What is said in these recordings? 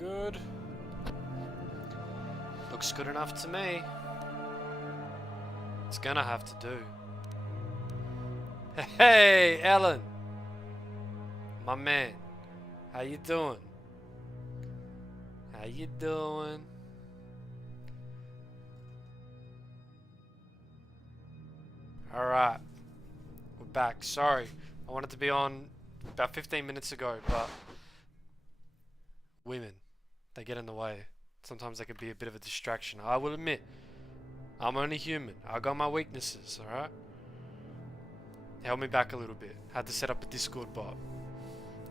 good. Looks good enough to me. It's gonna have to do. Hey, Ellen! My man. How you doing? How you doing? Alright. We're back. Sorry. I wanted to be on about 15 minutes ago, but women, they get in the way. Sometimes they can be a bit of a distraction. I will admit, I'm only human. I got my weaknesses, alright? Held me back a little bit. Had to set up a Discord bot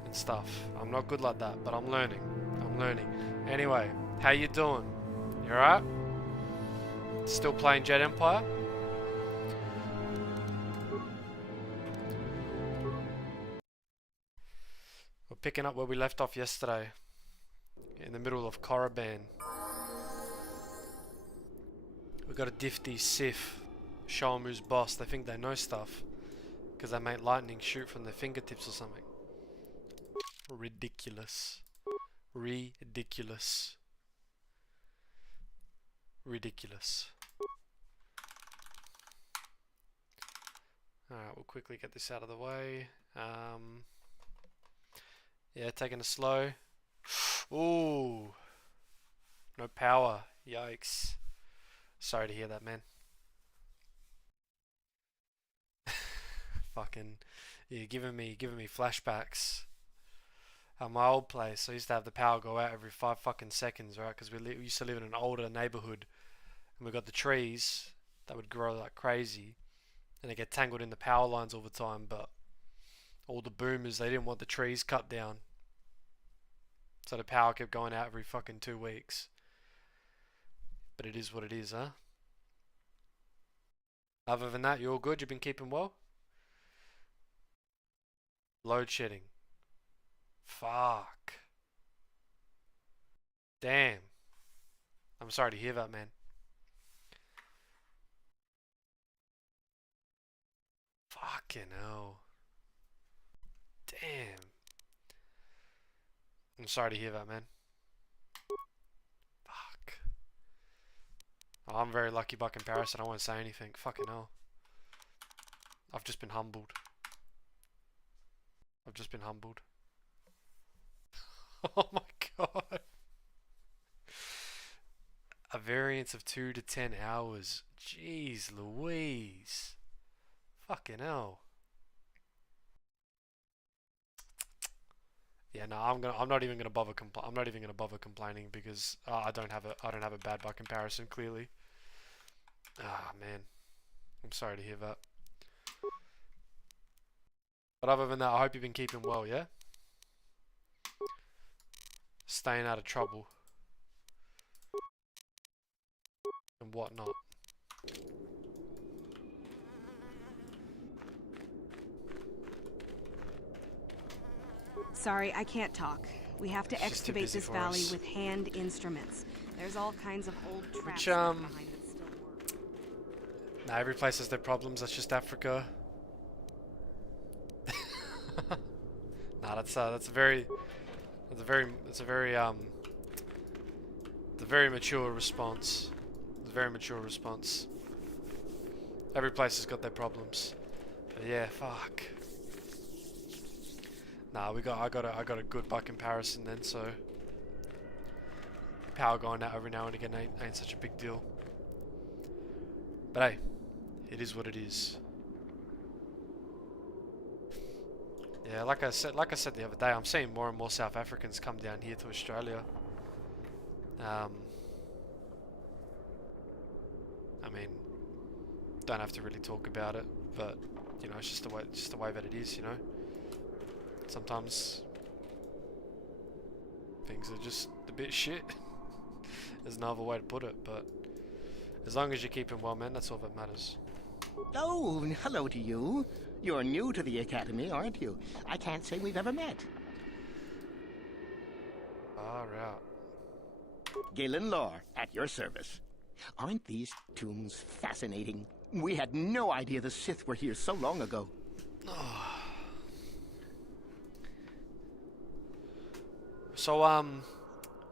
and stuff. I'm not good like that, but I'm learning. I'm learning. Anyway, how you doing? You alright? Still playing Jet Empire? We're picking up where we left off yesterday. In the middle of Korriban. We got a Difty, Sif, Shalmu's boss. They think they know stuff because they make lightning shoot from their fingertips or something. Ridiculous. Ridiculous. Ridiculous. Alright, we'll quickly get this out of the way. Yeah, taking it slow. Ooh. No power. Yikes. Sorry to hear that, man. Fucking, you're giving me flashbacks. At my old place, I used to have the power go out every 5 fucking seconds, right? Because we used to live in an older neighborhood, and we got the trees that would grow like crazy, and they get tangled in the power lines all the time. But all the boomers, they didn't want the trees cut down, so the power kept going out every fucking 2 weeks. But it is what it is, huh? Other than that, you all good? You've been keeping well? Load shedding. Fuck. Damn. I'm sorry to hear that, man. Fucking hell. Damn. I'm sorry to hear that, man. Fuck. Oh, I'm very lucky by comparison. I won't say anything. Fucking hell. I've just been humbled. I've just been humbled. Oh my god. A variance of 2 to 10 hours. Jeez Louise. Fucking hell. Yeah, no, I'm not even gonna bother complaining because I don't have a bad by comparison, clearly. Ah, man. I'm sorry to hear that. But other than that, I hope you've been keeping well, yeah? Staying out of trouble. And whatnot. Sorry, I can't talk. We have to excavate this valley with hand instruments. There's all kinds of old traps behind that still work. Nah, every place has their problems. That's just Africa. Nah, that's a very mature response. It's a very mature response. Every place has got their problems. But yeah, fuck. Nah, I got a good by comparison then, so power going out every now and again ain't such a big deal. But hey, it is what it is. Yeah, like I said the other day, I'm seeing more and more South Africans come down here to Australia. I mean, don't have to really talk about it, but you know, it's just the way that it is, you know. Sometimes things are just a bit shit. There's no other way to put it, but as long as you're keeping well, man, that's all that matters. Oh, hello to you. You're new to the Academy, aren't you? I can't say we've ever met. Far out. Galen Lore, at your service. Aren't these tombs fascinating? We had no idea the Sith were here so long ago. So,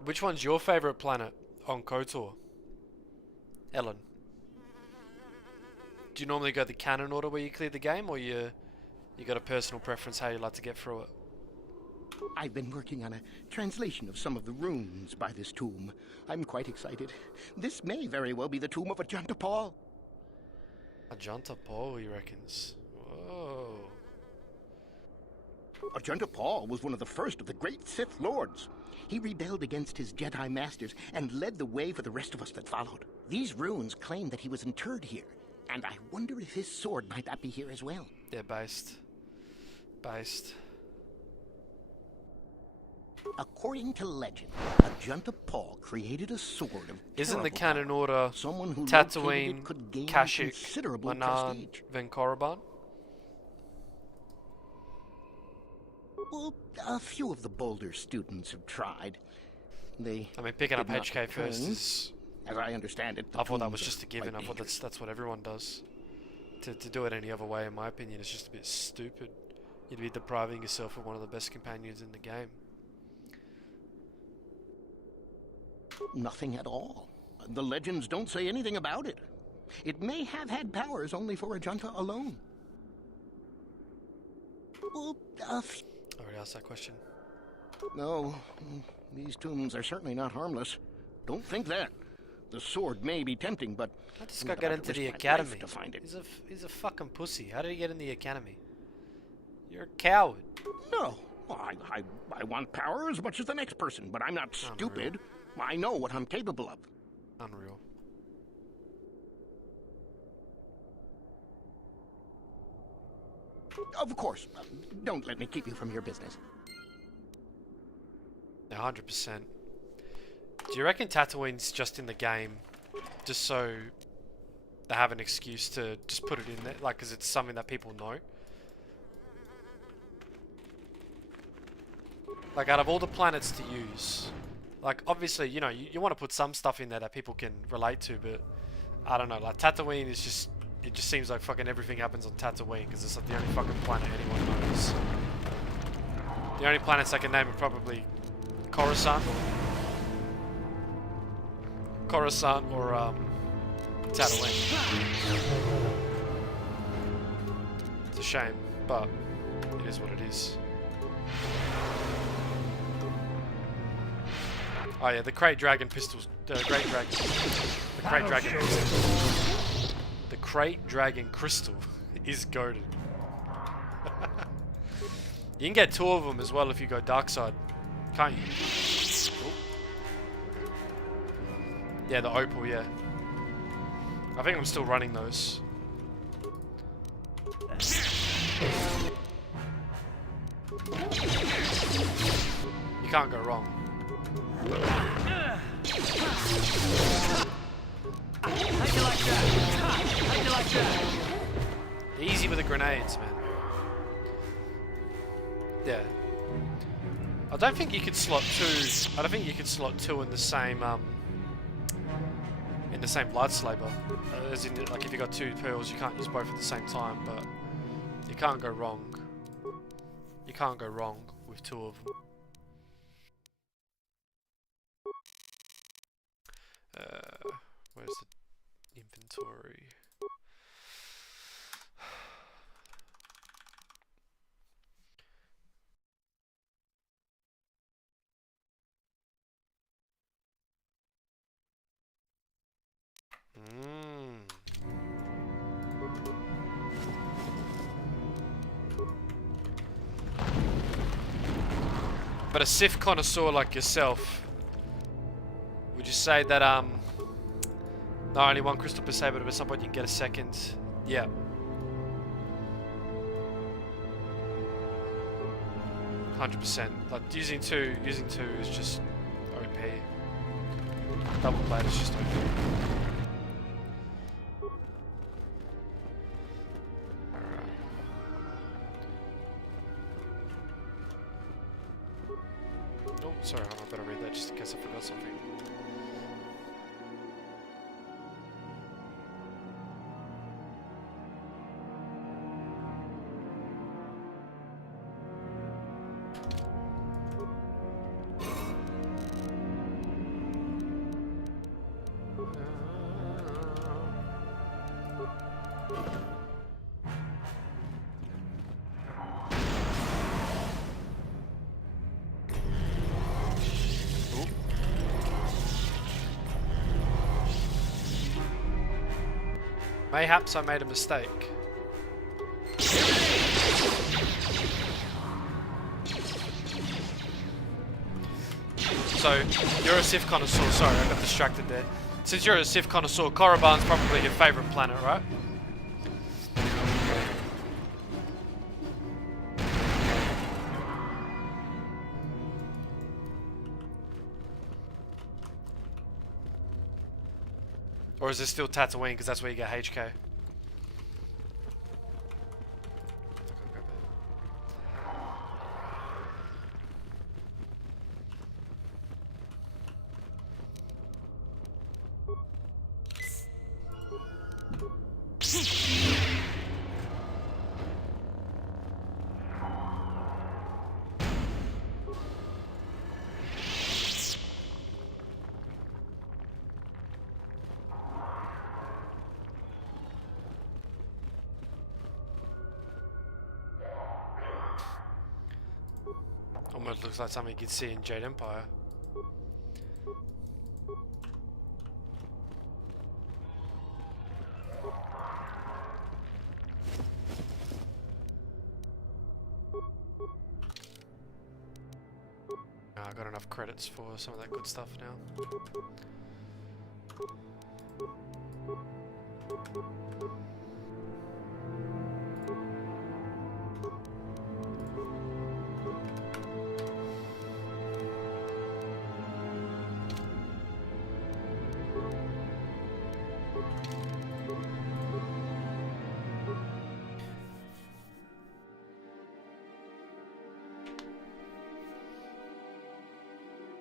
Which one's your favorite planet on KOTOR? Ellen. Do you normally go the canon order where you clear the game, or you got a personal preference how you like to get through it? I've been working on a translation of some of the runes by this tomb. I'm quite excited. This may very well be the tomb of Ajanta Pall. Ajanta Pall, he reckons. Whoa. Ajanta Pall was one of the first of the great Sith Lords. He rebelled against his Jedi Masters and led the way for the rest of us that followed. These runes claim that he was interred here, and I wonder if his sword might not be here as well. Yeah, based. According to legend, Ajanta Pall created a sword of Isn't the terrible canon power. order Someone who Tatooine, located it could gain Kashyyyk, considerable Manaan, prestige. then Korriban? Well, a few of the bolder students have tried. They I mean, picking up did not HK first return. is... As I understand it, the I thought that tombs was are just a given. quite I thought dangerous. that's what everyone does. To do it any other way, in my opinion, is just a bit stupid. You'd be depriving yourself of one of the best companions in the game. Nothing at all. The legends don't say anything about it. It may have had powers only for Ajanta alone. Well, I already asked that question. no, these tombs are certainly not harmless. Don't think that. The sword may be tempting, but How did this I'm guy not get about to into the risk my life academy? to find it. He's a fucking pussy. How did he get in the academy? You're a coward. No, I want power as much as the next person, but I'm not stupid. I know what I'm capable of. Unreal. Of course, don't let me keep you from your business. 100%. Do you reckon Tatooine's just in the game just so they have an excuse to just put it in there? Like, because it's something that people know? Like, out of all the planets to use, like, obviously, you know, you want to put some stuff in there that people can relate to, but I don't know, like, Tatooine is just, it just seems like fucking everything happens on Tatooine, because it's like the only fucking planet anyone knows. The only planets I can name are probably Coruscant or Tatooine. It's a shame, but it is what it is. Oh yeah, the Krayt Dragon pistols. The Krayt Dragon crystal is goated. You can get 2 of them as well if you go dark side, can't you? Ooh. Yeah, the opal. Yeah, I think I'm still running those. You can't go wrong. How'd you like that? How'd you like that? Easy with the grenades, man. Yeah. I don't think you could slot 2. I don't think you could slot 2 in the same lightsaber. As in, like, if you got 2 pearls, you can't use both at the same time. But you can't go wrong. You can't go wrong with 2 of them. Where's the inventory? But a Sith connoisseur like yourself, would you say that not only 1 crystal per se, but at some point you can get a second? Yeah. %. Like using two is just OP. Double blade is just OP. Alright. Oh, sorry, I better read that just in case I forgot something. Mayhaps I made a mistake. So, you're a Sith connoisseur. Sorry, I got distracted there. Since you're a Sith connoisseur, Korriban's probably your favourite planet, right? Or is it still Tatooine, because that's where you get HK? Almost looks like something you could see in Jade Empire. I got enough credits for some of that good stuff now.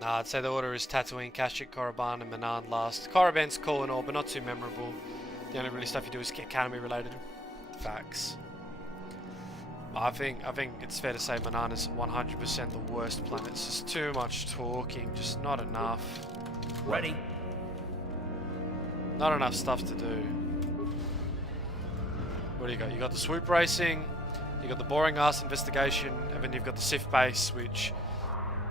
I'd say the order is Tatooine, Kashyyyk, Korriban, and Manaan last. Korriban's cool and all, but not too memorable. The only really stuff you do is academy related. Facts. I think it's fair to say Manaan is 100% the worst planet. It's just too much talking, just not enough. Ready. Not enough stuff to do. What do you got? You got the swoop racing, you got the boring ass investigation, and then you've got the Sith base, which,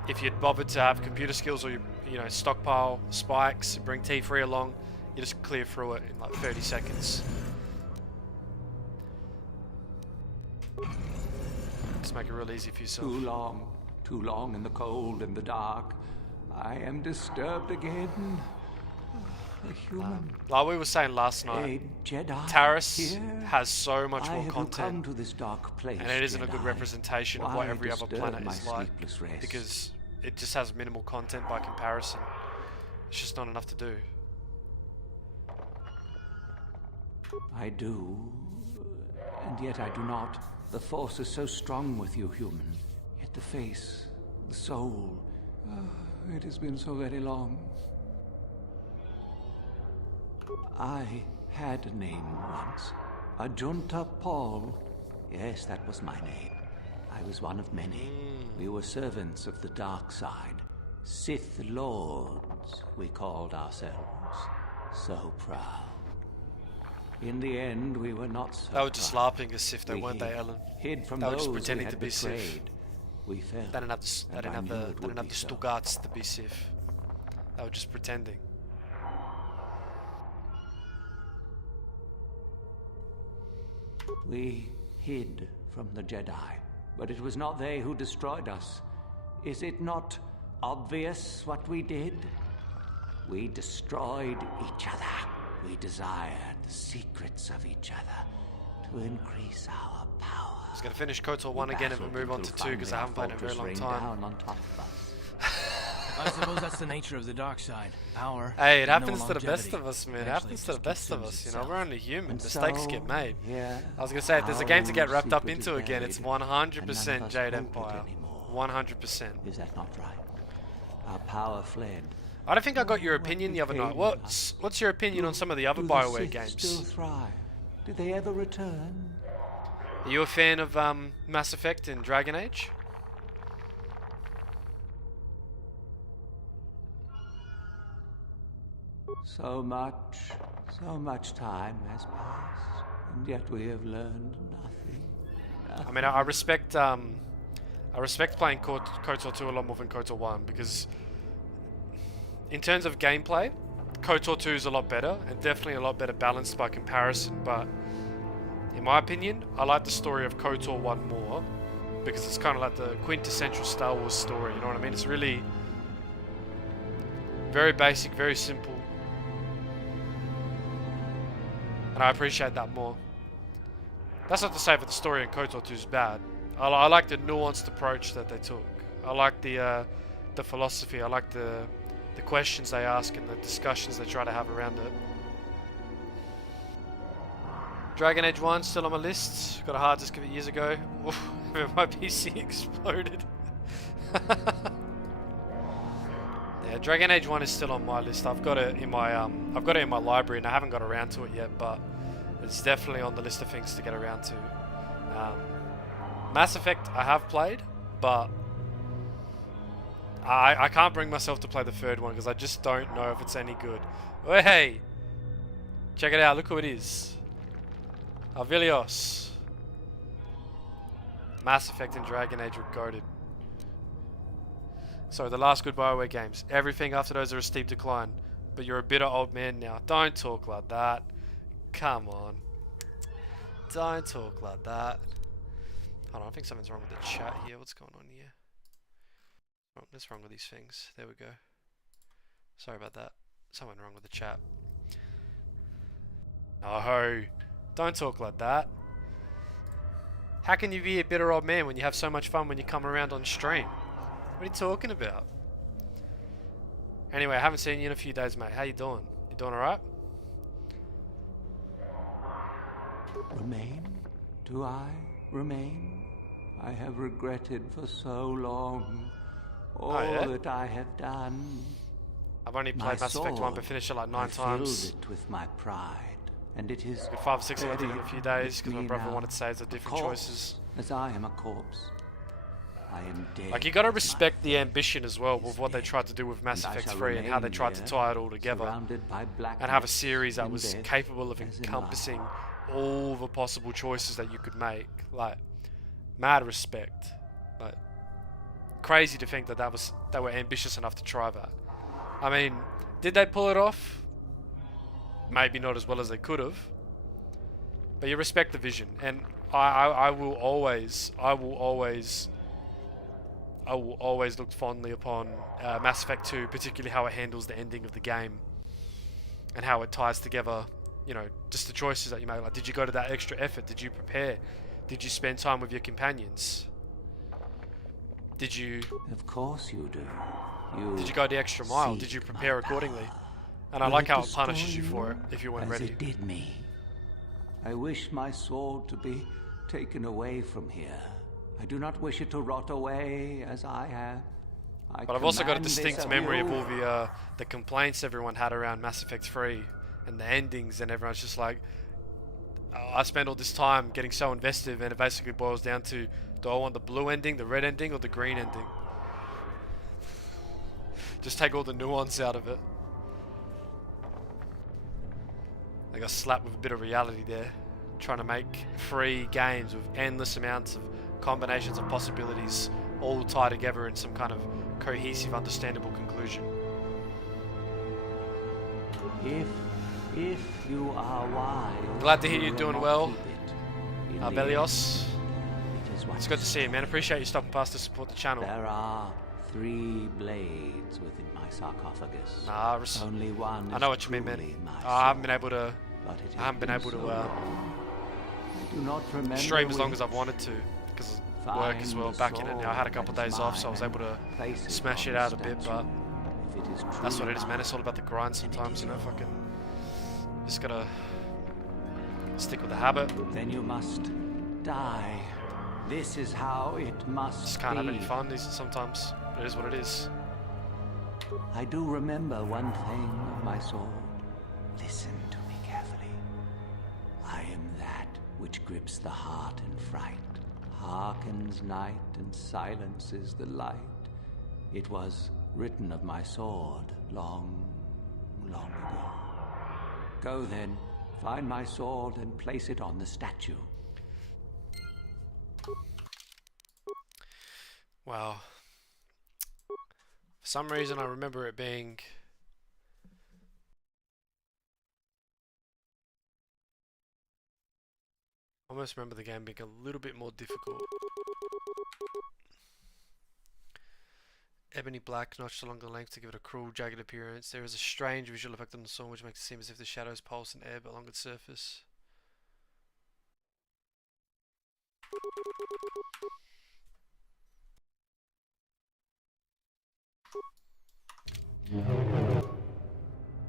if you'd bothered to have computer skills or you know, stockpile spikes, bring T3 along, you just clear through it in like 30 seconds. Just make it real easy for yourself. Too long in the cold and the dark. I am disturbed again. A human. Like we were saying last night, Jedi Taris has so much more content, come to this dark place, and it isn't a good Jedi. representation of Why what every other disturb planet my is like, sleepless rest? because it just has minimal content by comparison. It's just not enough to do. I do, and yet I do not. The Force is so strong with you, human. Yet the face, the soul, it has been so very long. I had a name once. Ajunta Paul. Yes, that was my name. I was one of many. We were servants of the dark side. Sith Lords, we called ourselves. So proud. In the end, we were not so They were just proud. LARPing as Sith, though, weren't they, Ellen? Hid from They were those just we pretending had to be Sith. betrayed. We fell. They didn't have the, they and didn't I have knew the, it they would didn't have be the so. Stugats to be Sith. They were just pretending. We hid from the Jedi, but it was not they who destroyed us. Is it not obvious what we did? We destroyed each other. We desired the secrets of each other to increase our power. I was going to finish KOTOR 1 again and then move on to 2 because I haven't played in a very long time. I suppose that's the nature of the dark side. Power. Hey, it and no happens to the best longevity. of us, man. It Eventually, happens to the just best of consumes us, you know. itself. We're only human. And Mistakes so, get made. yeah, I was going to say, if there's a game to get wrapped up our into secret again, is it's buried, 100% and none of us Jade hope it Empire. anymore. 100%. Is that not right? Our power fled. I don't think I got your opinion the other night. became What's your opinion on some of the other Do BioWare Sith games? still thrive? Did they ever return? Are you a fan of Mass Effect and Dragon Age? So much time has passed, and yet we have learned nothing. I mean, I respect playing KOTOR 2 a lot more than KOTOR 1 because in terms of gameplay, KOTOR 2 is a lot better, and definitely a lot better balanced by comparison, but in my opinion, I like the story of KOTOR 1 more, because it's kind of like the quintessential Star Wars story, you know what I mean? It's really very basic, very simple, and I appreciate that more. That's not to say that the story in KOTOR 2 is bad. I like the nuanced approach that they took. I like the philosophy, I like the questions they ask and the discussions they try to have around it. Dragon Age 1 still on my list. Got a hard disk of it years ago. Oof, my PC exploded. Yeah, Dragon Age 1 is still on my list. I've got it in my library and I haven't got around to it yet, but it's definitely on the list of things to get around to. Mass Effect I have played, but I can't bring myself to play the third one because I just don't know if it's any good. Oh, hey! Check it out, look who it is. Arvilios. Mass Effect and Dragon Age were goated. So the last good BioWare games. Everything after those are a steep decline. But you're a bitter old man now. Don't talk like that. Come on. Don't talk like that. Hold on, I think something's wrong with the chat here. What's going on here? What's wrong with these things? There we go. Sorry about that. Something wrong with the chat. No. Don't talk like that. How can you be a bitter old man when you have so much fun when you come around on stream? What are you talking about? Anyway, I haven't seen you in a few days, mate. How you doing? You doing alright? Remain? Do I remain? I have regretted for so long all that I have done. I've only played Mass Effect 1 but finished it like 9 times. Filled it with my pride, and it is 5 or 6 I went in a few days because my brother wanted saves of different choices. As I am a corpse, I am dead. Like, you gotta respect the ambition as well with what they tried to do with Mass Effect 3 and how they tried to tie it all together and have a series that was capable of encompassing all the possible choices that you could make. Like, mad respect. Like, crazy to think that they were ambitious enough to try that. I mean, did they pull it off? Maybe not as well as they could have, but you respect the vision, and I will always look fondly upon Mass Effect 2, particularly how it handles the ending of the game and how it ties together, you know, just the choices that you make. Like, did you go to that extra effort? Did you prepare? Did you spend time with your companions? Did you... Of course you do. Did you go the extra mile? Did you prepare accordingly? And I like how it punishes you for it if you weren't ready. It did me. I wish my sword to be taken away from here. I do not wish it to rot away as I have. But I've also got a distinct memory of all the complaints everyone had around Mass Effect 3 and the endings, and everyone's just like, I spent all this time getting so invested, and it basically boils down to, do I want the blue ending, the red ending, or the green ending? Just take all the nuance out of it. I got slapped with a bit of reality there, trying to make free games with endless amounts of combinations of possibilities all tie together in some kind of cohesive, understandable conclusion. If you are wise, glad to hear you're doing well, Belios. It's good to see you, man. Appreciate you stopping past to support the channel. There are 3 blades within my sarcophagus. Nah, only one. I know what you mean, man. I haven't been able to. I do not remember stream as long as I've wanted to because of work as well. Back in it now, I had a couple of days off, so I was able to smash it out a bit. But that's what it is, man. It's all about the grind sometimes, you know. Fucking just gotta stick with the habit. Then you must die. This is how it must just can't have any fun sometimes. It is what it is. I do remember one thing of my sword. Listen to me carefully. I am that which grips the heart in fright, hearkens night and silences the light. It was written of my sword long, long ago. Go then, find my sword and place it on the statue. Wow. For some reason I remember it being almost remember the game being a little bit more difficult. Ebony black, notched along the length to give it a cruel, jagged appearance. There is a strange visual effect on the sword which makes it seem as if the shadows pulse and ebb along its surface.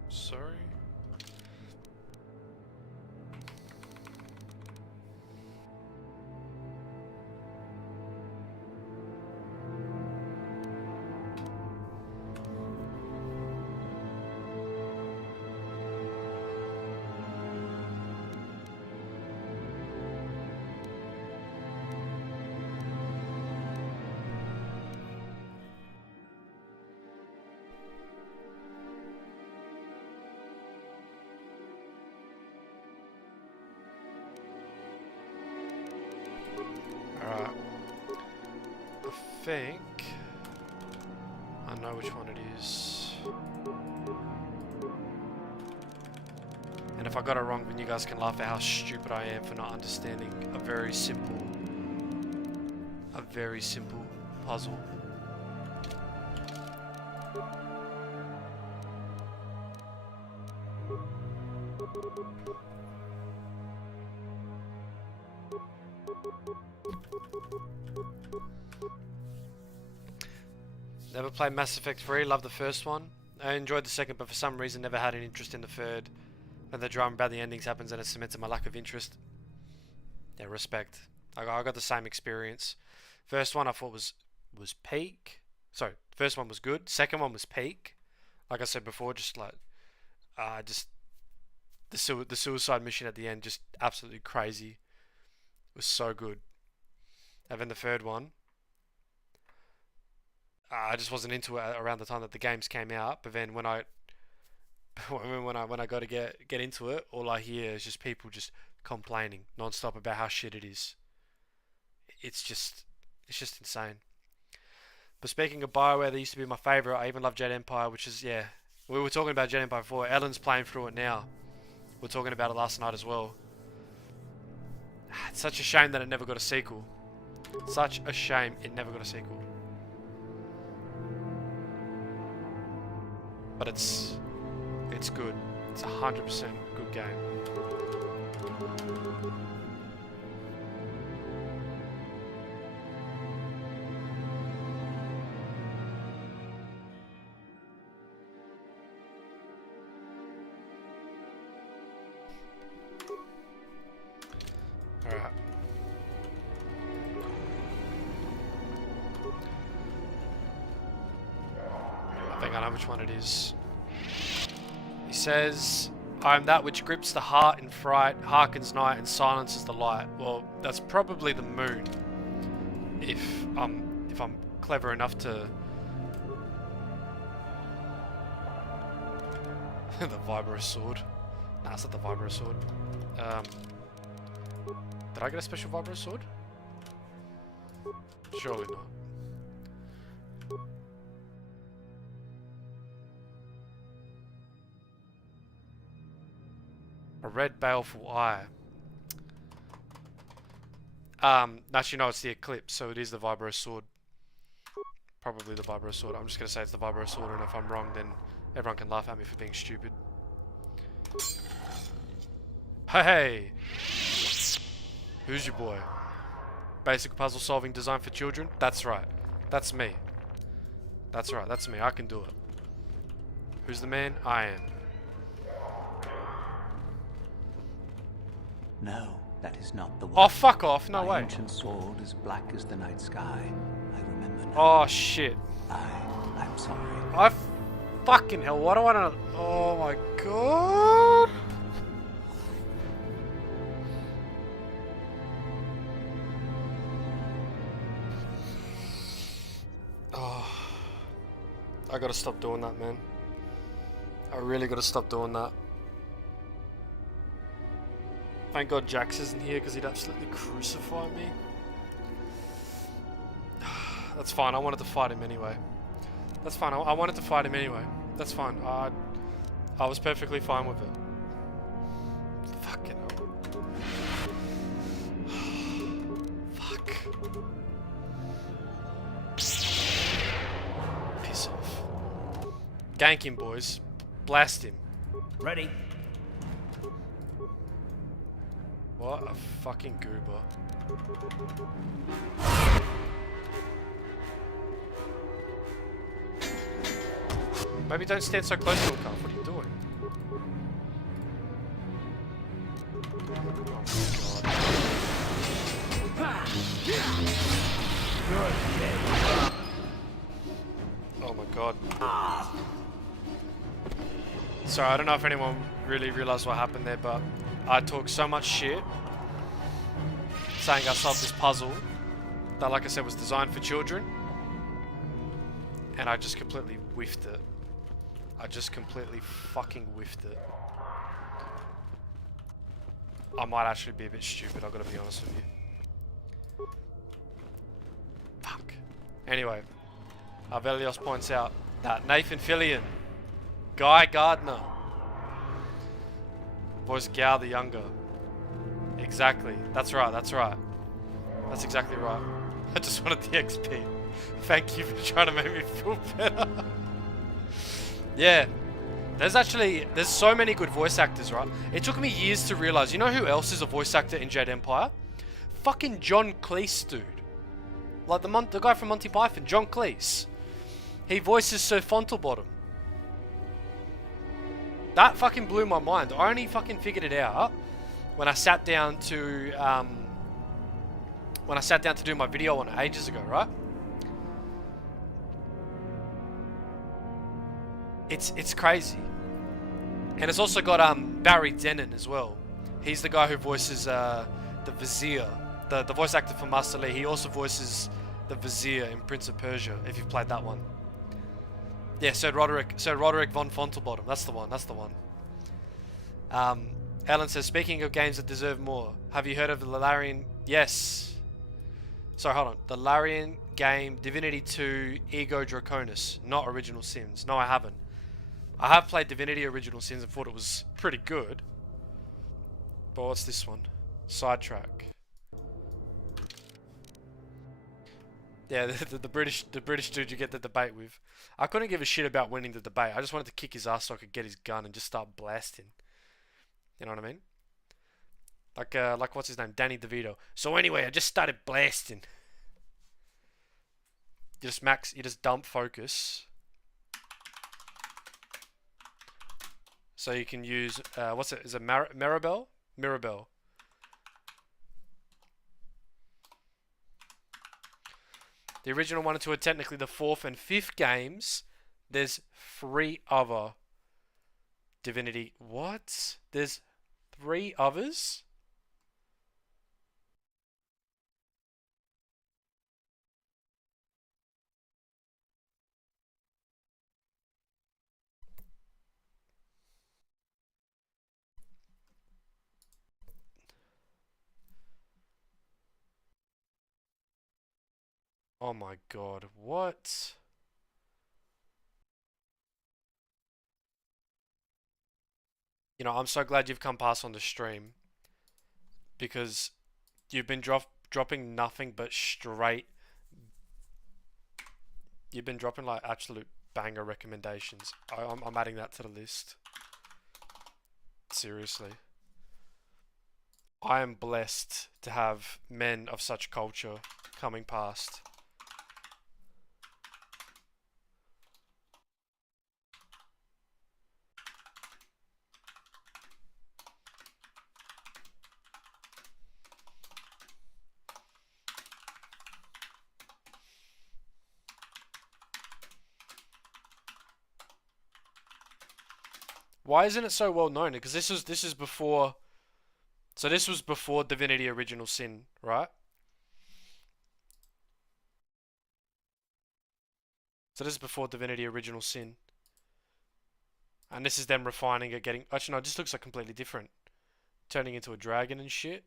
Sorry. Alright. I think I know which one it is. And if I got it wrong, then you guys can laugh at how stupid I am for not understanding a very simple puzzle. Never played Mass Effect 3, loved the first one. I enjoyed the second, but for some reason never had an interest in the third. When the drama about the endings happens and it cemented my lack of interest. Yeah, respect. I got the same experience. First one I thought was peak. Sorry, first one was good. Second one was peak. Like I said before, just like, the suicide mission at the end, just absolutely crazy. It was so good. And then the third one, I just wasn't into it around the time that the games came out. But then when I got to get into it, all I hear is just people just complaining non-stop about how shit it is. It's just insane. But speaking of BioWare, they used to be my favourite. I even love Jet Empire, which is, yeah, we were talking about Jet Empire before. Ellen's playing through it now. We were talking about it last night as well. It's such a shame that it never got a sequel. Such a shame it never got a sequel. But it's good. It's 100% good game. Alright. I think I know which one it is. He says, I am that which grips the heart in fright, hearkens night, and silences the light. Well, that's probably the moon. If I'm clever enough to... the Vibro sword. Nah, it's not the Vibro sword. Did I get a special Vibro sword? Surely not. A red baleful eye. Actually no, it's the Eclipse, so it is the Vibro sword. Probably the Vibro sword. I'm just gonna say it's the Vibro sword, and if I'm wrong, then everyone can laugh at me for being stupid. Hey! Who's your boy? Basic puzzle solving designed for children? That's right. That's me. That's right, that's me. I can do it. Who's the man? I am. No, that is not the one. Oh, fuck off. No My way. ancient sword is black as the night sky. I remember now. Oh, shit. I'm sorry. I fucking hell. What do I know? Oh, my God. Oh. I gotta stop doing that, man. I really gotta stop doing that. Thank God Jax isn't here because he'd absolutely crucify me. That's fine, I wanted to fight him anyway. That's fine, I wanted to fight him anyway. That's fine, I was perfectly fine with it. Fucking hell. Gank him, boys. Blast him. Ready. What a fucking goober. Maybe don't stand so close to a calf. What are you doing? Oh my god. Sorry, I don't know if anyone really realized what happened there, but I talked so much shit saying I solved this puzzle that, like I said, was designed for children, and I just completely whiffed it. I just completely fucking whiffed it. I might actually be a bit stupid, I've got to be honest with you. Fuck. Anyway, Avelios points out that Nathan Fillion, Guy Gardner, voiced Gao the Younger. Exactly. That's right, that's right. That's exactly right. I just wanted the XP. Thank you for trying to make me feel better. Yeah. There's so many good voice actors, right? It took me years to realize, you know who else is a voice actor in Jade Empire? Fucking John Cleese, dude. Like the guy from Monty Python, John Cleese. He voices Sir Fontlebottom. That fucking blew my mind. I only fucking figured it out when I sat down to do my video on it ages ago, right? It's crazy. And it's also got Barry Dennen as well. He's the guy who voices the Vizier, the voice actor for Master Lee. He also voices the Vizier in Prince of Persia, if you've played that one. Yeah, Sir Roderick von Fontlebottom. That's the one. That's the one. Ellen says, speaking of games that deserve more, have you heard of the Larian? Yes. Sorry, hold on. The Larian game Divinity 2 Ego Draconis, not Original Sins. No, I haven't. I have played Divinity Original Sins and thought it was pretty good. But what's this one? Sidetrack. Yeah, the British dude you get the debate with. I couldn't give a shit about winning the debate. I just wanted to kick his ass so I could get his gun and just start blasting. You know what I mean? Like what's his name? Danny DeVito. So anyway, I just started blasting. You just dump focus. So you can use, what's it? Is it Mirabelle? Mirabelle. The original 1 and 2 are technically the 4th and 5th games. There's 3 other Divinity. What? There's 3 others? Oh my god, what? You know, I'm so glad you've come past on the stream, because you've been dropping nothing but straight. You've been dropping like absolute banger recommendations. I'm adding that to the list. Seriously. I am blessed to have men of such culture coming past. Why isn't it so well known? Because this is before. So this was before Divinity Original Sin, right? So this is before Divinity Original Sin. And this is them refining it, getting... Actually, no, it just looks like completely different. Turning into a dragon and shit.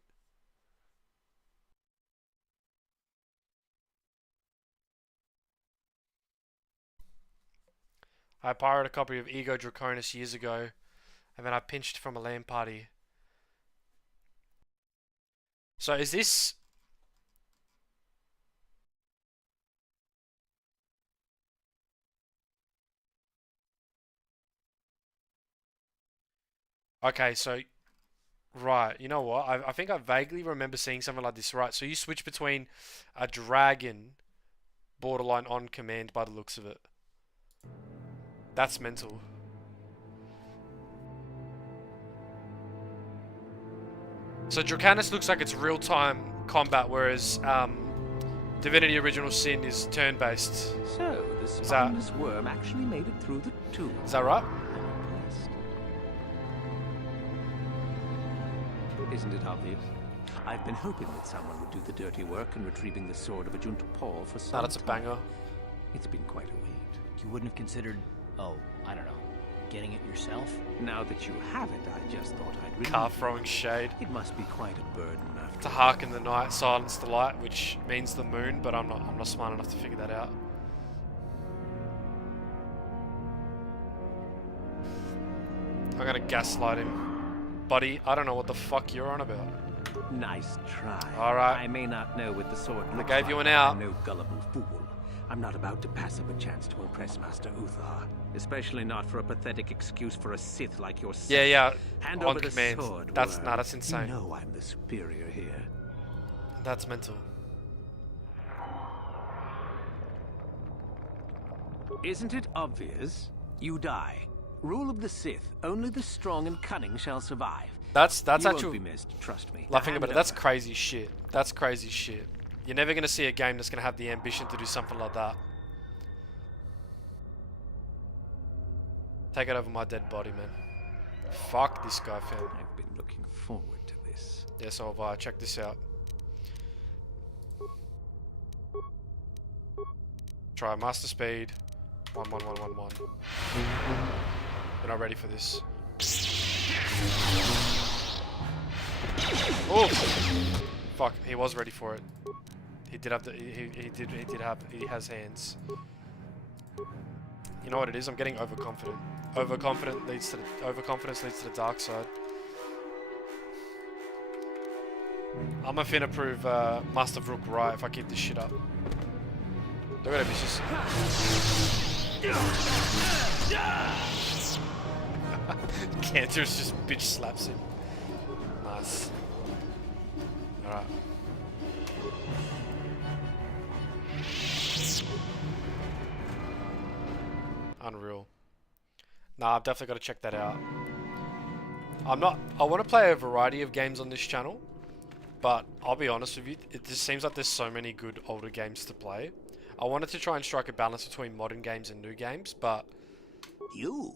I pirated a copy of Ego Draconis years ago, and then I pinched from a LAN party. So is this... Okay, so right, you know what? I think I vaguely remember seeing something like this. Right, so you switch between a dragon, borderline on command by the looks of it. That's mental. So Dracanis looks like it's real-time combat, whereas Divinity Original Sin is turn-based. So, the spineless worm actually made it through the tomb. Is that right? Isn't it obvious? I've been hoping that someone would do the dirty work in retrieving the sword of Ajunta Paul for some No, that's a banger. It's been quite a wait. You wouldn't have considered, oh, I don't know, getting it yourself? Now that you have it, I just thought I'd really... Car throwing shade. It must be quite a burden after... To hearken the night, silence the light, which means the moon, but I'm not smart enough to figure that out. I'm gonna gaslight him. Buddy, I don't know what the fuck you're on about. Nice try. Alright. I may not know what the sword looks gave like, you an but out. I'm no gullible fool. I'm not about to pass up a chance to impress Master Uthar. Especially not for a pathetic excuse for a Sith like yourself. Yeah, Hand on over command. the sword, That's worm. that's insane. You know I'm the superior here. That's mental. Isn't it obvious? You die. Rule of the Sith. Only the strong and cunning shall survive. That's you actual. won't be missed, trust me. Laughing Now about hand it. That's over. crazy shit. That's crazy shit. You're never gonna see a game that's gonna have the ambition to do something like that. Take it over my dead body, man. Fuck this guy, fam. I've been looking forward to this. Yeah, so have I. Check this out. Try master speed. 11111. You're not ready for this. Oh, fuck! He was ready for it. He did have the. He has hands. You know what it is? I'm getting overconfident. Overconfidence leads to the dark side. I'm a finna prove Master Vrook right if I keep this shit up. Look at him, he's just... Cantor's just bitch slaps him. Nice. Alright. Unreal. Nah, I've definitely got to check that out. I want to play a variety of games on this channel, but I'll be honest with you, it just seems like there's so many good older games to play. I wanted to try and strike a balance between modern games and new games, but... You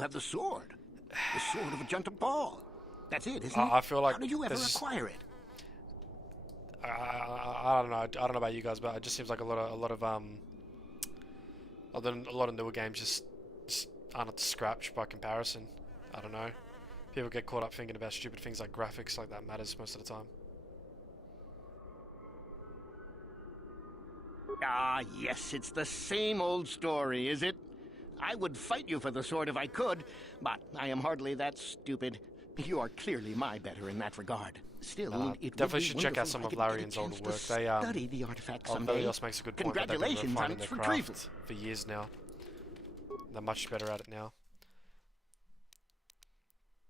have the sword. The sword of Ajunta Paul. That's it, isn't it? I feel like... How did you ever there's- acquire it? I don't know. I don't know about you guys, but it just seems like a lot of newer games just aren't up to scratch by comparison. I don't know. People get caught up thinking about stupid things like graphics, like that matters most of the time. Ah, yes, it's the same old story, is it? I would fight you for the sword if I could, but I am hardly that stupid. You are clearly my better in that regard. Still, it definitely would should be check out wonderful some if of I could get a Larian's older chance work. to They study the artifact someday. Velios makes a good point, but they've been Congratulations on refining its their retrieval. craft for years now. They're much better at it now.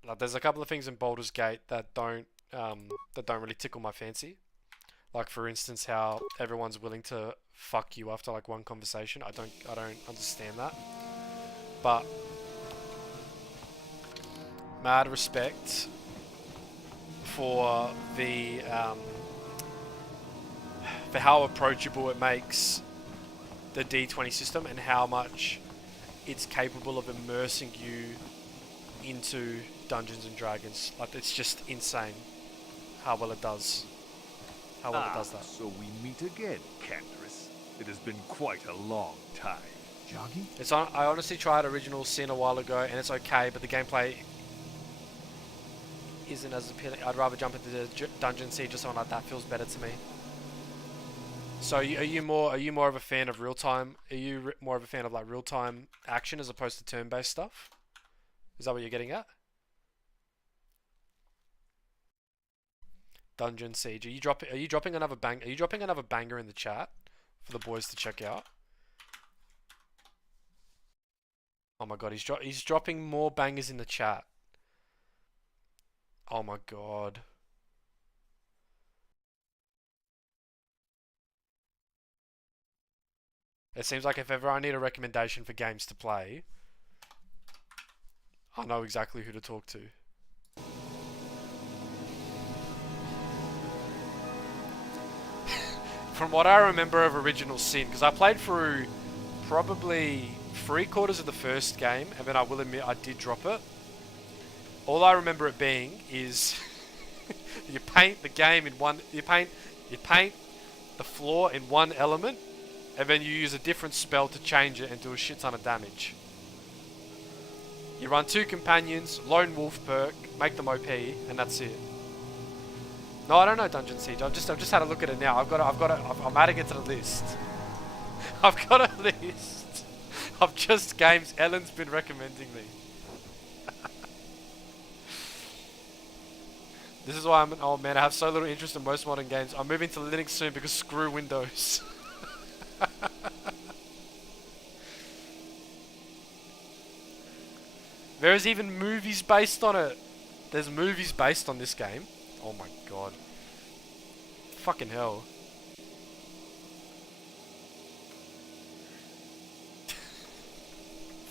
Like, there's a couple of things in Baldur's Gate that don't really tickle my fancy. Like, for instance, how everyone's willing to fuck you after like one conversation. I don't understand that. But mad respect for the for how approachable it makes the D20 system and how much it's capable of immersing you into Dungeons and Dragons. Like, it's just insane how well it does. How well it does that. So we meet again, Cantorus. It has been quite a long time. Joggy? I honestly tried Original Sin a while ago, and it's okay, but the gameplay isn't as appealing. I'd rather jump into the Dungeon Siege or something like that. Feels better to me. So, are you more of a fan of real time? Are you more of a fan of like real time action as opposed to turn based stuff? Is that what you're getting at? Dungeon Siege. Are you dropping another banger in the chat for the boys to check out? Oh my god, he's dropping more bangers in the chat. Oh my god. It seems like if ever I need a recommendation for games to play, I know exactly who to talk to. From what I remember of Original Sin, because I played through probably 3/4 of the first game, and then I will admit I did drop it. All I remember it being is you paint the game in one, you paint the floor in one element, and then you use a different spell to change it and do a shit ton of damage. You run 2 companions, lone wolf perk, make them OP, and that's it. No, I don't know Dungeon Siege. I've just had a look at it now. I'm adding it to the list. I've got a list of just games Ellen's been recommending me. This is why I'm an old man. I have so little interest in most modern games. I'm moving to Linux soon because screw Windows. There is even movies based on it. There's movies based on this game. Oh my god. Fucking hell.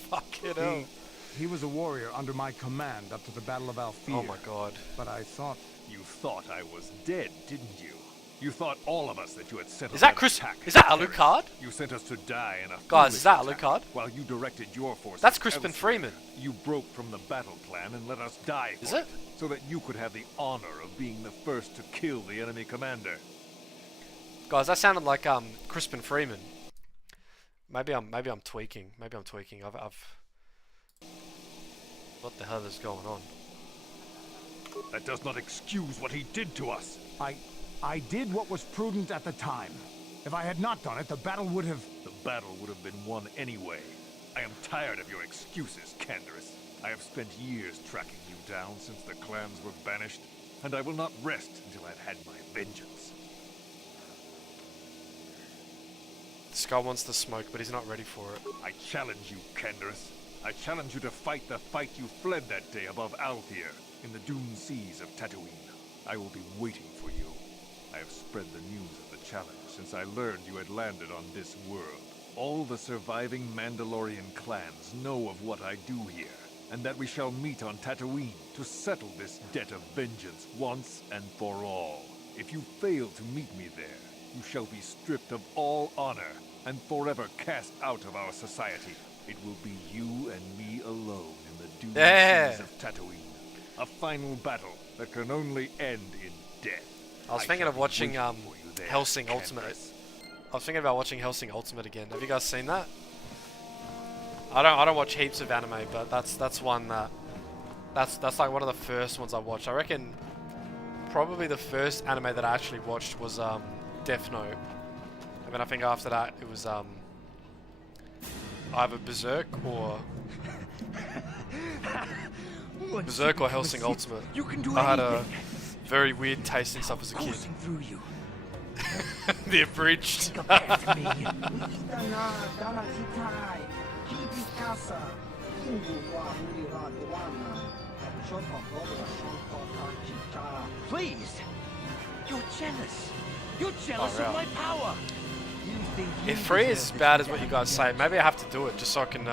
Fucking hell. He was a warrior under my command up to the Battle of Althea. Oh my god. But I thought... You thought I was dead, didn't you? You thought all of us that you had set Is that Chris? attack. Is that Alucard? You sent us to die in a Guys, is that foolish Alucard? attack while you directed your forces. That's Crispin elsewhere. Freeman. You broke from the battle plan and let us die for Is it? so that you could have the honor of being the first to kill the enemy commander. Guys, that sounded like Crispin Freeman. Maybe I'm tweaking. I've what the hell is going on? That does not excuse what he did to us. I did what was prudent at the time. If I had not done it, the battle would have... The battle would have been won anyway. I am tired of your excuses, Canderous. I have spent years tracking you down since the clans were banished, and I will not rest until I've had my vengeance. This guy wants the smoke, but he's not ready for it. I challenge you, Canderous. I challenge you to fight the fight you fled that day above Althea, in the doomed seas of Tatooine. I will be waiting for you. I have spread the news of the challenge since I learned you had landed on this world. All the surviving Mandalorian clans know of what I do here, and that we shall meet on Tatooine to settle this debt of vengeance once and for all. If you fail to meet me there, you shall be stripped of all honor and forever cast out of our society. It will be you and me alone in the doomed seas of Tatooine. A final battle that can only end in death. I was thinking of watching Hellsing Ultimate. I was thinking about watching Hellsing Ultimate again. Have you guys seen that? I don't watch heaps of anime, but that's one that's like one of the first ones I watched. I reckon probably the first anime that I actually watched was Death Note. And then I think after that it was either Berserk or Hellsing Ultimate. You can do I had a anything. very weird taste in stuff as a kid. Coursing through you. The abridged. Please! You're jealous. You're jealous of my power. You think you If 3 is deserve as this bad as what you death. guys say, maybe I have to do it just so I can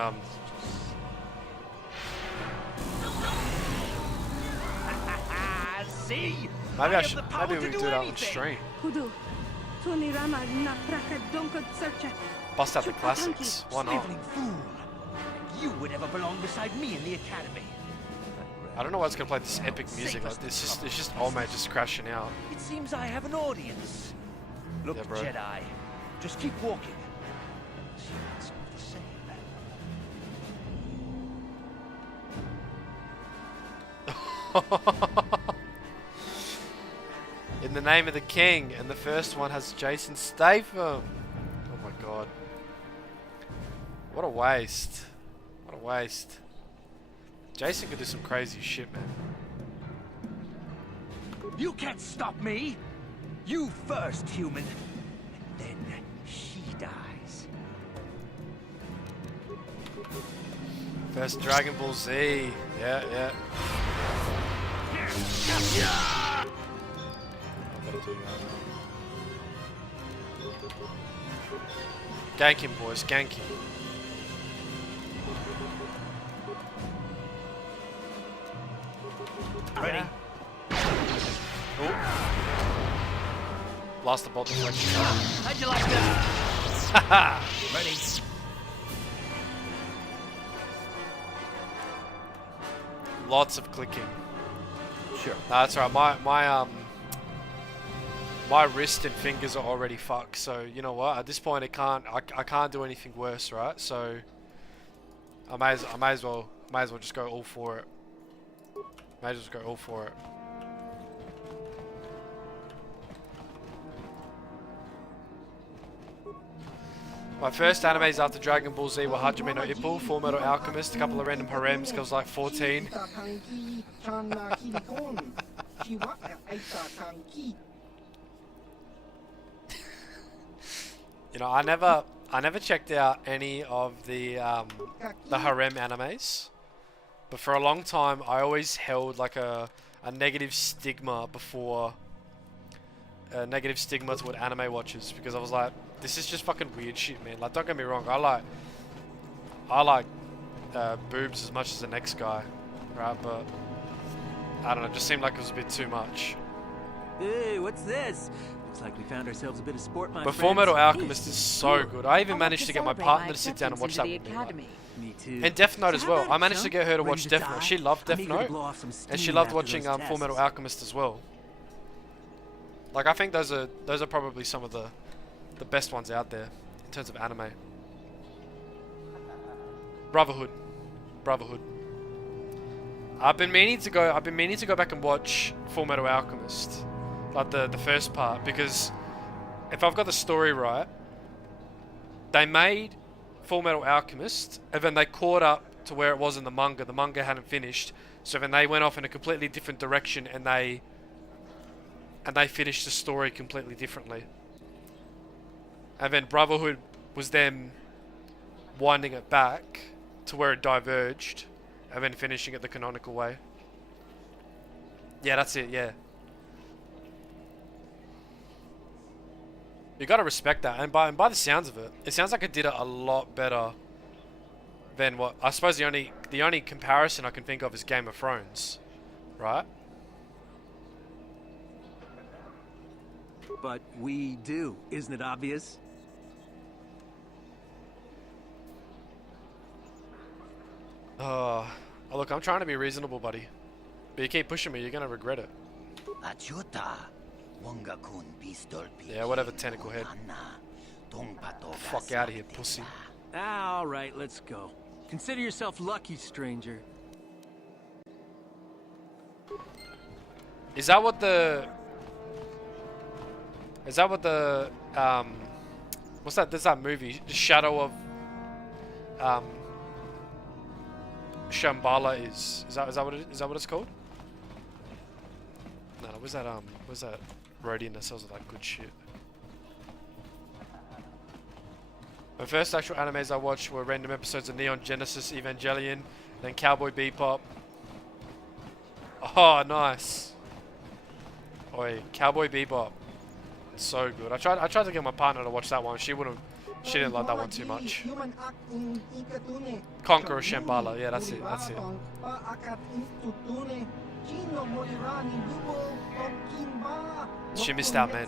See? maybe I I have should the power maybe to we do do that on anything. stream. Kudu, Tunirama na praka donko searcha. Bust out the classics. Why not? Sniveling fool. You would ever belong beside me in the academy. I don't know why it's gonna play this epic music like this. It's just old mate just crashing out. It seems I have an audience. Look, Yeah, bro. Jedi, just keep walking. See what's the same. In the name of the king, and the first one has Jason Statham. Oh my god. What a waste. What a waste. Jason could do some crazy shit, man. You can't stop me. You first, human. And then she dies. First Dragon Ball Z. Yeah, yeah. Gank him, boys, gank him. Ready. Oh. Lost the bolt deflection. How'd you like that? Ready. Lots of clicking. Sure. No, that's alright. My wrist and fingers are already fucked. So you know what? At this point, I can't do anything worse, right? So I may as well just go all for it. May as well just go all for it. My first animes after Dragon Ball Z were Hajime no Ippo, Full Metal Alchemist, a couple of random harems, because I was like 14. You know, I never checked out any of the harem animes, but for a long time I always held like a negative stigma toward anime watchers, because I was like, this is just fucking weird shit, man. Like, don't get me wrong, I like boobs as much as the next guy, right? But I don't know, it just seemed like it was a bit too much. Hey, what's this? Looks like we found ourselves a bit of sport, my But friends. Full Metal Alchemist is so good. I even managed to get my partner to sit down and watch that with me. Like. Me too. And Death Note as well. I managed to get her to watch Death Note. She loved Death Note, and she loved watching Full Metal Alchemist as well. Like, I think those are probably some of the best ones out there in terms of anime. Brotherhood. I've been meaning to go back and watch Full Metal Alchemist, like the first part, because if I've got the story right, they made Full Metal Alchemist and then they caught up to where it was in the manga. The manga hadn't finished, so then they went off in a completely different direction and they finished the story completely differently. And then Brotherhood was them winding it back to where it diverged, and then finishing it the canonical way. Yeah, that's it, yeah. You gotta respect that, and by the sounds of it, it sounds like it did it a lot better than what... I suppose the only comparison I can think of is Game of Thrones, right? But we do, isn't it obvious? Oh, look, I'm trying to be reasonable, buddy. But you keep pushing me, you're gonna regret it. Yeah, whatever, tentacle head. Fuck out of here, pussy. All right, let's go. Consider yourself lucky, stranger. Is that what the what's that? There's that movie, Shadow of Shambhala is that what it is? Is that what it's called? No, was that Rodian that sells that good shit? My first actual animes I watched were random episodes of Neon Genesis Evangelion, then Cowboy Bebop. Oh, nice. Oi, Cowboy Bebop. It's so good. I tried to get my partner to watch that one. She didn't like that one too much. Conqueror Shambhala. Yeah, that's it. That's it. She missed out, man.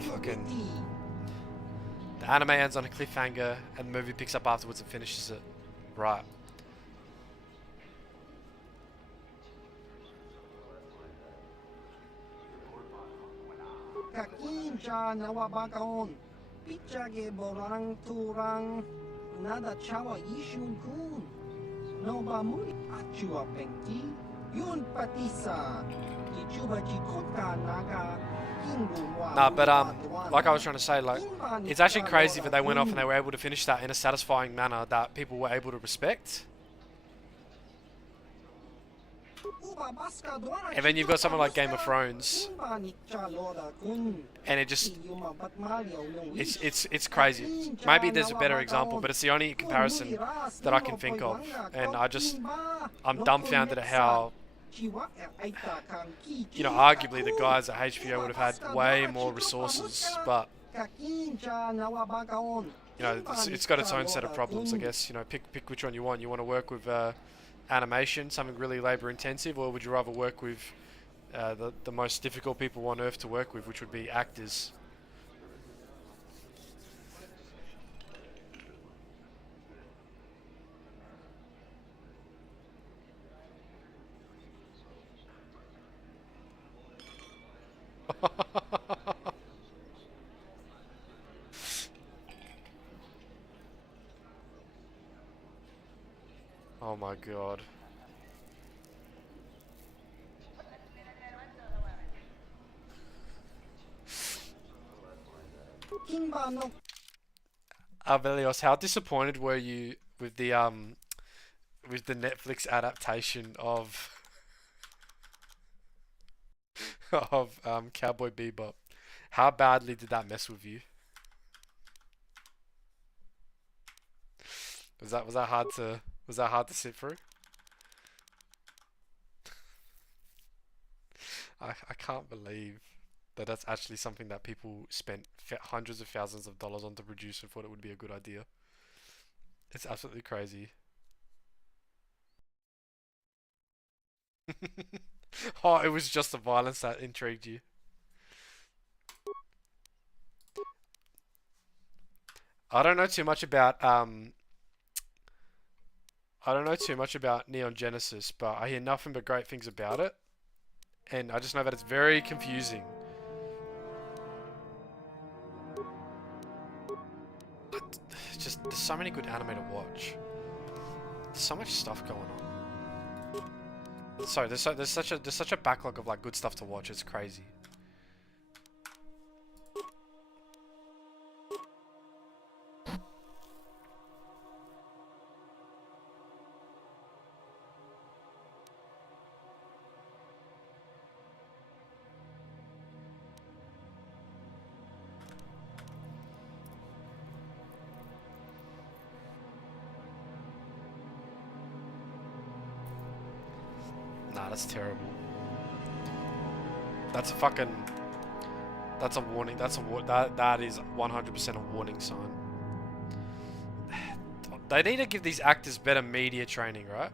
Fucking. The anime ends on a cliffhanger, and the movie picks up afterwards and finishes it. Right. Nah, but like I was trying to say, like, it's actually crazy that they went off and they were able to finish that in a satisfying manner that people were able to respect. And then you've got something like Game of Thrones, and it just it's crazy. Maybe there's a better example, but it's the only comparison that I can think of, and I'm dumbfounded at how, you know, arguably the guys at HBO would have had way more resources, but you know, it's got its own set of problems, I guess. You know, pick which one you want. You want to work with animation, something really labor intensive, or would you rather work with the most difficult people on earth to work with, which would be actors? Oh my god. Avelios, how disappointed were you with the Netflix adaptation of Cowboy Bebop? How badly did that mess with you? Was that hard to sit through? I can't believe that that's actually something that people spent hundreds of thousands of dollars on to produce and thought it would be a good idea. It's absolutely crazy. Oh, it was just the violence that intrigued you. I don't know too much about Neon Genesis, but I hear nothing but great things about it. And I just know that it's very confusing. Just, there's so many good anime to watch. There's so much stuff going on. Sorry, there's such a backlog of like good stuff to watch. It's crazy. That's terrible. That's a fucking... That's a warning. That is 100% a warning sign. They need to give these actors better media training, right?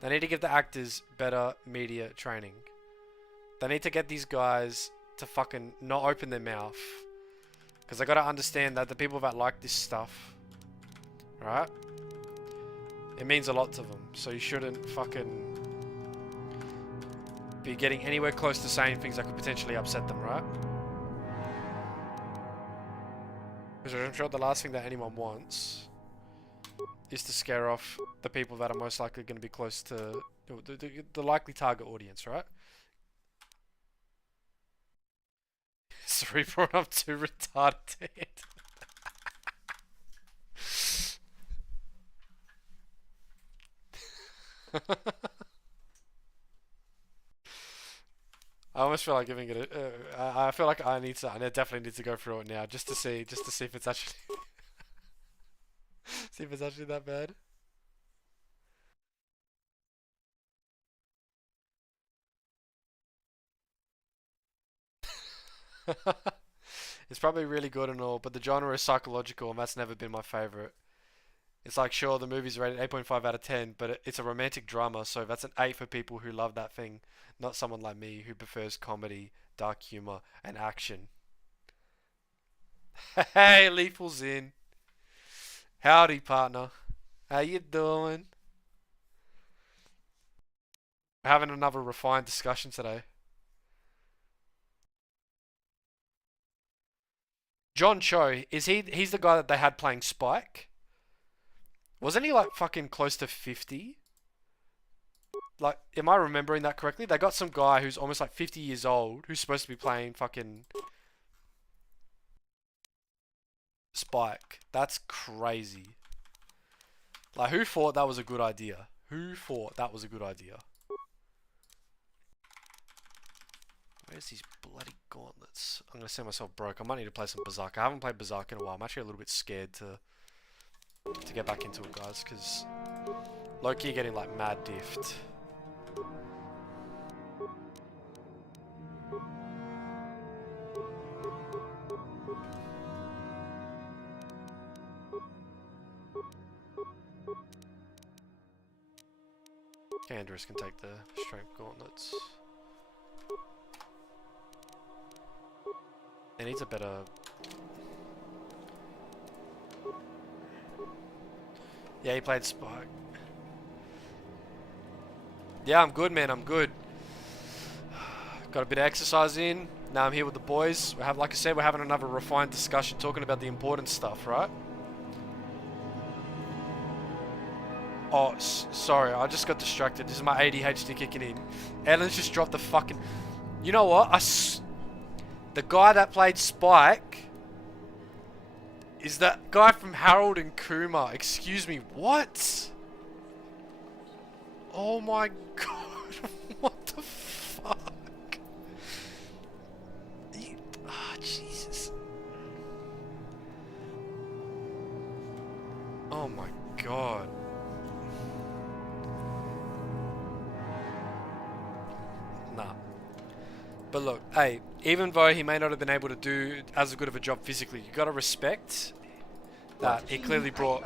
They need to give the actors better media training. They need to get these guys to fucking not open their mouth. Because they gotta understand that the people that like this stuff, right? It means a lot to them. So you shouldn't fucking be getting anywhere close to saying things that could potentially upset them, right? Because I'm sure the last thing that anyone wants is to scare off the people that are most likely going to be close to the likely target audience, right? Cerebral, I'm too retarded. I almost feel like giving it a. I feel like I definitely need to go through it now, just to see if it's actually, see if it's actually that bad. It's probably really good and all, but the genre is psychological, and that's never been my favorite. It's like, sure, the movie's rated 8.5 out of 10, but it's a romantic drama, so that's an 8 for people who love that thing, not someone like me who prefers comedy, dark humor, and action. Hey, Lethal's in. Howdy, partner. How you doing? We're having another refined discussion today. John Cho, he's the guy that they had playing Spike? Wasn't he like fucking close to 50? Like, am I remembering that correctly? They got some guy who's almost like 50 years old who's supposed to be playing fucking Spike. That's crazy. Like, who thought that was a good idea? Who thought that was a good idea? Where's these bloody gauntlets? I'm gonna send myself broke. I might need to play some Berserk. I haven't played Berserk in a while. I'm actually a little bit scared to get back into it, guys, because low-key getting like mad diffed. Canderous can take the strength gauntlets. It needs a better... Yeah, he played Spike. Yeah, I'm good, man. I'm good. Got a bit of exercise in. Now I'm here with the boys. We have, like I said, we're having another refined discussion, talking about the important stuff, right? Oh, sorry. I just got distracted. This is my ADHD kicking in. Ellen's just dropped the fucking... You know what? The guy that played Spike is that guy from Harold and Kumar. Excuse me, what? Oh my god, what the fuck? Ah, Jesus. Oh my god. Nah. But look, hey, even though he may not have been able to do as good of a job physically, you gotta respect that he clearly brought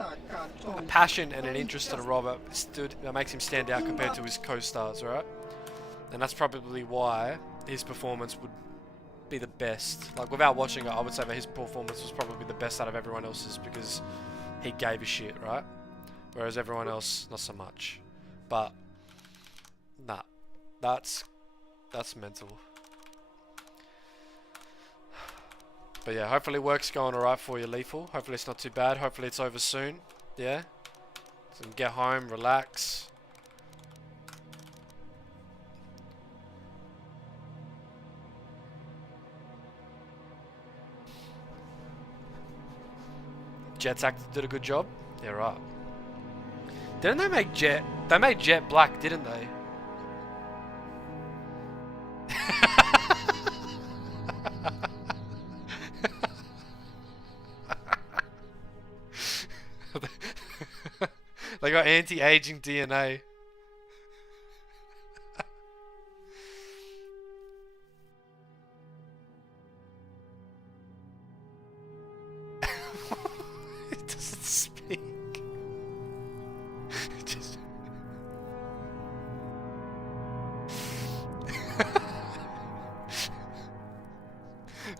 a passion and an interest to the role that makes him stand out compared to his co-stars, right? And that's probably why his performance would be the best. Like, without watching it, I would say that his performance was probably the best out of everyone else's because he gave a shit, right? Whereas everyone else, not so much. But, nah, that's mental. But yeah, hopefully work's going alright for you, Lethal. Hopefully it's not too bad. Hopefully it's over soon. Yeah? So you can get home, relax. Jet's actor did a good job? Yeah, right. Didn't they make Jet... They made Jet black, didn't they? They got anti-aging DNA. It doesn't speak. It just...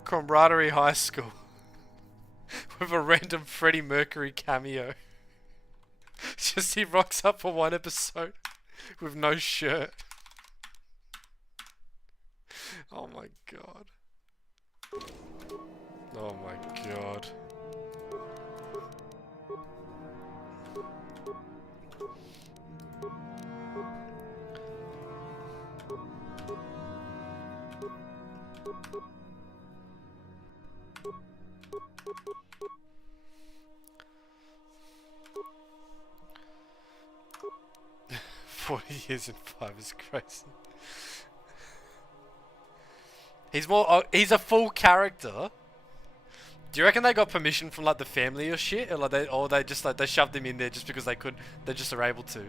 Camaraderie High School. With a random Freddie Mercury cameo. Just he rocks up for one episode with no shirt. Oh my god. Oh my god. Years in 5 is crazy. He's a full character. Do you reckon they got permission from like the family or shit, or like they just like they shoved him in there just because they could? They just are able to.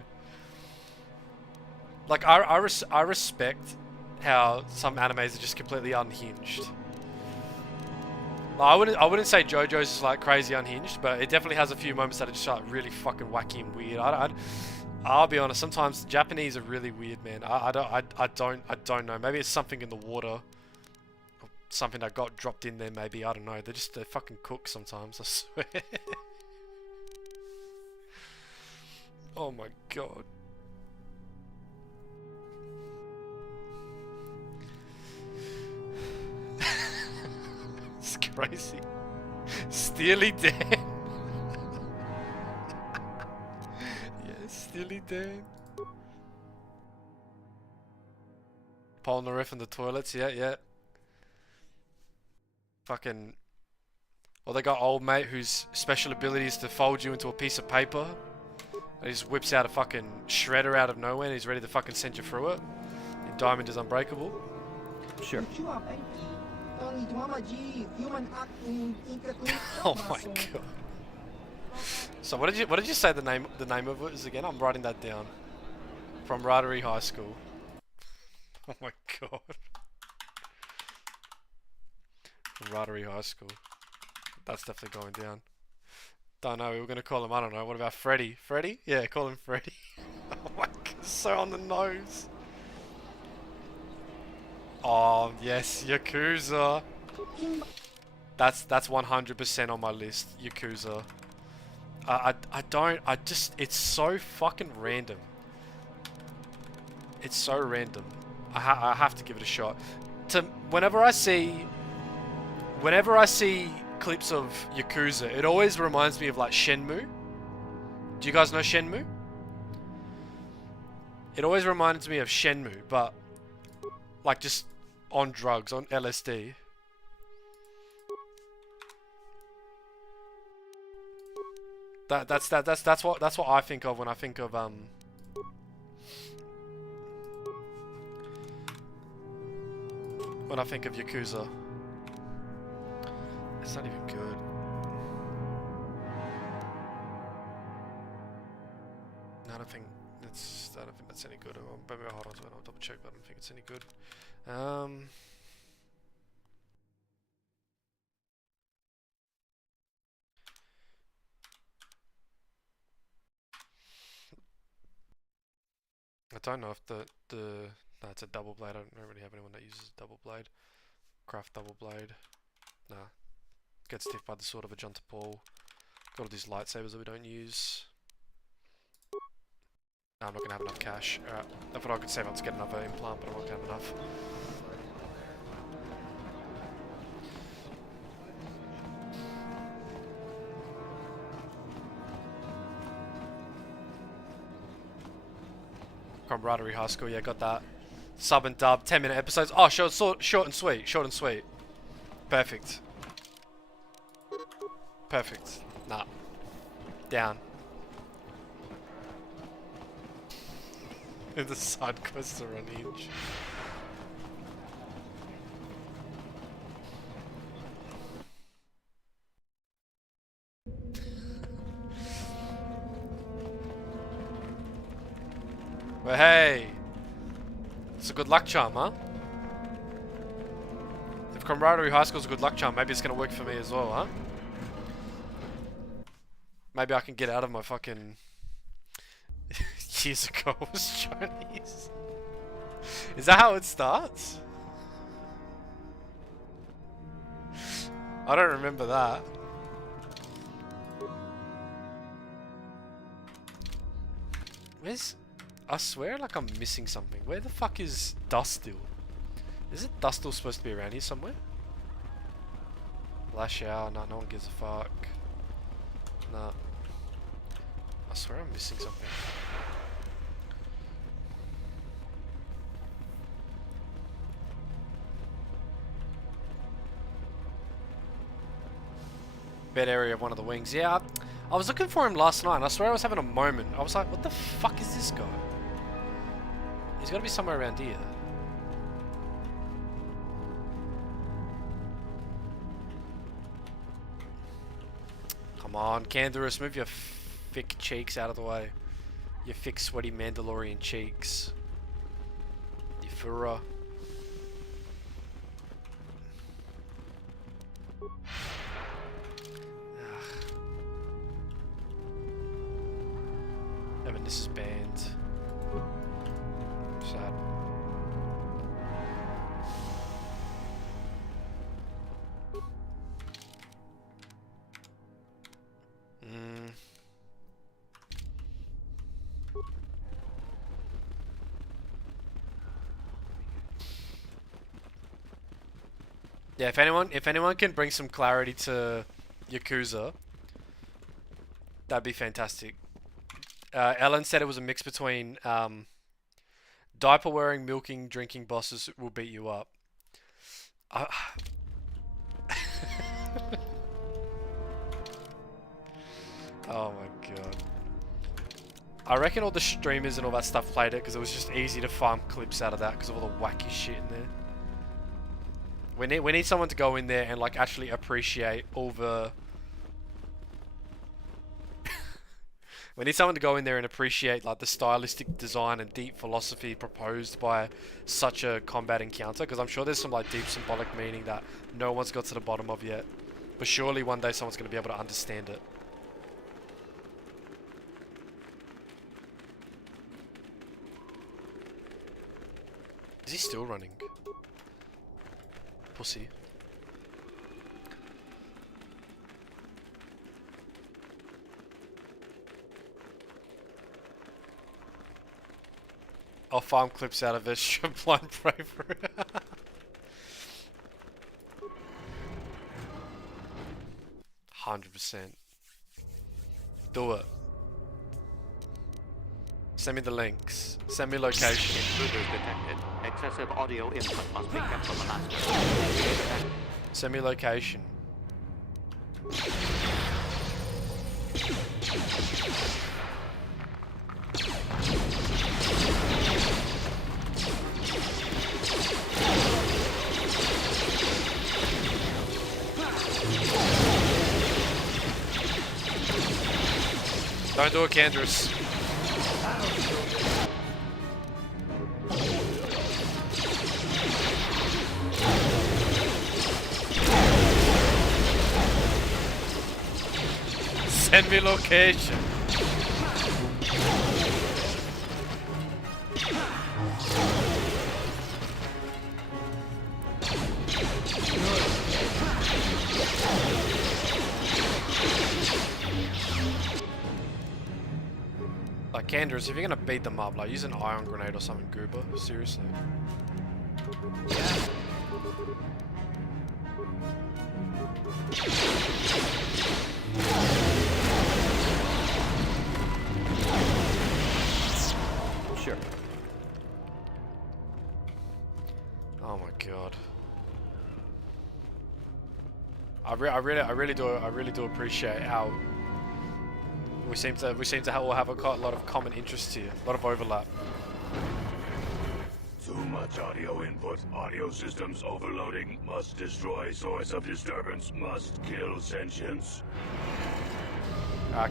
Like I respect how some animes are just completely unhinged. Like, I wouldn't say JoJo's is like crazy unhinged, but it definitely has a few moments that are just like really fucking wacky and weird. I'll be honest. Sometimes the Japanese are really weird, man. I don't know. Maybe it's something in the water, or something that got dropped in there. Maybe I don't know. They fucking cook sometimes. I swear. Oh my god. It's crazy. Steely Dan. Steely Dan. Polnareff in the toilets, yeah. Fucking... Well, they got old mate whose special ability is to fold you into a piece of paper. And he just whips out a fucking shredder out of nowhere and he's ready to fucking send you through it. And Diamond is unbreakable. Sure. Oh my god. So what did you say the name of it is again? I'm writing that down. From Camaraderie High School. Oh my god. Camaraderie High School. That's definitely going down. Don't know, we were gonna call him, I don't know, what about Freddy? Freddy? Yeah, call him Freddy. Oh my god, so on the nose. Oh yes, Yakuza. That's 100% on my list, Yakuza. It's so fucking random. It's so random. I have to give it a shot. Whenever I see clips of Yakuza, it always reminds me of like Shenmue. Do you guys know Shenmue? It always reminds me of Shenmue, but like just on drugs, on LSD. That's what I think of when I think of Yakuza. It's not even good. No, I don't think that's any good. Maybe I'll hold on to it. I'll double check, but I don't think it's any good. I don't know if no, it's a double blade. I don't really have anyone that uses a double blade. Craft double blade. Nah. Get stiffed by the sword of a John Paul. Got all these lightsabers that we don't use. No, I'm not gonna have enough cash. Alright. I thought I could save up to get another implant, but I'm not gonna have enough. Camaraderie High School, yeah, got that. Sub and dub, 10-minute episodes. Oh, short and sweet. Short and sweet. Perfect. Perfect. Nah. Down. The side quests are on Hinge. Well, hey. It's a good luck charm, huh? If Camaraderie High School's a good luck charm, maybe it's gonna work for me as well, huh? Maybe I can get out of my fucking years ago was Chinese. Is that how it starts? I don't remember that. Where's... I swear like I'm missing something. Where the fuck is Dustil? Isn't Dustil supposed to be around here somewhere? Lash out. No one gives a fuck. Nah. I swear I'm missing something. Bed area of one of the wings. Yeah, I was looking for him last night and I swear I was having a moment. I was like, what the fuck is this guy? He's gotta be somewhere around here. Come on, Canderous, move your thick cheeks out of the way. Your thick, sweaty Mandalorian cheeks. You furra. Evan, this is banned. Sad. Yeah, if anyone can bring some clarity to Yakuza, that'd be fantastic. Ellen said it was a mix between diaper wearing, milking, drinking bosses will beat you up. Oh my god. I reckon all the streamers and all that stuff played it because it was just easy to farm clips out of that because of all the wacky shit in there. We need someone to go in there and like actually appreciate all the... We need someone to go in there and appreciate like the stylistic design and deep philosophy proposed by such a combat encounter, because I'm sure there's some like deep symbolic meaning that no one's got to the bottom of yet. But surely one day someone's going to be able to understand it. Is he still running? Pussy. I'll farm clips out of this blind bravery. 100%. Do it. Send me the links. Send me location. Intruders detected. Excessive audio input must be kept on the master. Send me location. Don't do it, Canderous. Send me location. Like, Canderous, if you're gonna beat them up, like, use an ion grenade or something, Goober. Seriously. Sure. Oh my god. I really do appreciate how we seem to all have a lot of common interests here, a lot of overlap. Too much audio input. Audio systems overloading. Must destroy source of disturbance. Must kill sentience.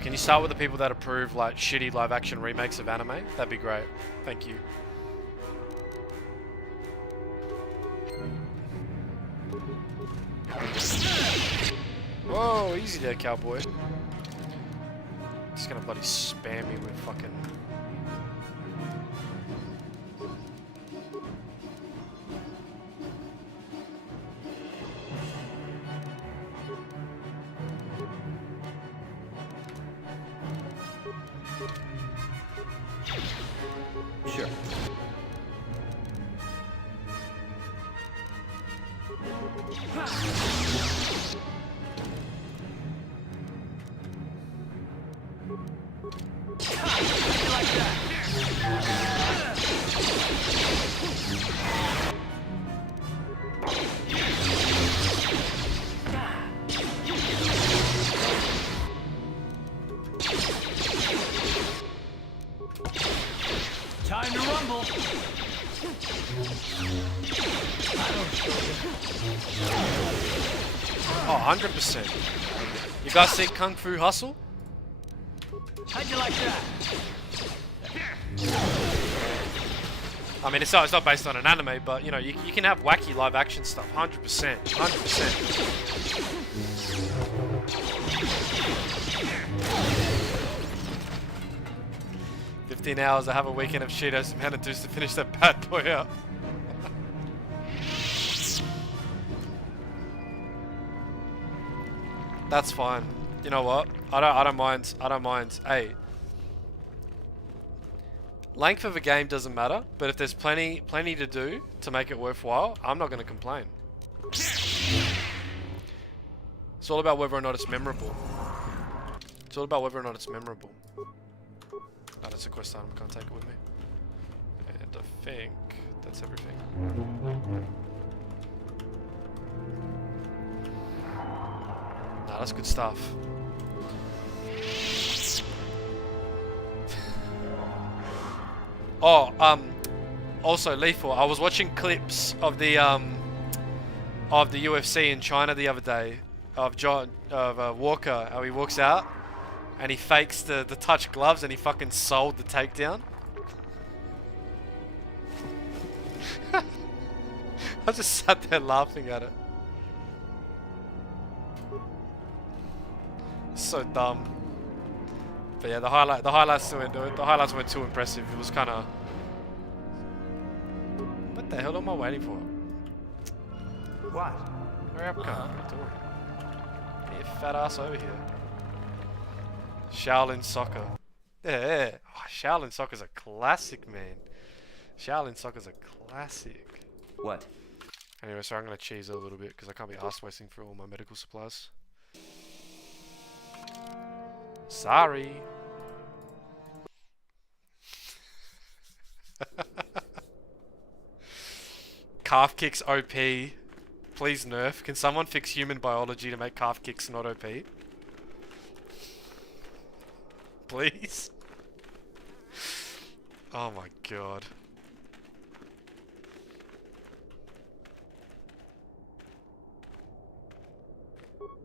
Can you start with the people that approve like shitty live action remakes of anime? That'd be great. Thank you. Whoa, easy there, cowboy. Just gonna bloody spam me with fucking... Sure. Time to rumble. Oh, 100%. You guys see Kung Fu Hustle? How'd you like that? I mean, it's not based on an anime, but you know, you can have wacky live action stuff. 100%. 100%. 15 hours. I have a weekend of Cheetos and Mountain Dews to finish that bad boy out. That's fine. You know what? I don't mind. I don't mind. Hey, length of a game doesn't matter, but if there's plenty to do to make it worthwhile, I'm not going to complain. It's all about whether or not it's memorable. It's all about whether or not it's memorable. Oh, that's a quest item. I can't take it with me. And I think that's everything. Nah, that's good stuff. Oh, also Lethal. I was watching clips of the UFC in China the other day of Walker. How he walks out and he fakes the touch gloves and he fucking sold the takedown. I just sat there laughing at it. So dumb. But yeah, the highlights weren't too impressive. It was kind of. What the hell am I waiting for? What? Hurry up, cunt. What are you doing? Get your fat ass over here. Shaolin Soccer. Yeah. Oh, Shaolin Soccer's a classic, man. Shaolin Soccer's a classic. What? Anyway, so I'm gonna cheese it a little bit because I can't be ass wasting for all my medical supplies. Sorry. Calf kicks OP. Please nerf. Can someone fix human biology to make calf kicks not OP? Please? Oh my god.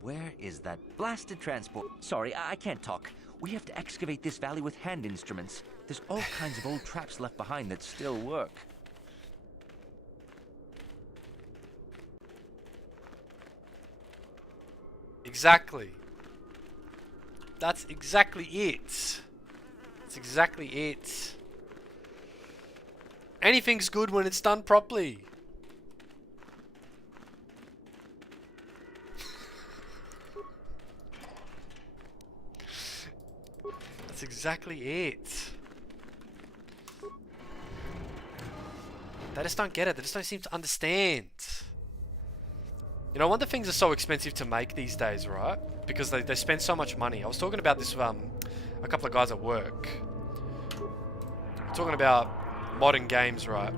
Where is that blasted transport? Sorry, I can't talk. We have to excavate this valley with hand instruments. There's all kinds of old traps left behind that still work. Exactly. That's exactly it. That's exactly it. Anything's good when it's done properly. That's exactly it. They just don't get it. They just don't seem to understand. You know, one of the things that's so expensive to make these days, right? Because they spend so much money. I was talking about this with a couple of guys at work. Talking about modern games, right?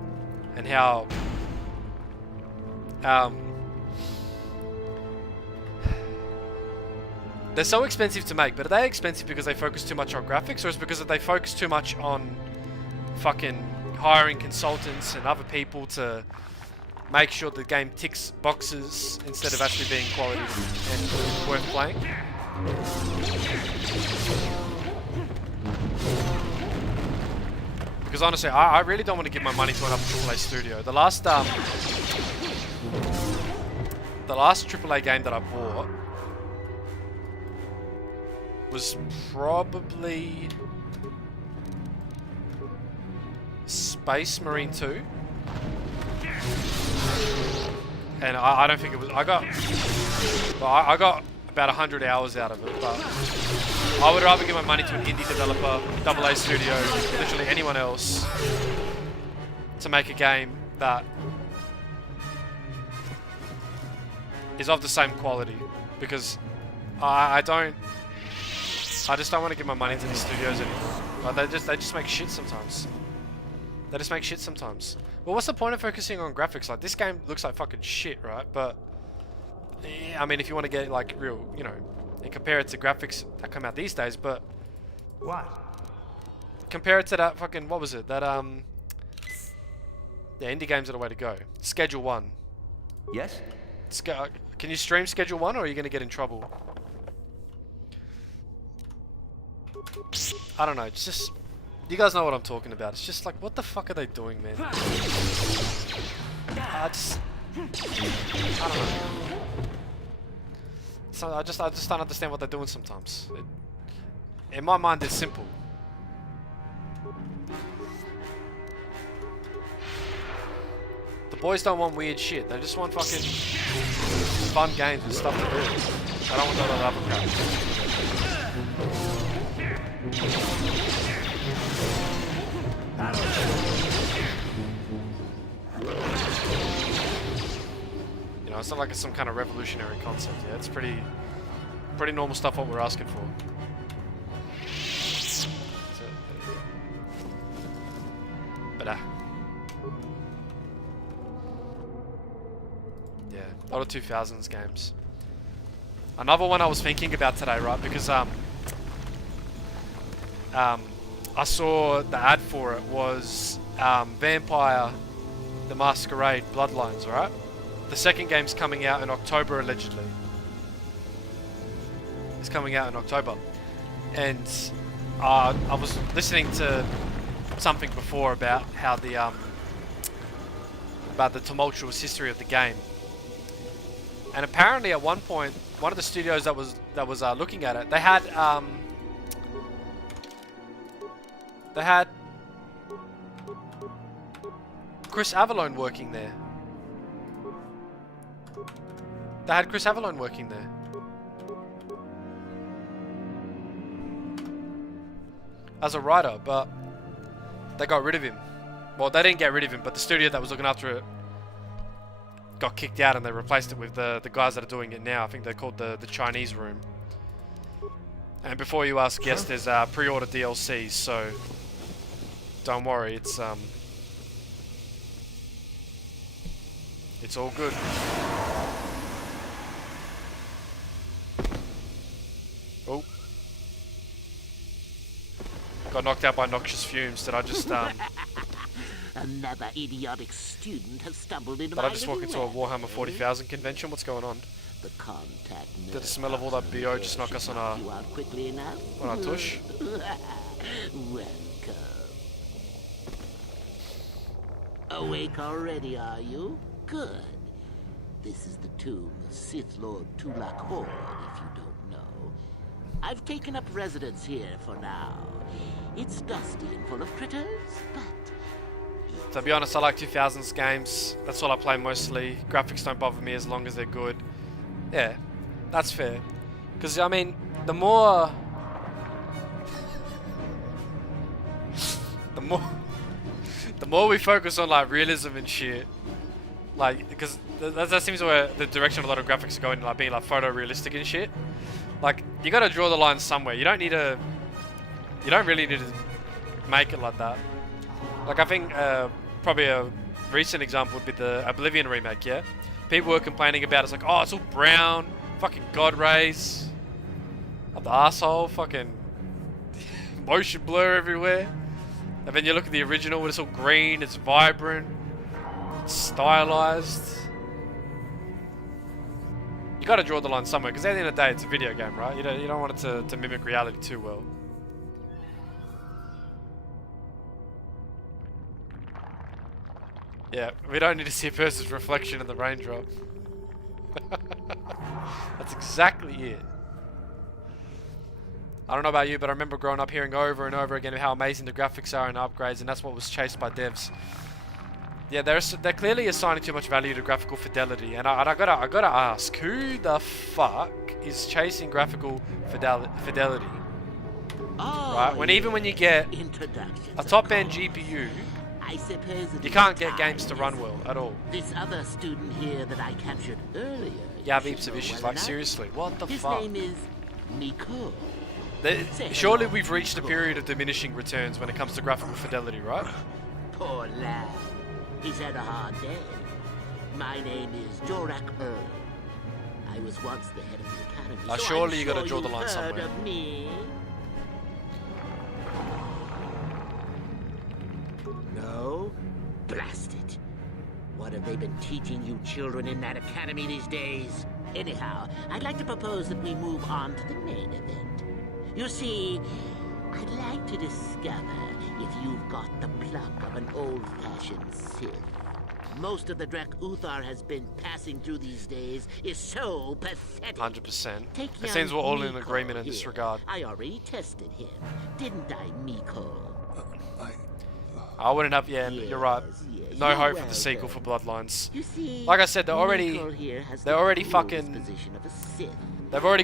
And how they're so expensive to make, but are they expensive because they focus too much on graphics, or is it because they focus too much on fucking hiring consultants and other people to make sure the game ticks boxes instead of actually being quality and worth playing? Because honestly, I really don't want to give my money to another AAA studio. The last AAA game that I bought was probably Space Marine 2. And I don't think it was. I got about 100 hours out of it, but I would rather give my money to an indie developer, AA studio, literally anyone else, to make a game that is of the same quality. Because I just don't want to give my money to these studios anymore. Like they just make shit sometimes. They just make shit sometimes. Well, what's the point of focusing on graphics? Like, this game looks like fucking shit, right? But, I mean, if you want to get, like, real, you know, and compare it to graphics that come out these days, but... What? Compare it to that fucking, what was it? That, yeah, indie games are the way to go. Schedule 1. Yes? Can you stream Schedule 1, or are you going to get in trouble? I don't know, it's just... You guys know what I'm talking about. It's just like, what the fuck are they doing, man? I don't know. So I just don't understand what they're doing sometimes. In my mind, it's simple. The boys don't want weird shit. They just want fucking fun games and stuff to do. I don't want that other crap. You know, it's not like it's some kind of revolutionary concept. Yeah, it's pretty normal stuff. What we're asking for. But yeah, a lot of 2000s games. Another one I was thinking about today, right? Because I saw the ad for it was Vampire the Masquerade Bloodlines, right? The second game's coming out in October, allegedly. It's coming out in October. And I was listening to something before about how the tumultuous history of the game. And apparently at one point, one of the studios that was looking at it, they had Chris Avellone working there. They had Chris Avellone working there. As a writer, but they got rid of him. Well, they didn't get rid of him, but the studio that was looking after it got kicked out and they replaced it with the guys that are doing it now. I think they're called the Chinese Room. And before you ask, yes, there's pre-order DLCs, so don't worry, it's all good. Oh. Got knocked out by noxious fumes. Did I just Another idiotic student has stumbled into Did I just walk into a Warhammer 40,000 convention? What's going on? The contact. Did the smell of all that BO just knock us on our tush? Welcome. Awake already, are you? Good. This is the tomb of Sith Lord Tulak Hord, if you don't know. I've taken up residence here for now. It's dusty and full of critters, but... To be honest, I like 2000s games. That's all I play mostly. Graphics don't bother me as long as they're good. Yeah, that's fair. Because, I mean, the more we focus on, like, realism and shit, like, because that seems where the direction a lot of graphics are going, like, being, like, photorealistic and shit. Like, you gotta draw the line somewhere. You don't really need to make it like that. Like, I think probably a recent example would be the Oblivion remake, yeah? People were complaining about it's like, oh, it's all brown, fucking God rays, up the asshole, fucking motion blur everywhere. And then you look at the original, it's all green, it's vibrant, it's stylized. You gotta draw the line somewhere, because at the end of the day, it's a video game, right? You don't want it to mimic reality too well. Yeah, we don't need to see a person's reflection in the raindrop. That's exactly it. I don't know about you, but I remember growing up hearing over and over again how amazing the graphics are and upgrades, and that's what was chased by devs. Yeah, they're clearly assigning too much value to graphical fidelity, and I gotta ask, who the fuck is chasing graphical fidelity? Right, when even when you get a top-end GPU, you can't get games to run well at all. This other student here that I captured earlier. You have heaps of issues, like seriously, what the fuck? His name is Nico. Surely we've reached a period of diminishing returns when it comes to graphical fidelity, right? Poor lad. He's had a hard day. My name is Jorak Earl. I was once the head of the academy. Now, surely you gotta draw the line somewhere. Of me. No? Blast it. What have they been teaching you children in that academy these days? Anyhow, I'd like to propose that we move on to the main event. You see, I'd like to discover if you've got the pluck of an old-fashioned Sith. Most of the Drek Uthar has been passing through these days is so pathetic. 100%. It seems we're all in agreement in this regard. I already tested him, didn't I, Miko? I wouldn't have, yeah, you're right. No hope for the sequel for Bloodlines. Like I said, they've already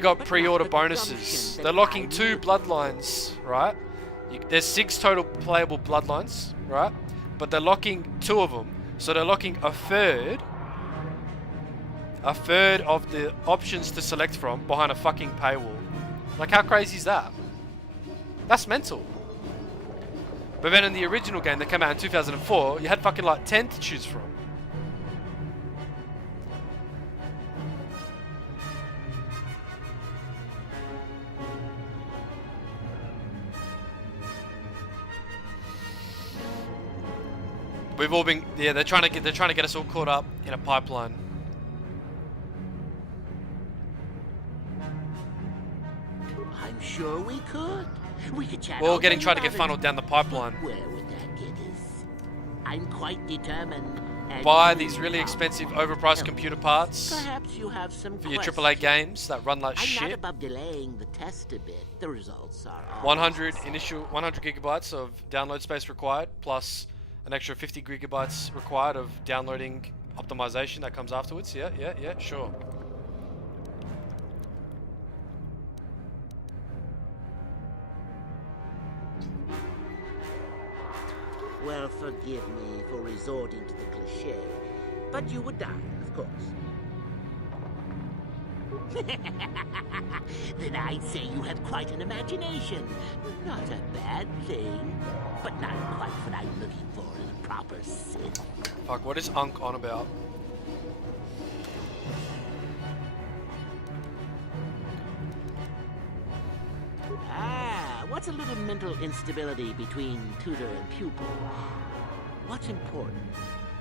got pre-order bonuses. They're locking 2 Bloodlines, right? There's 6 total playable Bloodlines, right? But they're locking 2 of them. So they're locking a third of the options to select from behind a fucking paywall. Like, how crazy is that? That's mental. But then in the original game that came out in 2004, you had fucking like 10 to choose from. We've all been, yeah, they're trying to get us all caught up in a pipeline. I'm sure we could. We could chat. We're all trying to get funneled down the pipeline. Where would that get us? I'm quite determined. Buy these really expensive, overpriced computer parts Perhaps you have some for your AAA games that run like I'm shit. not above delaying the test a bit. The results are 100 gigabytes of download space required, plus an extra 50 gigabytes required of downloading optimization that comes afterwards. Yeah, sure. Well, forgive me for resorting to the cliché, but you would die, of course. Then I'd say you have quite an imagination. Not a bad thing, but not quite what I'm looking for in a proper Sith. Fuck, what is Unk on about? What's a little mental instability between tutor and pupil? What's important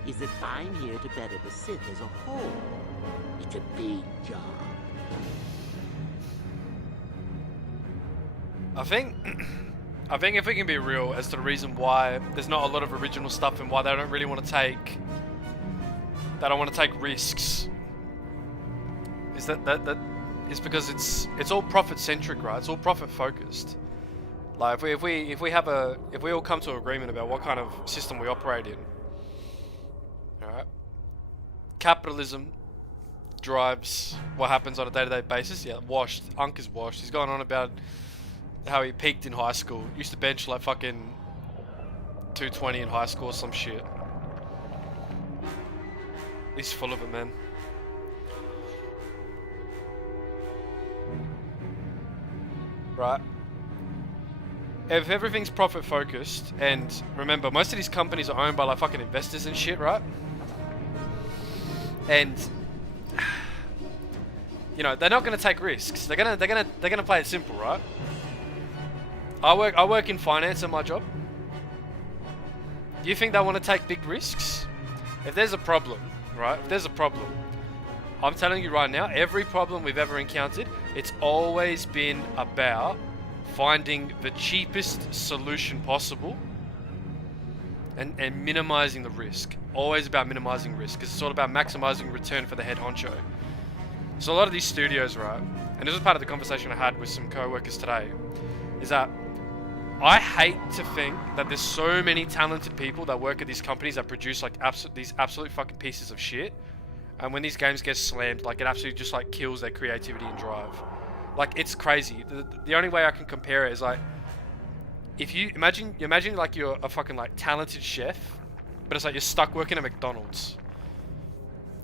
is that I'm here to better the Sith as a whole. It's a big job. I think if we can be real as to the reason why there's not a lot of original stuff and why they don't really want to take risks, is that is because it's all profit centric, right? It's all profit focused. Like if we all come to an agreement about what kind of system we operate in, alright? Capitalism drives what happens on a day-to-day basis. Yeah, washed. Unk is washed. He's going on about how he peaked in high school. Used to bench like fucking 220 in high school or some shit. He's full of it, man. Right. If everything's profit focused, and remember, most of these companies are owned by like fucking investors and shit, right? And you know, they're not gonna take risks. They're gonna play it simple, right? I work in finance in my job. Do you think they want to take big risks? If there's a problem, right? If there's a problem, I'm telling you right now, every problem we've ever encountered, it's always been about finding the cheapest solution possible and minimizing the risk. Always about minimizing risk, because it's all about maximizing return for the head honcho. So a lot of these studios, right, and this was part of the conversation I had with some co-workers today, is that I hate to think that there's so many talented people that work at these companies that produce like these absolute fucking pieces of shit, and when these games get slammed, like it absolutely just like kills their creativity and drive. Like it's crazy. The only way I can compare it is like, if you imagine like you're a fucking like talented chef, but it's like you're stuck working at McDonald's.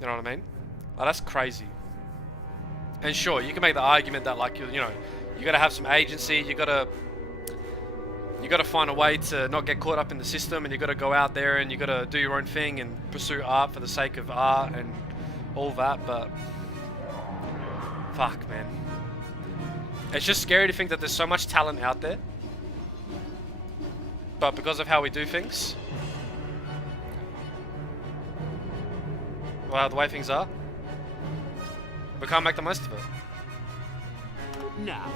You know what I mean? Like that's crazy. And sure, you can make the argument that like you gotta have some agency, you gotta find a way to not get caught up in the system, and you gotta go out there and you gotta do your own thing and pursue art for the sake of art and all that, but fuck, man. It's just scary to think that there's so much talent out there, but because of how we do things, well, the way things are, we can't make the most of it. Now,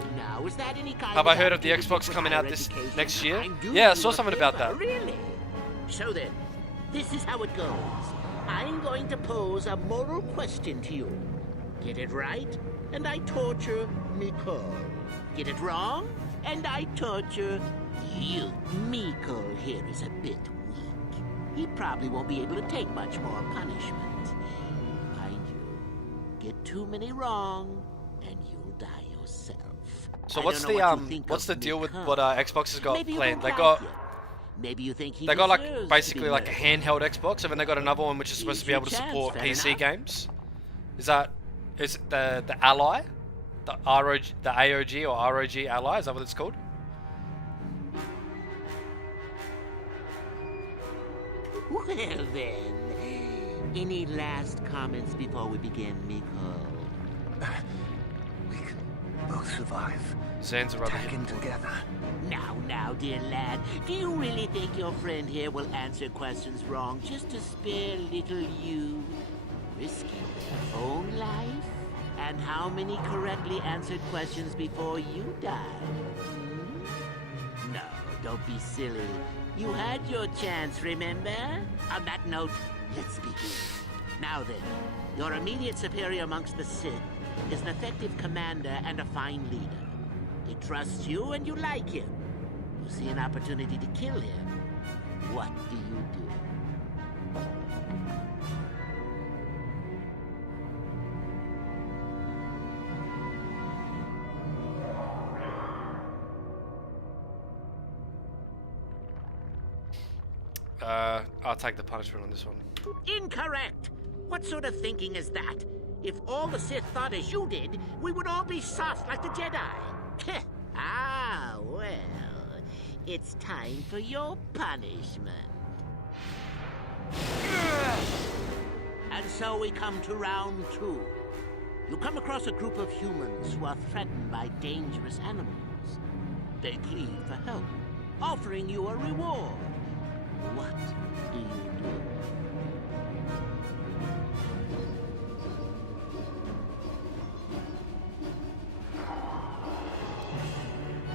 is that any kind Have I heard of the Xbox coming out this next year? Yeah, I saw something about that. Really? So then, this is how it goes. I'm going to pose a moral question to you. Get it right, and I torture Mikol. Get it wrong, and I torture you. Mikol here is a bit weak. He probably won't be able to take much more punishment. Mind you, get too many wrong, and you'll die yourself. So what's the deal with what Xbox has got planned? Maybe you think they got like basically like a handheld Xbox, and then they got another one which is supposed to be able to support PC games. Is it the Ally, the AOG or ROG Ally? Is that what it's called? Well then, any last comments before we begin, Mikol? We can both survive. survive. Zen's a rubber Attacking together. Now, dear lad, do you really think your friend here will answer questions wrong just to spare little you? Risking their own life? And how many correctly answered questions before you died? Hmm? No, don't be silly. You had your chance, remember? On that note, let's begin. Now then, your immediate superior amongst the Sith is an effective commander and a fine leader. He trusts you and you like him. You see an opportunity to kill him. What do you do? I'll take the punishment on this one. Incorrect! What sort of thinking is that? If all the Sith thought as you did, we would all be soft like the Jedi. Ah, well, it's time for your punishment. And so we come to round 2. You come across a group of humans who are threatened by dangerous animals. They plead for help, offering you a reward. What do you do?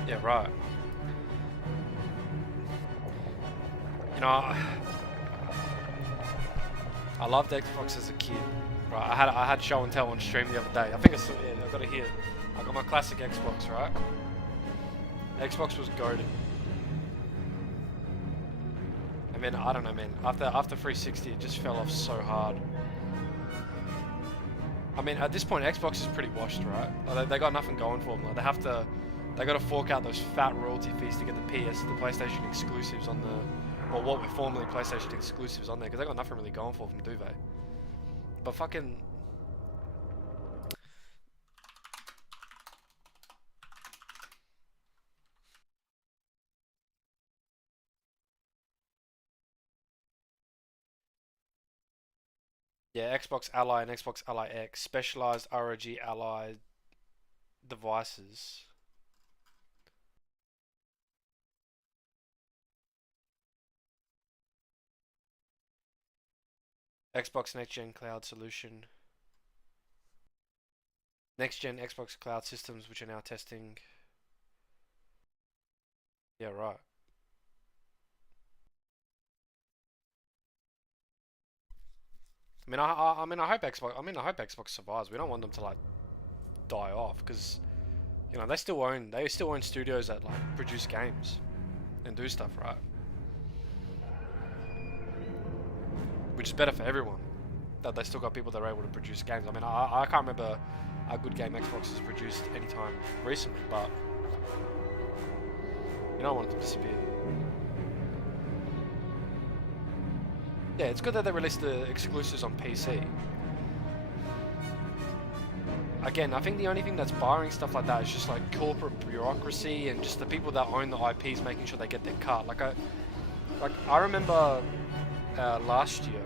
Yeah, right. You know, I loved Xbox as a kid. Right, I had show and tell on stream the other day. I think I still, yeah, I got it here. I got my classic Xbox, right? Xbox was goated. I mean, I don't know, man. After 360, it just fell off so hard. I mean, at this point, Xbox is pretty washed, right? Like, they got nothing going for them. Like, they got to fork out those fat royalty fees to get the PlayStation exclusives on the, or what were formerly PlayStation exclusives on there, because they got nothing really going for them, do they? But fucking. Yeah, Xbox Ally and Xbox Ally X, specialized ROG Ally devices. Xbox Next Gen Cloud Solution. Next Gen Xbox Cloud Systems, which are now testing. Yeah, right. I mean, I hope Xbox survives. We don't want them to like die off, because you know they still own studios that like produce games and do stuff, right? Which is better for everyone. That they still got people that are able to produce games. I mean, I can't remember a good game Xbox has produced anytime recently, but you don't want it to disappear. Yeah, it's good that they released the exclusives on PC. Again, I think the only thing that's barring stuff like that is just like corporate bureaucracy and just the people that own the IPs making sure they get their cut. Like I remember last year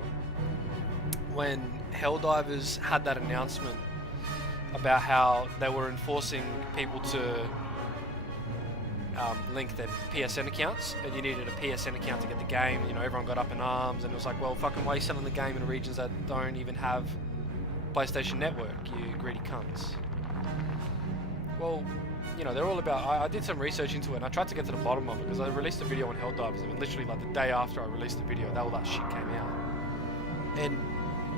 when Helldivers had that announcement about how they were enforcing people to link their PSN accounts, and you needed a PSN account to get the game. You know, everyone got up in arms, and it was like, well, fucking why are you selling the game in regions that don't even have PlayStation Network, you greedy cunts? Well, you know, they're all about. I did some research into it, and I tried to get to the bottom of it, because I released a video on Helldivers, and literally like the day after I released the video, all that shit came out, and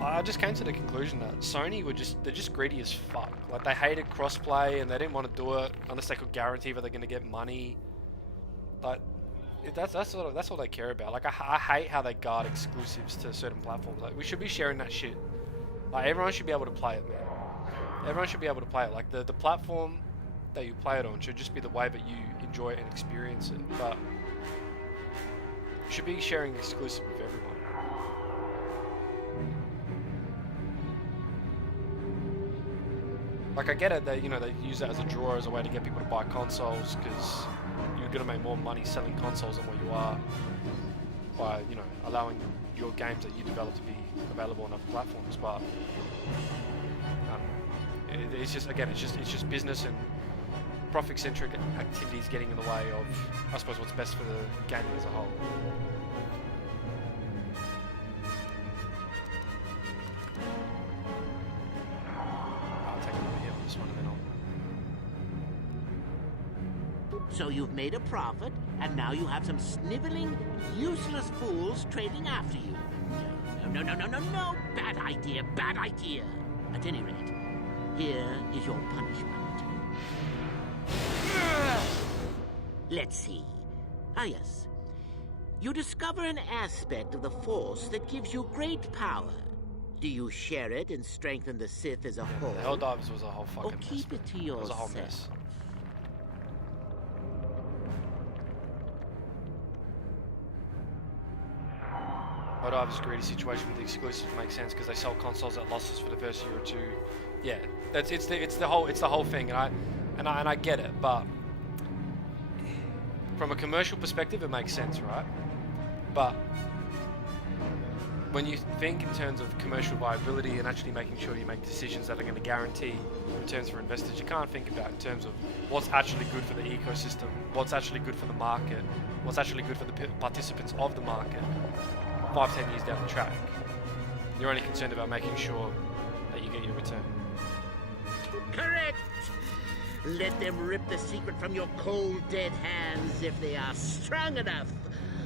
I just came to the conclusion that Sony they're just greedy as fuck. Like, they hated crossplay and they didn't want to do it unless they could guarantee that they're going to get money. Like, that's all they care about. Like, I hate how they guard exclusives to certain platforms. Like, we should be sharing that shit. Like, everyone should be able to play it, man. Everyone should be able to play it. Like, the platform that you play it on should just be the way that you enjoy it and experience it. But you should be sharing exclusive with everyone. Like, I get it that, you know, they use that as a draw, as a way to get people to buy consoles, because you're going to make more money selling consoles than what you are by, you know, allowing your games that you develop to be available on other platforms. But it's just, again, it's just business, and profit-centric activities getting in the way of, I suppose, what's best for the gaming as a whole. I'll take another hit on this one and then I'll... So you've made a profit, and now you have some sniveling, useless fools trading after you. No. Bad idea. At any rate, here is your punishment. Let's see. Ah, yes. You discover an aspect of the Force that gives you great power. Do you share it and strengthen the Sith as a whole? The Helldivers was a whole fucking or mess. keep it to yourself? It was a whole mess. Helldivers greedy situation with the exclusives makes sense because they sell consoles at losses for the first year or two. Yeah, it's the whole thing, and I get it, but from a commercial perspective, it makes sense, right? But when you think in terms of commercial viability and actually making sure you make decisions that are going to guarantee returns for investors, you can't think about in terms of what's actually good for the ecosystem, what's actually good for the market, what's actually good for the participants of the market 5-10 years down the track. You're only concerned about making sure that you get your return. Correct! Let them rip the secret from your cold, dead hands if they are strong enough.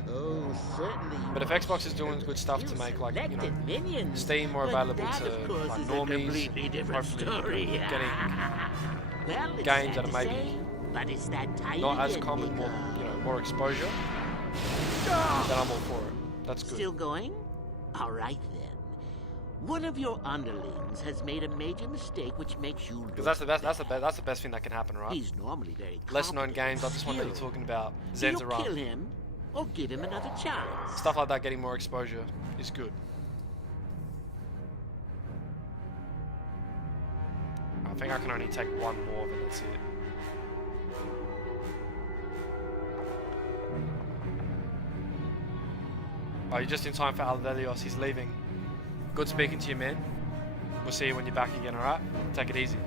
Oh, certainly. But if Xbox is doing good stuff to make, like, you know, Steam more available to like normies, hopefully getting games that are maybe not as common, more, you know, more exposure, then I'm all for it. That's good. Still going? All right then. One of your underlings has made a major mistake, which makes you. Because that's the best. That's the best thing that can happen, right? He's normally very less known games like this one that you're talking about. Zen's Do you kill him or give him another chance? Stuff like that, getting more exposure is good. I think I can only take one more, but that's it. Oh, you're just in time for Aldelios. He's leaving. Good speaking to you, man. We'll see you when you're back again, alright? Take it easy.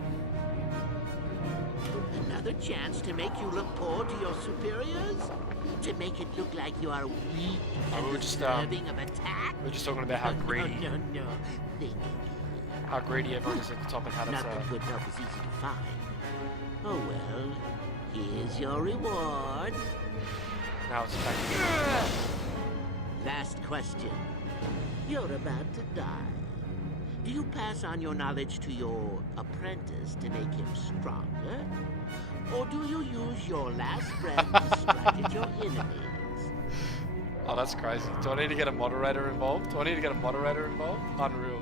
Another chance to make you look poor to your superiors? To make it look like you are weak and deserving of attack? We're just talking about how greedy. No. Think. How greedy everyone is at the top and how Not that good help is easy to find. Oh well, here's your reward. Now it's back. Last question. You're about to die. Do you pass on your knowledge to your apprentice to make him stronger? Or do you use your last breath to strike at your enemies? Oh, that's crazy. Do I need to get a moderator involved? Unreal.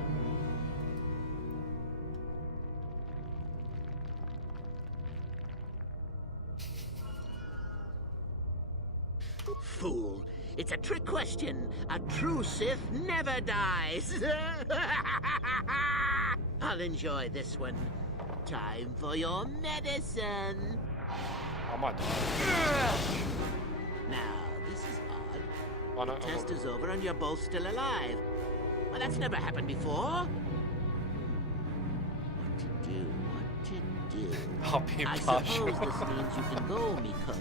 Fool. It's a trick question. A true Sith never dies. I'll enjoy this one. Time for your medicine. I might die. Now, this is odd. Why not? The test is over and you're both still alive. Well, that's never happened before. What to do? I'll be impartial. I suppose this means you can go, Miko.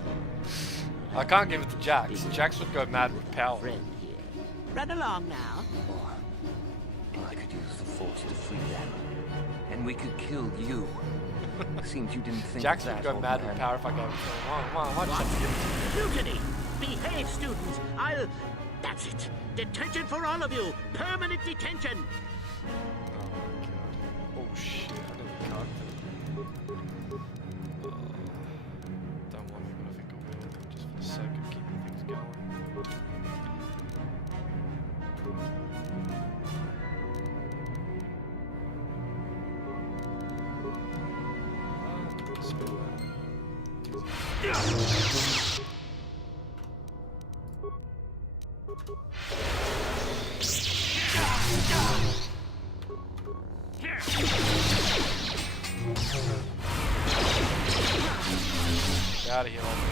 I can't give it to Jax. Jax would go mad with power. Run along now. I could use the Force to free them. And we could kill you. Seems you didn't think Jax that would go mad with power if I gave it to him. Why just have to give it to him? Mutiny! Behave, students! That's it! Detention for all of you! Permanent detention! Oh shit, I didn't cut it. Don't want to, but I think I will. Just for the sake of keeping things going. Get out of here, old man.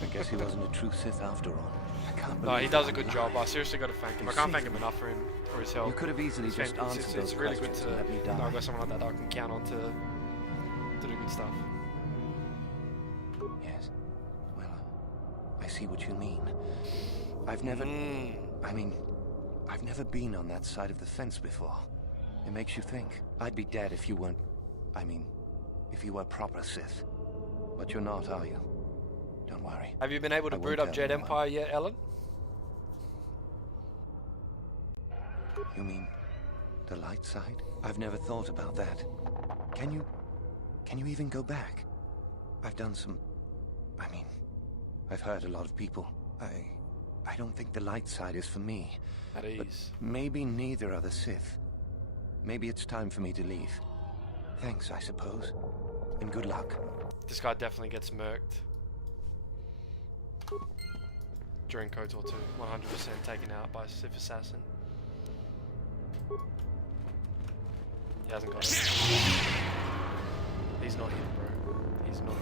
I guess he wasn't a true Sith after all. I can't believe No, he does a good job. I seriously got to thank him. I can't thank him enough for his help. You could have easily just answered It's those really good questions to and let me die. know I've got someone like that I can count on to and stuff. Yes. Well, I see what you mean. I've never... I mean, I've never been on that side of the fence before. It makes you think. I'd be dead if you weren't... I mean, if you were proper Sith. But you're not, are you? Don't worry. Have you been able to boot up Jedi Empire yet, Ellen? You mean the light side? I've never thought about that. Can you even go back? I've done some... I mean, I've hurt a lot of people. I don't think the light side is for me. At ease. But maybe neither are the Sith. Maybe it's time for me to leave. Thanks, I suppose. And good luck. This guy definitely gets murked. During KOTOR 2. 100% taken out by a Sith assassin. He hasn't got it. He's not here, bro. He's not here.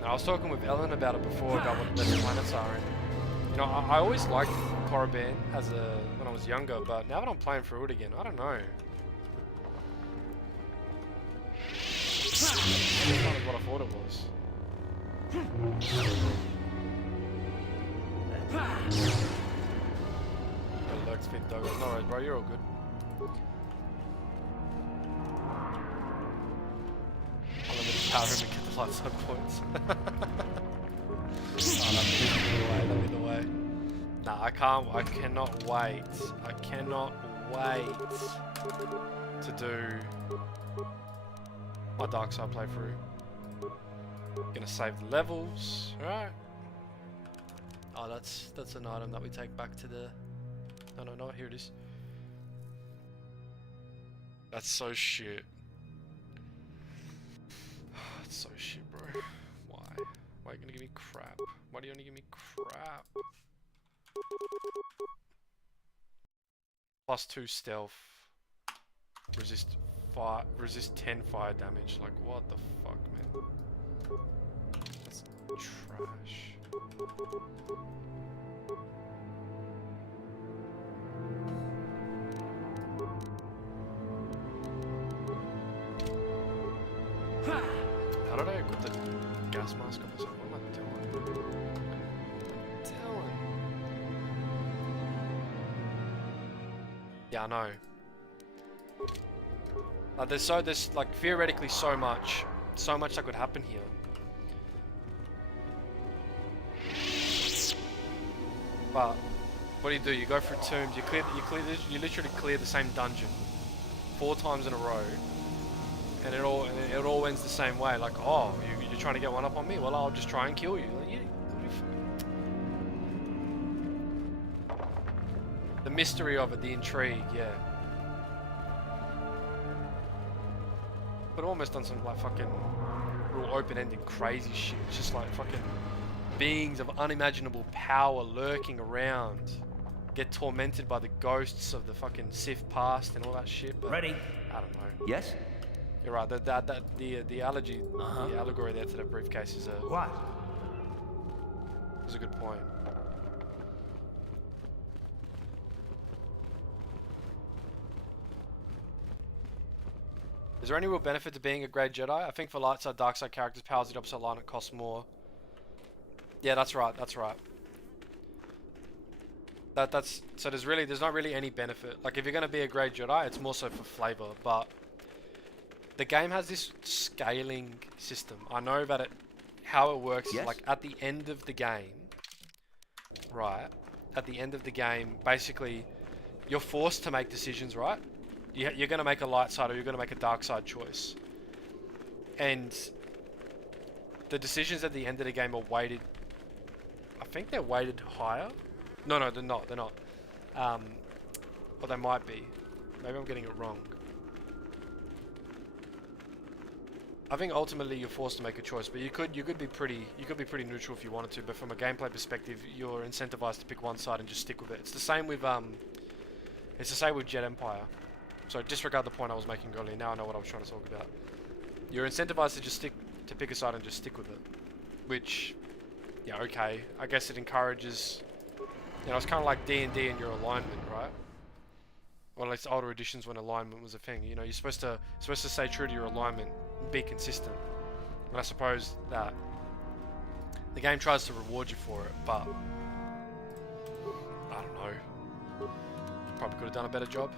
Now, I was talking with Ellen about it before, about what the planets are, and you know, I always liked Korriban when I was younger, but now that I'm playing through it again, I don't know. It's not what I thought it was. Lurk speed dog. No worries, bro, you're all good. Unlimited power and get the light side points. Oh, let me the way. Nah, I cannot wait. I cannot wait to do my dark side playthrough. Gonna save the levels, alright. Oh, that's an item that we take back to the... No, here it is. That's so shit. That's so shit, bro. Why? Why are you gonna give me crap? Why do you only give me crap? +2 stealth. Resist 10 fire damage. Like, what the fuck, man? That's trash. How did I equip the gas mask on myself? What am I doing? Yeah, I know. There's like theoretically so much that could happen here. But what do? You go through tombs. You literally clear the same dungeon 4 times in a row, and it all ends the same way. Like, oh, you're trying to get one up on me? Well, I'll just try and kill you. Like, the mystery of it, the intrigue, yeah. But almost done some like fucking real open-ended crazy shit. It's just like fucking beings of unimaginable power lurking around, get tormented by the ghosts of the fucking Sith past and all that shit. But ready? I don't know. Yes. You're right. The allegory there to the briefcase is a what? Is a good point. Is there any real benefit to being a Grey Jedi? I think for light side, dark side characters, powers the opposite line, it costs more. Yeah, that's right. That's right. So there's not really any benefit. Like if you're gonna be a Grey Jedi, it's more so for flavor. But the game has this scaling system. I know that how it works is like at the end of the game, right? At the end of the game, basically, you're forced to make decisions, right? You're going to make a light side or you're going to make a dark side choice. And the decisions at the end of the game are weighted... I think they're weighted higher. No, they're not. They're not. Or they might be. Maybe I'm getting it wrong. I think ultimately you're forced to make a choice, but you could be pretty neutral if you wanted to. But from a gameplay perspective, you're incentivized to pick one side and just stick with it. It's the same with Jedi Empire. So disregard the point I was making earlier. Now I know what I was trying to talk about. You're incentivized to pick a side and just stick with it. Which, yeah, okay. I guess it encourages You know, it's kind of like D&D and your alignment, right? Or at least older editions when alignment was a thing. You know, you're supposed to stay true to your alignment, and be consistent. And I suppose that the game tries to reward you for it, but I don't know. Probably could have done a better job.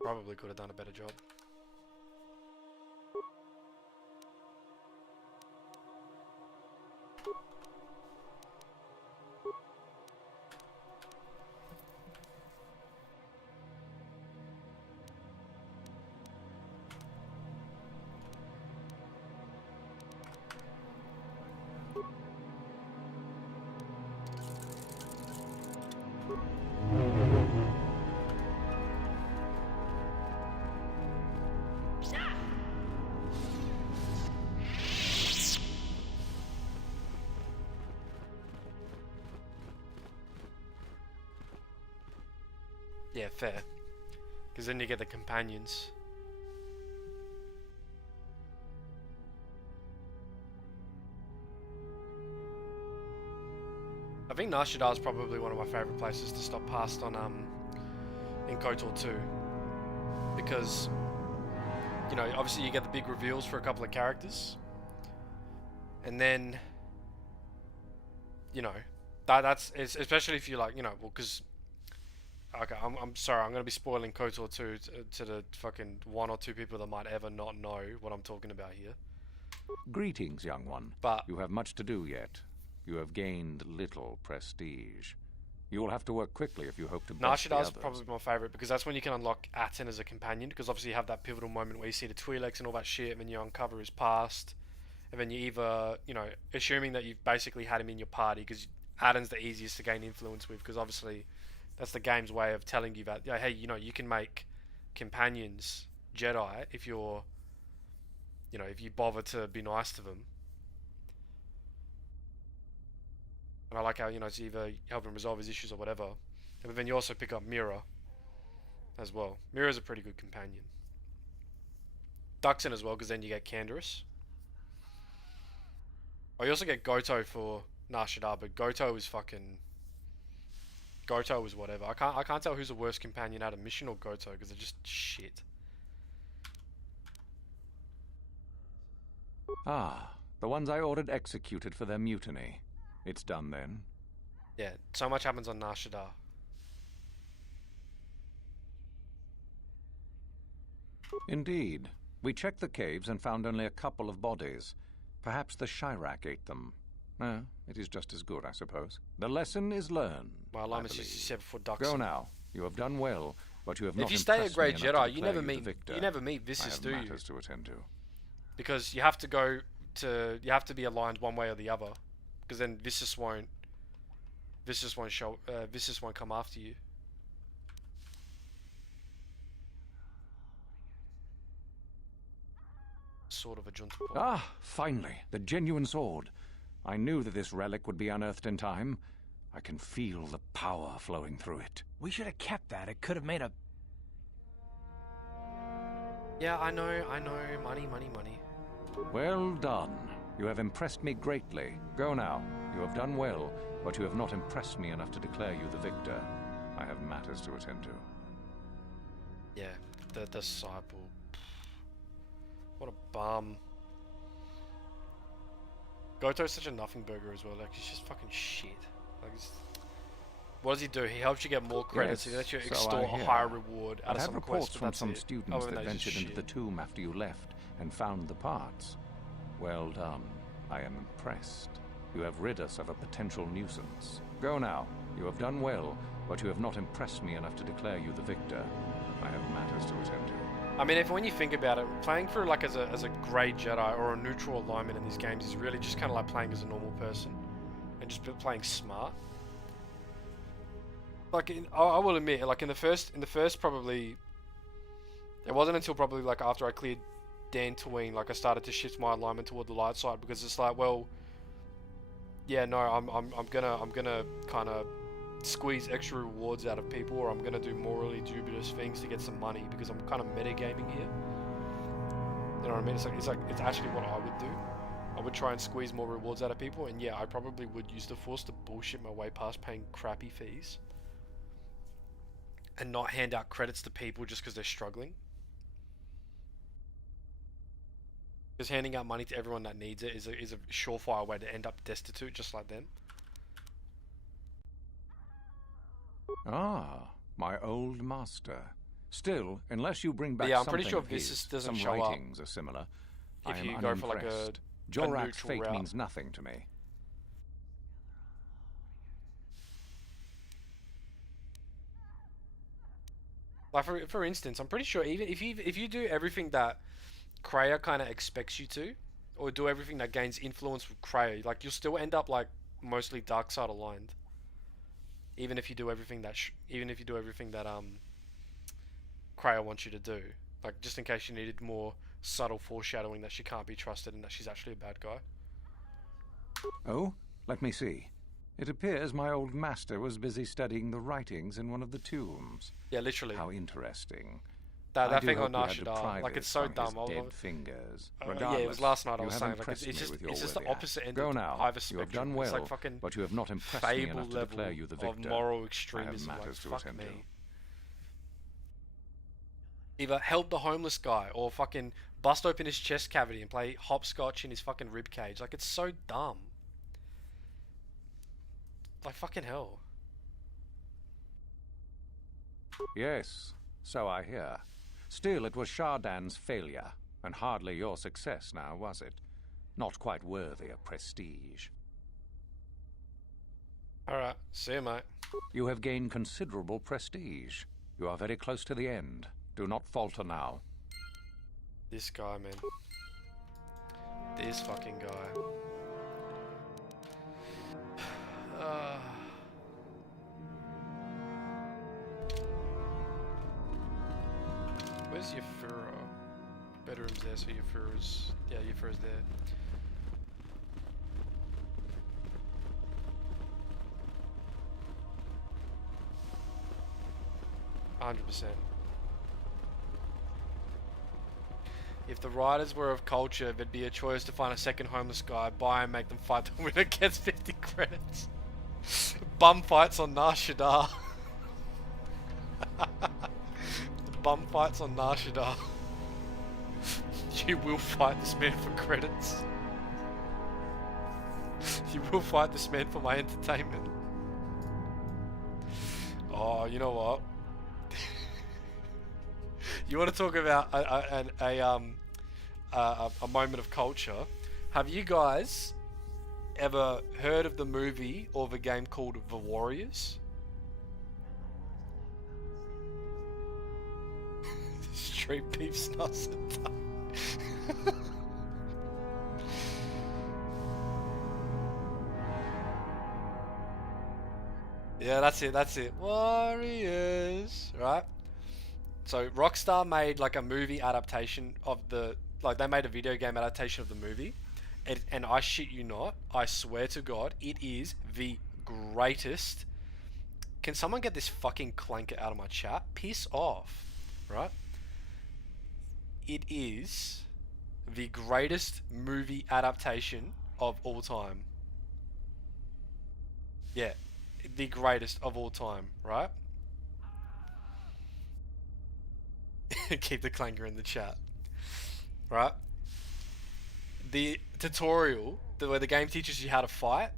Probably could have done a better job. Yeah, fair. Because then you get the companions. I think Nar Shaddaa is probably one of my favourite places to stop past on in KOTOR 2. Because, you know, obviously you get the big reveals for a couple of characters. And then, you know, that's especially if you like, you know, well, because okay, I'm sorry, I'm going to be spoiling KOTOR 2 to the fucking 1 or 2 people that might ever not know what I'm talking about here. Greetings, young one. But you have much to do yet. You have gained little prestige. You will have to work quickly if you hope to Nar best the Shaddaa is others. probably my favourite, because that's when you can unlock Aten as a companion, because obviously you have that pivotal moment where you see the Twi'leks and all that shit, and then you uncover his past, and then you either, you know, assuming that you've basically had him in your party, because Aten's the easiest to gain influence with, because obviously that's the game's way of telling you that, hey, you know, you can make companions Jedi if you're, you know, if you bother to be nice to them. And I like how, you know, it's either help him resolve his issues or whatever. But then you also pick up Mira as well. Mira's a pretty good companion. Duxon as well, because then you get Canderous. Oh, you also get Goto for Nar Shaddaa, but Goto is fucking... Goto is whatever. I can't tell who's the worst companion out of Mission or Goto, because they're just shit. Ah, the ones I ordered executed for their mutiny. It's done then. Yeah, so much happens on Nar Shaddaa. Indeed. We checked the caves and found only a couple of bodies. Perhaps the Chirac ate them. It is just as good, I suppose. The lesson is learned. My alignment's 67 for Duxon. Go now. You have done well, but you have not if you stay a impressed Grey me enough Jedi, to you declare never meet Viscus, do I you? have matters to attend to. Because you have to go to, you have to be aligned one way or the other, because then Viscus won't come after you. Sword of Ajunta Pall. Ah, finally, the genuine sword. I knew that this relic would be unearthed in time. I can feel the power flowing through it. We should have kept that. It could have made a... Yeah, I know. Money. Well done. You have impressed me greatly. Go now. You have done well, but you have not impressed me enough to declare you the victor. I have matters to attend to. Yeah, the disciple. What a bum. Goto's such a nothing burger as well. Like, he's just fucking shit. Like, what does he do? He helps you get more credits. Yes, He lets you so extort I a hear. higher reward out I of had some reports quest, but from that's some it. students Other than that that, he's ventured just into the shit. tomb after you left and found the parts. Well done. I am impressed. You have rid us of a potential nuisance. Go now. You have done well, but you have not impressed me enough to declare you the victor. I have matters to attend to. I mean, when you think about it, playing through like as a Grey Jedi or a neutral alignment in these games is really just kind of like playing as a normal person and just playing smart. Like, I will admit, like in the first probably, it wasn't until probably like after I cleared Dantooine, like I started to shift my alignment toward the light side, because it's like, well, yeah, no, I'm gonna kind of squeeze extra rewards out of people, or I'm gonna do morally dubious things to get some money, because I'm kind of metagaming here. You know what I mean? It's actually what I would do. I would try and squeeze more rewards out of people, and yeah, I probably would use the Force to bullshit my way past paying crappy fees. And not hand out credits to people just because they're struggling. Because handing out money to everyone that needs it is a surefire way to end up destitute just like them. Ah, my old master. Still, unless you bring back yeah, I'm something pretty sure of Viscus his, doesn't some show writings up are similar. if I am you go for like a unimpressed. Jorak's neutral fate route. means nothing to me. Like for instance, I'm pretty sure even if you do everything that Kreia kind of expects you to, or do everything that gains influence with Kreia, like you'll still end up like mostly dark side aligned. Even if you do everything that Kreia wants you to do, like just in case you needed more subtle foreshadowing that she can't be trusted and that she's actually a bad guy. Oh, let me see. It appears my old master was busy studying the writings in one of the tombs. Yeah, literally. How interesting. That thing on Nar Shaddaa, like it's so dumb. Dead fingers. Yeah, it was last night I was saying, like it's just the opposite end of either spectrum. You have done well, it's like fucking but you have not impressed me enough to declare you the victor. Of moral extremism, like fuck me. Either help the homeless guy or fucking bust open his chest cavity and play hopscotch in his fucking rib cage. Like it's so dumb. Like fucking hell. Yes, so I hear. Still, it was Shardan's failure, and hardly your success now, was it? Not quite worthy of prestige. Alright, see you, mate. You have gained considerable prestige. You are very close to the end. Do not falter now. This guy, man. This fucking guy. Where's Yafura? Bedroom's there, so Yafura's... Yeah, Yafura's there. %. If the writers were of culture, there'd be a choice to find a second homeless guy, buy and make them fight the winner gets 50 credits. Bum fights on Nar Shaddaa. Bum fights on Nar Shaddaa. You will fight this man for credits. You will fight this man for my entertainment. Oh, you know what? You want to talk about a moment of culture? Have you guys ever heard of the movie or the game called The Warriors? Straight beef snus and tongue. Yeah, that's it. Warriors, right? So Rockstar made like a movie adaptation of the, like they made a video game adaptation of the movie, and I shit you not, I swear to God, it is the greatest. Can someone get this fucking clanker out of my chat? Piss off, right? It is the greatest movie adaptation of all time. Yeah, the greatest of all time, right? Keep the clanker in the chat, right? The tutorial, where the game teaches you how to fight,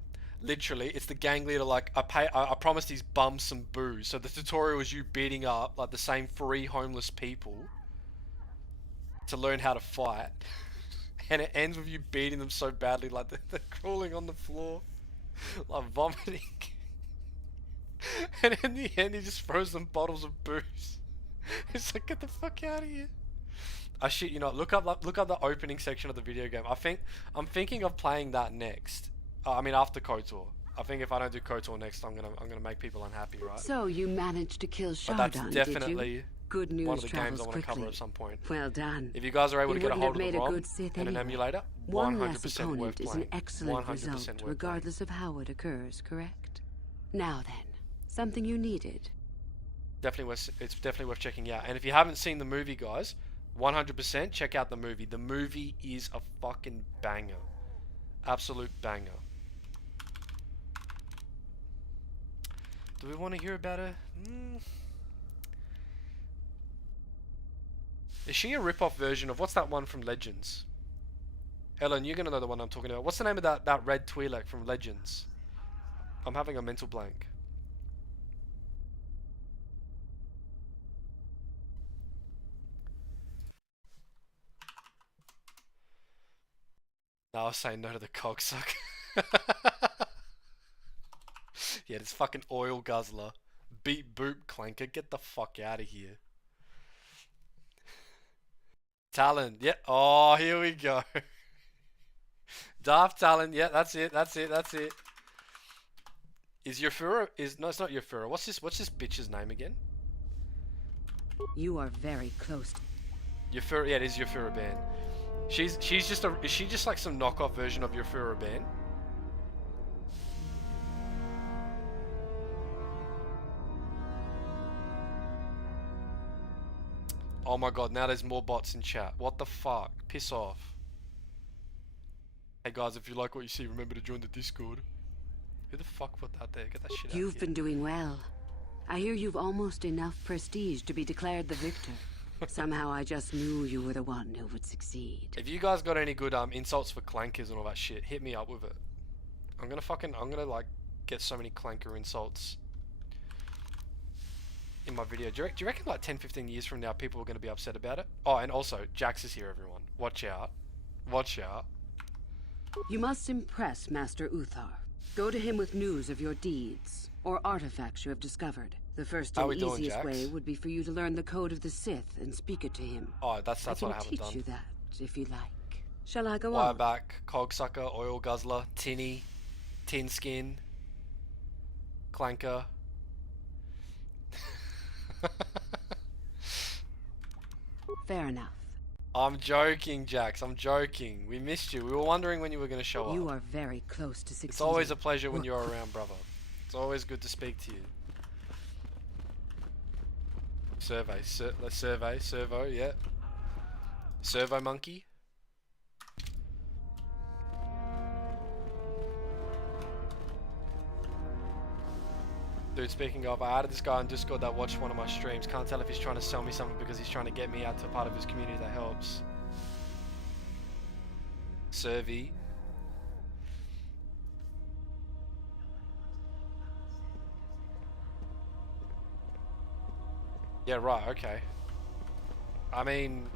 literally, it's the gang leader like, I promised these bums some booze. So the tutorial is you beating up like the same 3 homeless people to learn how to fight, and it ends with you beating them so badly, like they're crawling on the floor, like vomiting, and in the end he just throws them bottles of booze. It's like, get the fuck out of here. I shit you not. Look up the opening section of the video game. I'm thinking of playing that next. I mean after KOTOR. I think if I don't do KOTOR next, I'm gonna make people unhappy, right? So you managed to kill Shardan, but that's definitely good news one of the games I want to quickly. cover at some point. Well done. If you guys are able to get a hold of the ROM and an anyway. emulator, One less 100% opponent worth is playing. an excellent 100% result, worth regardless of how it occurs, correct? Now then, something you needed. It's definitely worth checking out. And if you haven't seen the movie, guys, 100% check out the movie. The movie is a fucking banger. Absolute banger. Do we want to hear about her? Is she a rip-off version of what's that one from Legends? Helen, you're gonna know the one I'm talking about. What's the name of that red Twi'lek from Legends? I'm having a mental blank. No, I was saying no to the cocksucker. Yeah, this fucking oil guzzler. Beat boop clanker. Get the fuck out of here. Talon. Yeah. Oh, here we go. Darth Talon. Yeah, that's it. That's it. That's it. Is Yafura? No, it's not Yafura. What's this bitch's name again? You are very close. Yafura. Yeah, it is Yafura Ban. She's just a. Is she just like some knockoff version of Yafura Ban? Oh my god, now there's more bots in chat. What the fuck? Piss off. Hey guys, if you like what you see, remember to join the Discord. Who the fuck put that there? Get that shit out. You've been doing well. I hear you've almost enough prestige to be declared the victor. Somehow I just knew you were the one who would succeed. If you guys got any good insults for clankers and all that shit, hit me up with it. I'm gonna like get so many clanker insults in my video. Do you reckon like 10-15 years from now people are going to be upset about it? Oh, and also Jax is here, everyone. Watch out. Watch out. You must impress Master Uthar. Go to him with news of your deeds or artifacts you have discovered. The first and easiest way would be for you to learn the code of the Sith and speak it to him. Oh, that's what I haven't done. I can teach you that if you like. Shall I go on? Wireback, Cogsucker, Oil Guzzler, Tinny, Tin Skin, Clanker. Fair enough. I'm joking, Jax. I'm joking. We missed you. We were wondering when you were going to show up. You are very close to succeeding. It's always a pleasure when you're around, brother. It's always good to speak to you. Servo, yeah. Servo monkey. Dude, speaking of, I added this guy on Discord that watched one of my streams. Can't tell if he's trying to sell me something because he's trying to get me out to a part of his community that helps. Servi. Yeah, right, okay. I mean,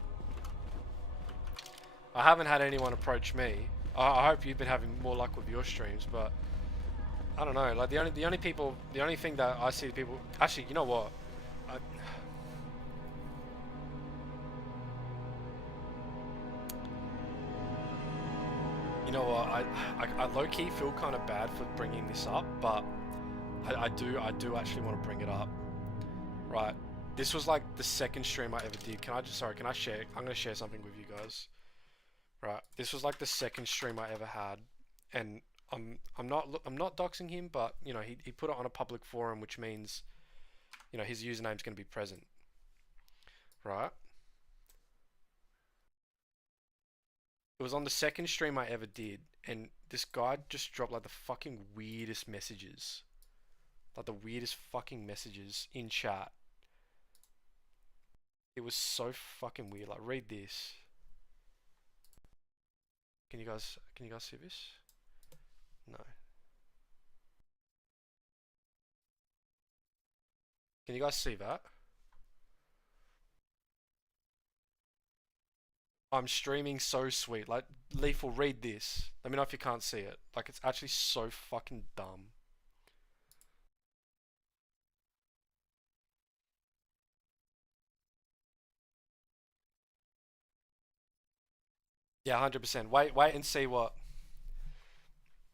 I haven't had anyone approach me. I hope you've been having more luck with your streams, but I don't know. Like the only thing that I see people. Actually, you know what? You know what? I low key feel kind of bad for bringing this up, but I do actually want to bring it up. Right. This was like the second stream I ever did. Can I share? I'm gonna share something with you guys. Right. This was like the second stream I ever had, and I'm not doxing him, but you know he put it on a public forum, which means you know his username's gonna be present. Right. It was on the second stream I ever did, and this guy just dropped like the fucking weirdest messages, like the weirdest fucking messages in chat. It was so fucking weird. Like, read this. Can you guys see this? No. Can you guys see that? I'm streaming so sweet. Like, Lethal, read this. Let me know if you can't see it. Like, it's actually so fucking dumb. Yeah, 100%. Wait and see what.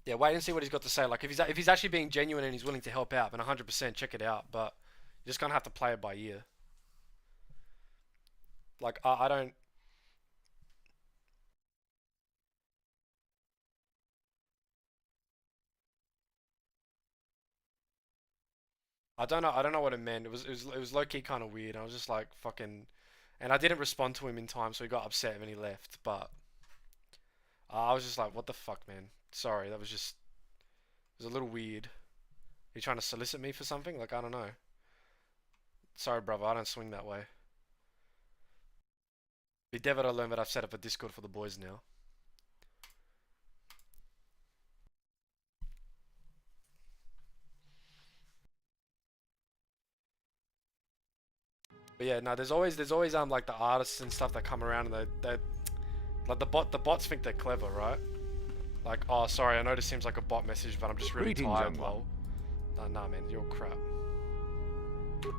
Yeah, wait and see what he's got to say. Like, if he's actually being genuine and he's willing to help out, then 100% check it out. But you just gonna have to play it by ear. Like, I don't. I don't know what it meant. It was low key kind of weird. I was just like fucking, and I didn't respond to him in time, so he got upset when he left. But I was just like, what the fuck, man? Sorry, that was just... It was a little weird. Are you trying to solicit me for something? Like, I don't know. Sorry, brother, I don't swing that way. Be David, I learned that I've set up a Discord for the boys now. But yeah, no, there's always like the artists and stuff that come around and they like the bots think they're clever, right? Like, oh, sorry, I know this seems like a bot message, but I'm just really tired, lol. Nah, man, you're crap.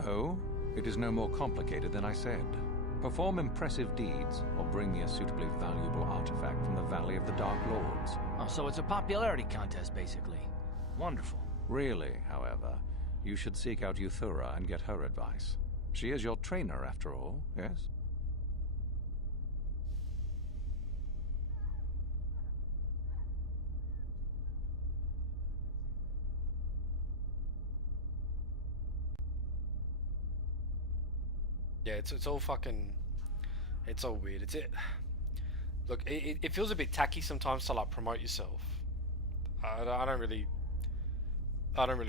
Oh, it is no more complicated than I said. Perform impressive deeds, or bring me a suitably valuable artifact from the Valley of the Dark Lords. Oh, so it's a popularity contest, basically. Wonderful. Really, however, you should seek out Yuthura and get her advice. She is your trainer, after all, yes? Yeah, it's all fucking... It's all weird. Look, it feels a bit tacky sometimes to like promote yourself. I don't really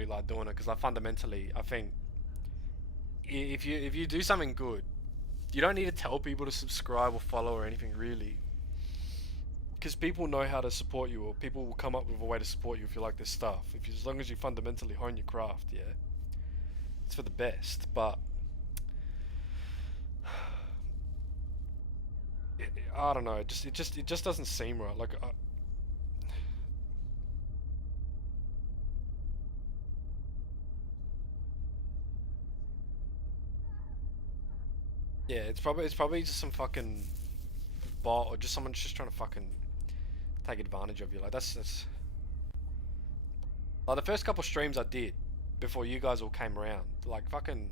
like doing it because I fundamentally I think if you do something good, you don't need to tell people to subscribe or follow or anything really, because people know how to support you, or people will come up with a way to support you if you like this stuff. As long as you fundamentally hone your craft, yeah, it's for the best. But I don't know. It just doesn't seem right. Like, yeah, it's probably just some fucking bot or just someone just trying to fucking take advantage of you. Like that's like the first couple streams I did before you guys all came around. Like fucking.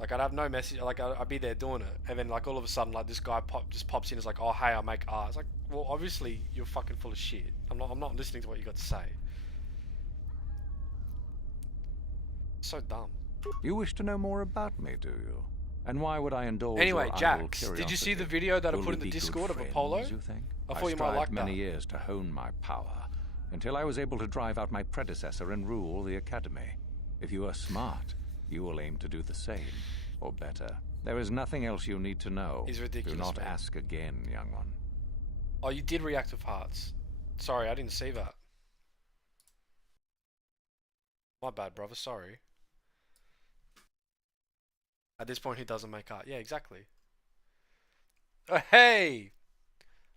Like, I'd have no message, like, I'd be there doing it, and then, like, all of a sudden, like, this guy just pops in and is like, oh, hey, I make art. It's like, well, obviously, you're fucking full of shit. I'm not listening to what you got to say. So dumb. You wish to know more about me, do you? And why would I indulge Anyway, your Jax, idle did you see the curiosity? video that I Will put we in the be good Discord of friends, Apollo? you think? I thought you might like that. many years to hone my power, until I was able to drive out my predecessor and rule the Academy. If you are smart, you will aim to do the same, or better. There is nothing else you need to know. He's ridiculous, Do not man. ask again, young one. Oh, you did react with hearts. Sorry, I didn't see that. My bad, brother. Sorry. At this point, he doesn't make art. Yeah, exactly. Oh, hey!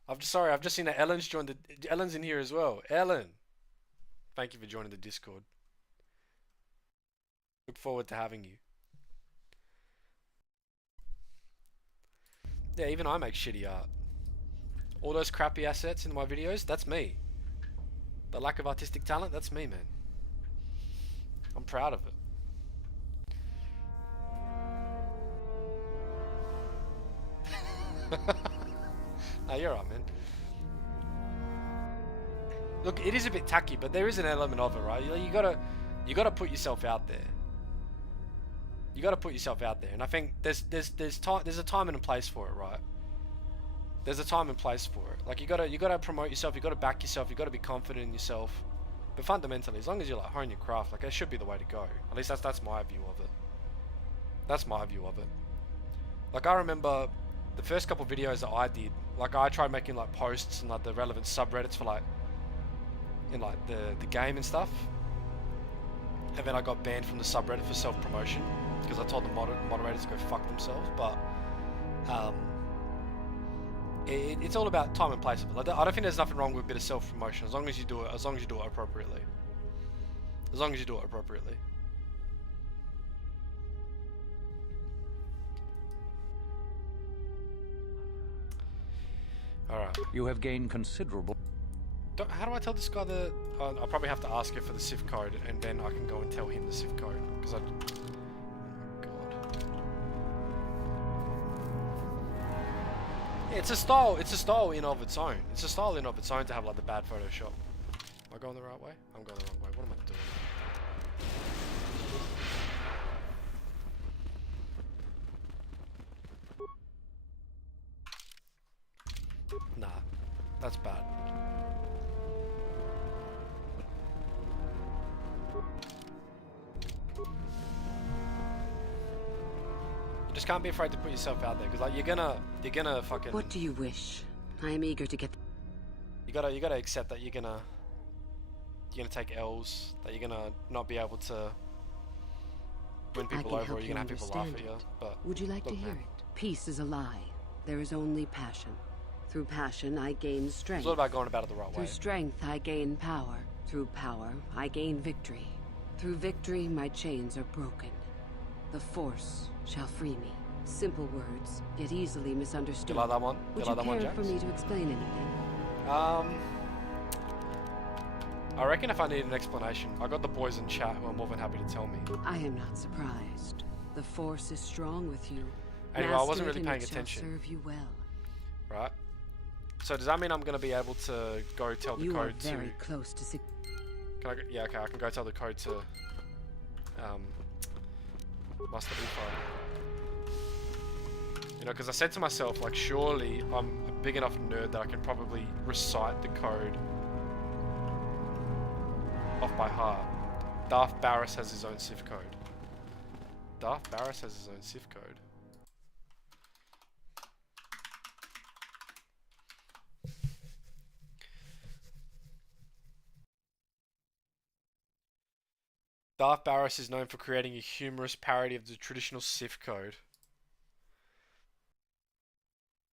I've just seen that Ellen's joined Ellen's in here as well. Ellen! Thank you for joining the Discord. Look forward to having you. Yeah, even I make shitty art. All those crappy assets in my videos, that's me. The lack of artistic talent, that's me, man. I'm proud of it. No, you're right, man. Look, it is a bit tacky, but there is an element of it, right? You gotta put yourself out there. You gotta put yourself out there, and I think there's a time and a place for it, right? There's a time and place for it. Like you gotta promote yourself, you gotta back yourself, you gotta be confident in yourself. But fundamentally, as long as you like hone your craft, like that should be the way to go. At least that's my view of it. That's my view of it. Like I remember the first couple videos that I did, like I tried making like posts and like the relevant subreddits for like in like the game and stuff. And then I got banned from the subreddit for self-promotion because I told the moderators to go fuck themselves. But it's all about time and place. Like, I don't think there's nothing wrong with a bit of self-promotion as long as you do it. As long as you do it appropriately. As long as you do it appropriately. All right. You have gained considerable. How do I tell this guy the... I'll probably have to ask her for the SIF code, and then I can go and tell him the SIF code. Because I... Oh my god. Yeah, it's a style in of its own. It's a style in of its own to have like the bad Photoshop. Am I going the right way? I'm going the wrong way. What am I doing? Nah. That's bad. You just can't be afraid to put yourself out there, because like you're gonna fucking. What do you wish? I am eager to get. You gotta accept that you're gonna take L's, that you're gonna not be able to win people over, or you're gonna have people laugh at you. But would you like to hear it? Peace is a lie. There is only passion. Through passion, I gain strength. It's all about going about it the right way. Through strength, I gain power. Through power, I gain victory. Through victory, my chains are broken. The Force shall free me. Simple words, yet easily misunderstood. You like that one? Would you care for me to explain anything? I reckon if I need an explanation, I got the boys in chat who are more than happy to tell me. I am not surprised. The Force is strong with you. Anyway, I wasn't really paying attention. Serve you well. Right. So does that mean I'm going to be able to go tell the code to... You are very close to... Can I go, yeah, okay, I can go tell the code to... Master Uthar. You know, because I said to myself, like, surely I'm a big enough nerd that I can probably recite the code off by heart. Darth Barris has his own Sith code. Darth Barris has his own Sith code. Darth Barris is known for creating a humorous parody of the traditional Sith code.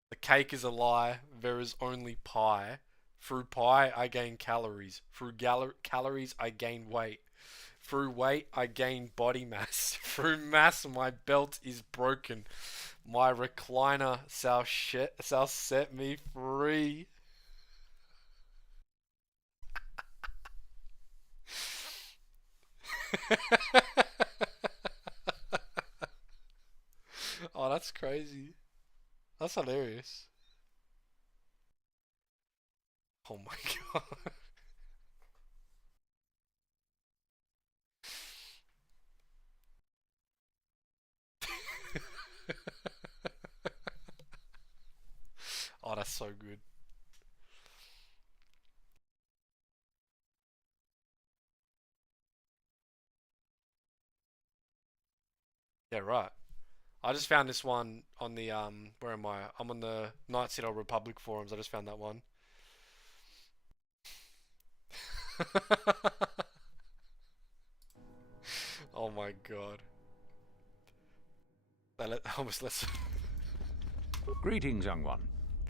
The cake is a lie, there is only pie. Through pie, I gain calories. Through calories, I gain weight. Through weight, I gain body mass. Through mass, my belt is broken. My recliner shall set me free. Oh, that's crazy. That's hilarious. Oh my god. Oh, that's so good. Yeah, right. I just found this one on the where am I? I'm on the Night City Republic forums. I just found that one. Oh my god. Let's Greetings, young one.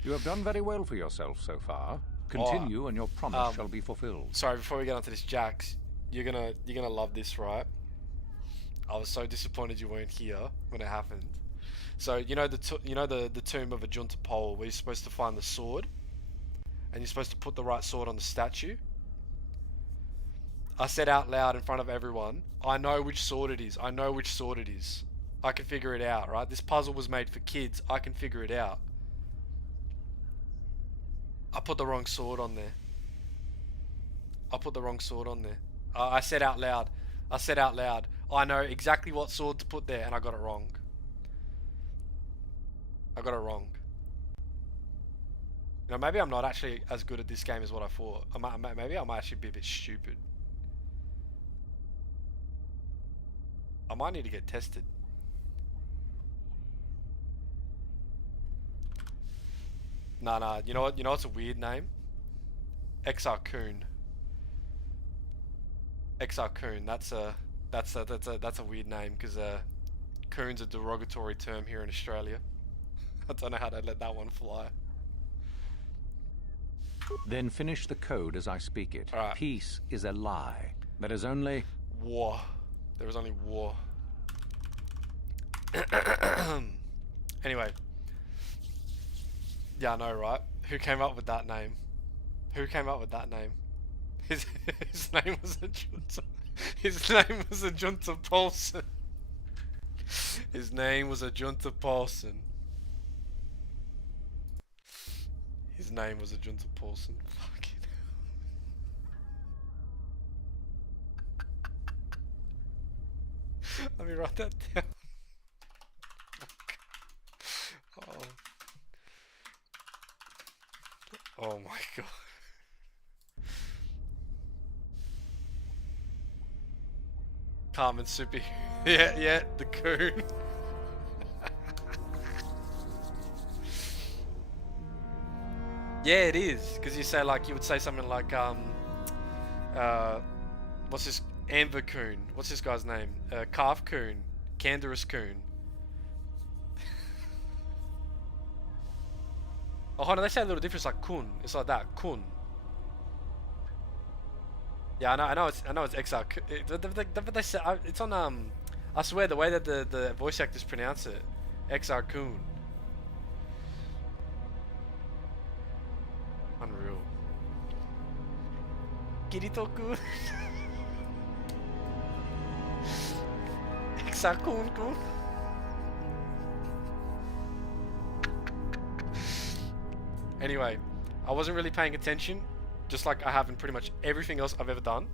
You have done very well for yourself so far. Continue and your promise shall be fulfilled. Sorry, before we get onto this, Jax, you're gonna love this, right? I was so disappointed you weren't here when it happened. So you know the tomb of Ajunta Pol, where you're supposed to find the sword, and you're supposed to put the right sword on the statue. I said out loud in front of everyone, I know which sword it is. I know which sword it is. I can figure it out, right? This puzzle was made for kids. I can figure it out. I put the wrong sword on there. I said out loud. I know exactly what sword to put there, and I got it wrong. You know, maybe I'm not actually as good at this game as what I thought. Maybe I might actually be a bit stupid. I might need to get tested. Nah. You know what? You know what's a weird name? XR Coon. XR Coon. That's a weird name because coon's a derogatory term here in Australia. I don't know how to let that one fly. Then finish the code as I speak it. Right. Peace is a lie. There is only war. There is only war. Anyway. Yeah, I know, right? Who came up with that name? His name was Ajunta. His name was Ajunta Paulson. His name was Ajunta Paulson. Fucking hell. Let me write that down. Oh my god. Carmen Soupy. Yeah, the coon. Yeah, it is. Because you say like, you would say something like, what's this? Amber Coon. What's this guy's name? Calf Coon. Canderous Coon. Oh, hold on, they say a little difference like Kun. It's like that, Kun. Yeah, I know it's XR. But they say it's on I swear the way that the voice actors pronounce it, XR Kun. Unreal. Kirito-kun. XR Kun. Anyway, I wasn't really paying attention, just like I have in pretty much everything else I've ever done.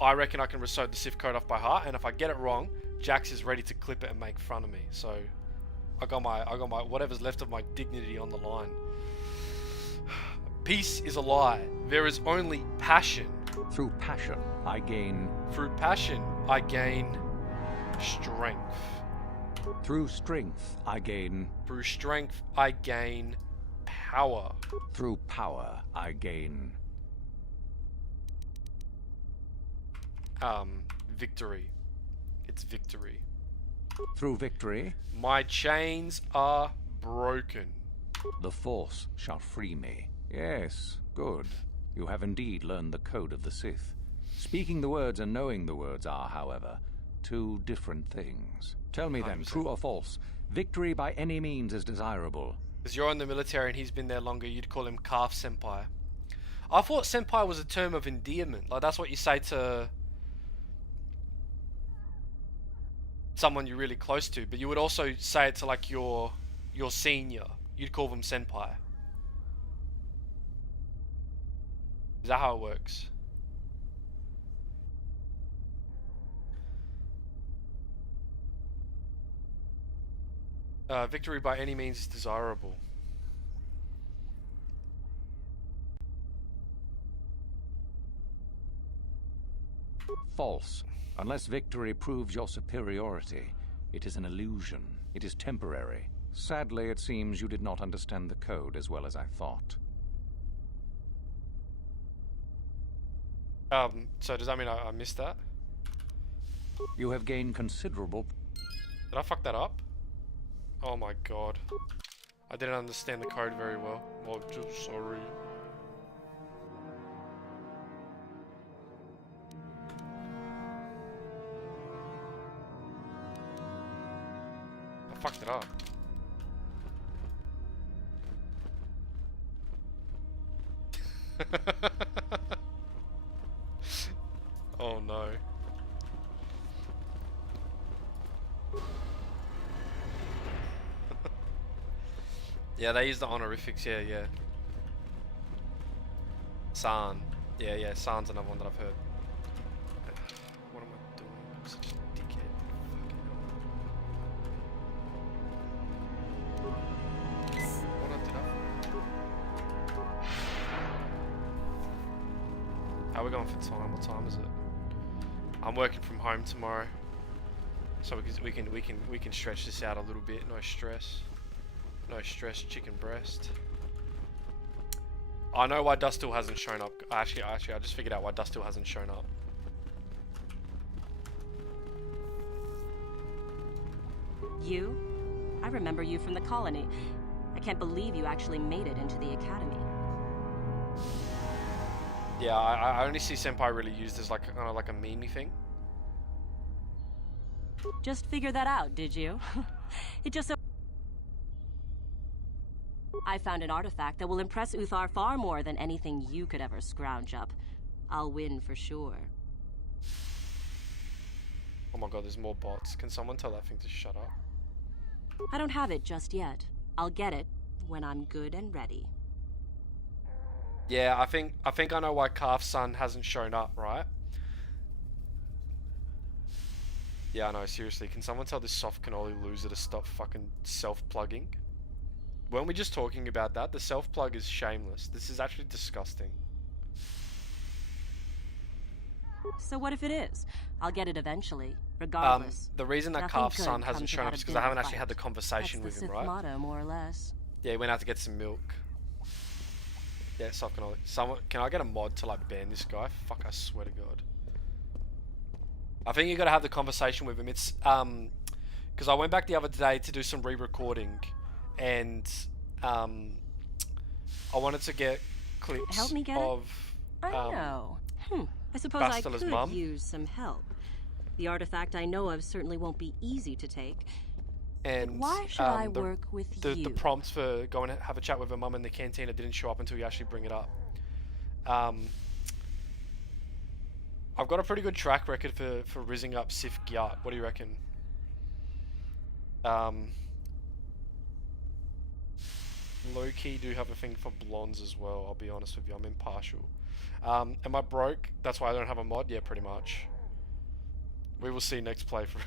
I reckon I can recite the Sith code off by heart, and if I get it wrong, Jax is ready to clip it and make fun of me. So I got my whatever's left of my dignity on the line. Peace is a lie. There is only passion. Through passion, I gain... Through passion, I gain strength. Through strength, I gain... Through strength, I gain power. Through power, I gain... Victory. It's victory. Through victory... My chains are broken. The Force shall free me. Yes, good. You have indeed learned the code of the Sith. Speaking the words and knowing the words are, however, two different things. Tell me then, 100%. True or false, victory by any means is desirable. Because you're in the military and he's been there longer, you'd call him Calf Senpai. I thought Senpai was a term of endearment. Like, that's what you say to someone you're really close to. But you would also say it to, like, your senior. You'd call them Senpai. Is that how it works? Victory by any means is desirable. False. Unless victory proves your superiority, it is an illusion. It is temporary. Sadly, it seems you did not understand the code as well as I thought. So does that mean I missed that? You have gained considerable... Did I fuck that up? Oh my god. I didn't understand the code very well. Well, just sorry. I fucked it up. Oh no. Yeah, they use the honorifics, yeah. San. Yeah, San's another one that I've heard. What am I doing? I'm such a dickhead. What did I... How are we going for time? What time is it? I'm working from home tomorrow, so we can stretch this out a little bit. No stress. No stress, chicken breast. I know why Dust still hasn't shown up. Actually, I just figured out why Dust still hasn't shown up. You? I remember you from the colony. I can't believe you actually made it into the academy. Yeah, I only see Senpai really used as like kind of like a meme-y thing. Just figured that out, did you? It just so I found an artifact that will impress Uthar far more than anything you could ever scrounge up. I'll win for sure. Oh my god, there's more bots. Can someone tell that thing to shut up? I don't have it just yet. I'll get it when I'm good and ready. Yeah, I think I know why Calf's son hasn't shown up, right? Yeah, I know, seriously. Can someone tell this soft cannoli loser to stop fucking self-plugging? Weren't we just talking about that? The self-plug is shameless. This is actually disgusting. So what if it is? I'll get it eventually, regardless. The reason that Calf's son hasn't shown up is because I haven't actually had the conversation with him, right? Motto, more or less. Yeah, he went out to get some milk. Yeah, so can I get a mod to like ban this guy? Fuck, I swear to God. I think you got to have the conversation with him. It's because I went back the other day to do some re-recording, and I wanted to get clips Help me get of. I know. I suppose Bastila's I could mum. use some help. The artifact I know of certainly won't be easy to take. And why should I work with you? The prompts for going to have a chat with her mum in the cantina didn't show up until you actually bring it up. I've got a pretty good track record for rizzing up Sif Gyat. What do you reckon? Low-key do have a thing for blondes as well, I'll be honest with you. I'm impartial. Am I broke? That's why I don't have a mod? Yeah, pretty much. We will see next playthrough.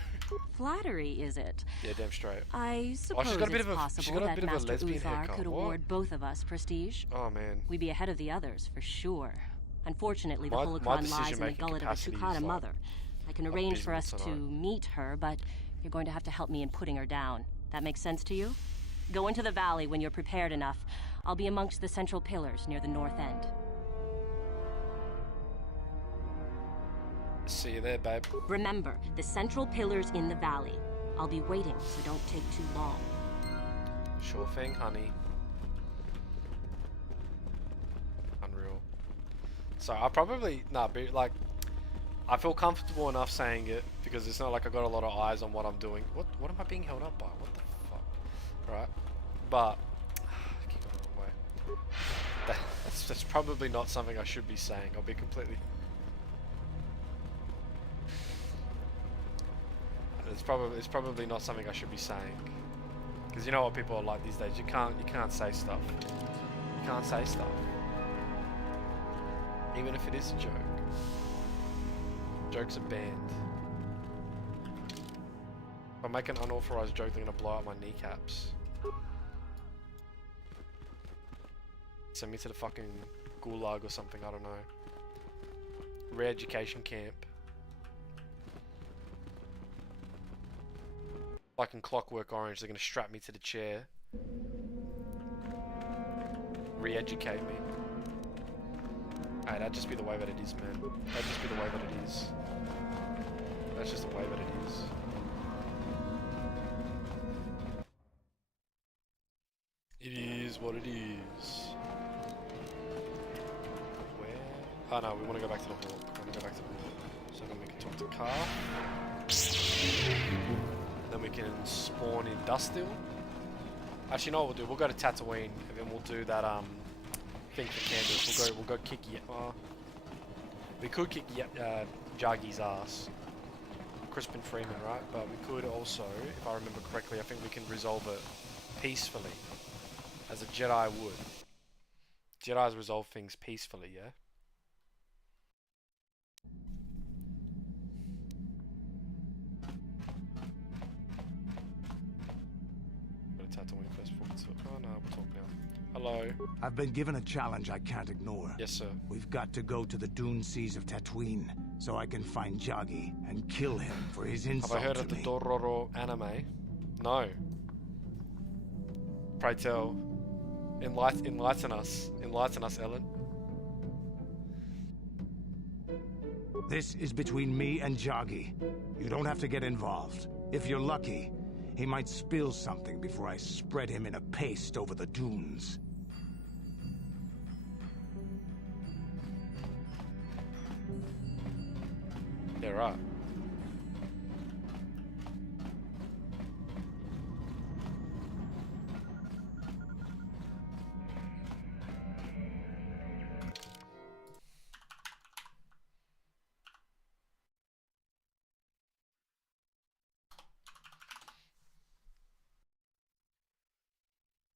Flattery, is it? Yeah, damn straight. I suppose she's got a bit it's of a, possible got a that bit of a Master lesbian Uthar haircut. could What? award both of us prestige. Oh, man. We'd be ahead of the others, for sure. Unfortunately, the My holocron lies in the decision-making gullet of a capacity Tukata is, like, mother. I can arrange for us abysmal to tonight. meet her, but you're going to have to help me in putting her down. That makes sense to you? Go into the valley when you're prepared enough. I'll be amongst the central pillars near the north end. See you there, babe. Remember, the central pillars in the valley. I'll be waiting, so don't take too long. Sure thing, honey. Unreal. So I probably I feel comfortable enough saying it because it's not like I got a lot of eyes on what I'm doing. What am I being held up by? What the fuck? Right? But keep going the wrong way. That's probably not something I should be saying. I'll be completely. It's probably not something I should be saying, because you know what people are like these days. You can't say stuff. You can't say stuff, even if it is a joke. Jokes are banned. If I make an unauthorized joke, they're gonna blow out my kneecaps. Send me to the fucking gulag or something. I don't know. Re-education camp. Like in Clockwork Orange, they're gonna strap me to the chair, re-educate me. Hey, that'd just be the way that it is, man. That'd just be the way that it is. That's just the way that it is. It is what it is. Where? Oh no, we want to go back to the hawk. We want to go back to the hawk. So then we can talk to Carl. Then we can spawn in Dustil. Actually, you know what we'll do? We'll go to Tatooine, and then we'll do that thing for Candace. We'll go kick we could kick Jaggi's ass, Crispin Freeman, right? But we could also, if I remember correctly, I think we can resolve it peacefully, as a Jedi would. Jedis resolve things peacefully, yeah. Tatooine first before we talk. Oh no, we'll talk now. Hello. I've been given a challenge I can't ignore. Yes, sir. We've got to go to the dune seas of Tatooine so I can find Jaggi and kill him for his insult to me. Have I heard of the Dororo anime? No. Pray tell. Enlighten us. Enlighten us, Ellen. This is between me and Jaggi. You don't have to get involved. If you're lucky, he might spill something before I spread him in a paste over the dunes. Yeah, right.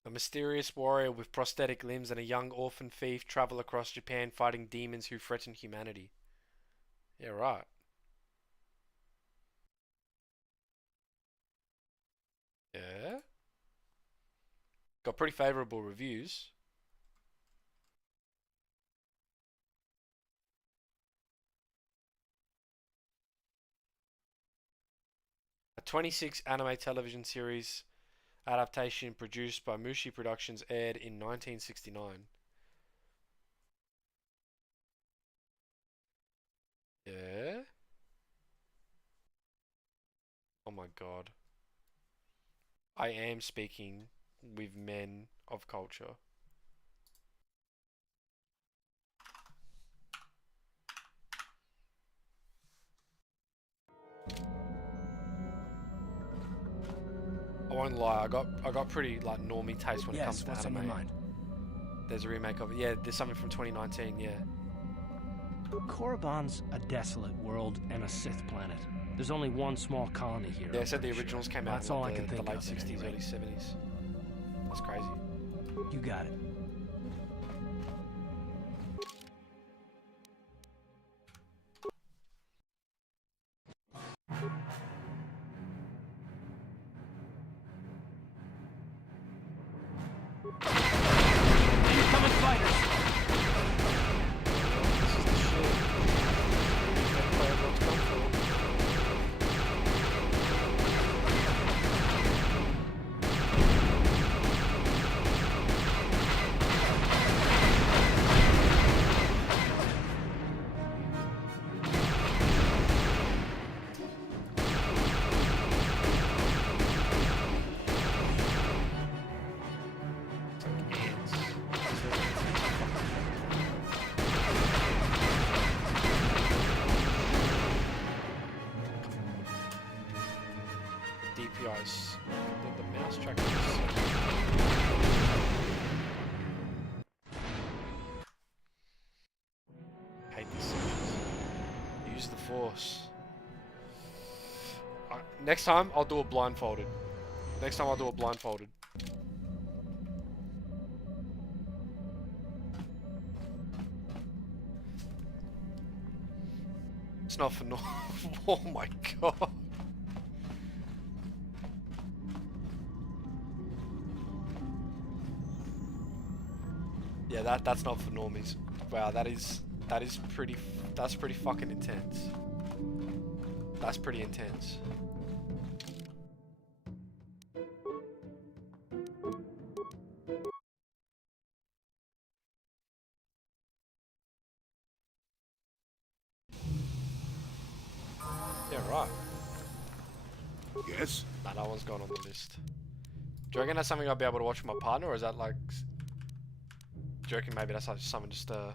A mysterious warrior with prosthetic limbs and a young orphan thief travel across Japan fighting demons who threaten humanity. Yeah, right. Yeah. Got pretty favorable reviews. 26 anime television series adaptation produced by Mushi Productions aired in 1969. Yeah? Oh my god. I am speaking with men of culture. I won't lie, I got pretty like normie taste when it comes to what's anime. on your mind? There's a remake of it. Yeah, there's something from 2019, yeah. Korriban's a desolate world and a Sith planet. There's only one small colony here. Yeah, I said the originals came out That's in all I like, can the think late of 60s, anyway. early 70s. That's crazy. You got it. Incoming fighters! This is the shit. That player everyone's come for. DPIs. The mouse tracker is hate these sections. Use the force. Next time I'll do a blindfolded. Next time I'll do a blindfolded. It's not for no. Oh my god. Yeah, that's not for normies. Wow, that's pretty fucking intense. That's pretty intense. Yeah, right. Yes? Nah, that one's gone on the list. Do you reckon that's something I'll be able to watch with my partner, or is that like... Do you reckon maybe that's like something just a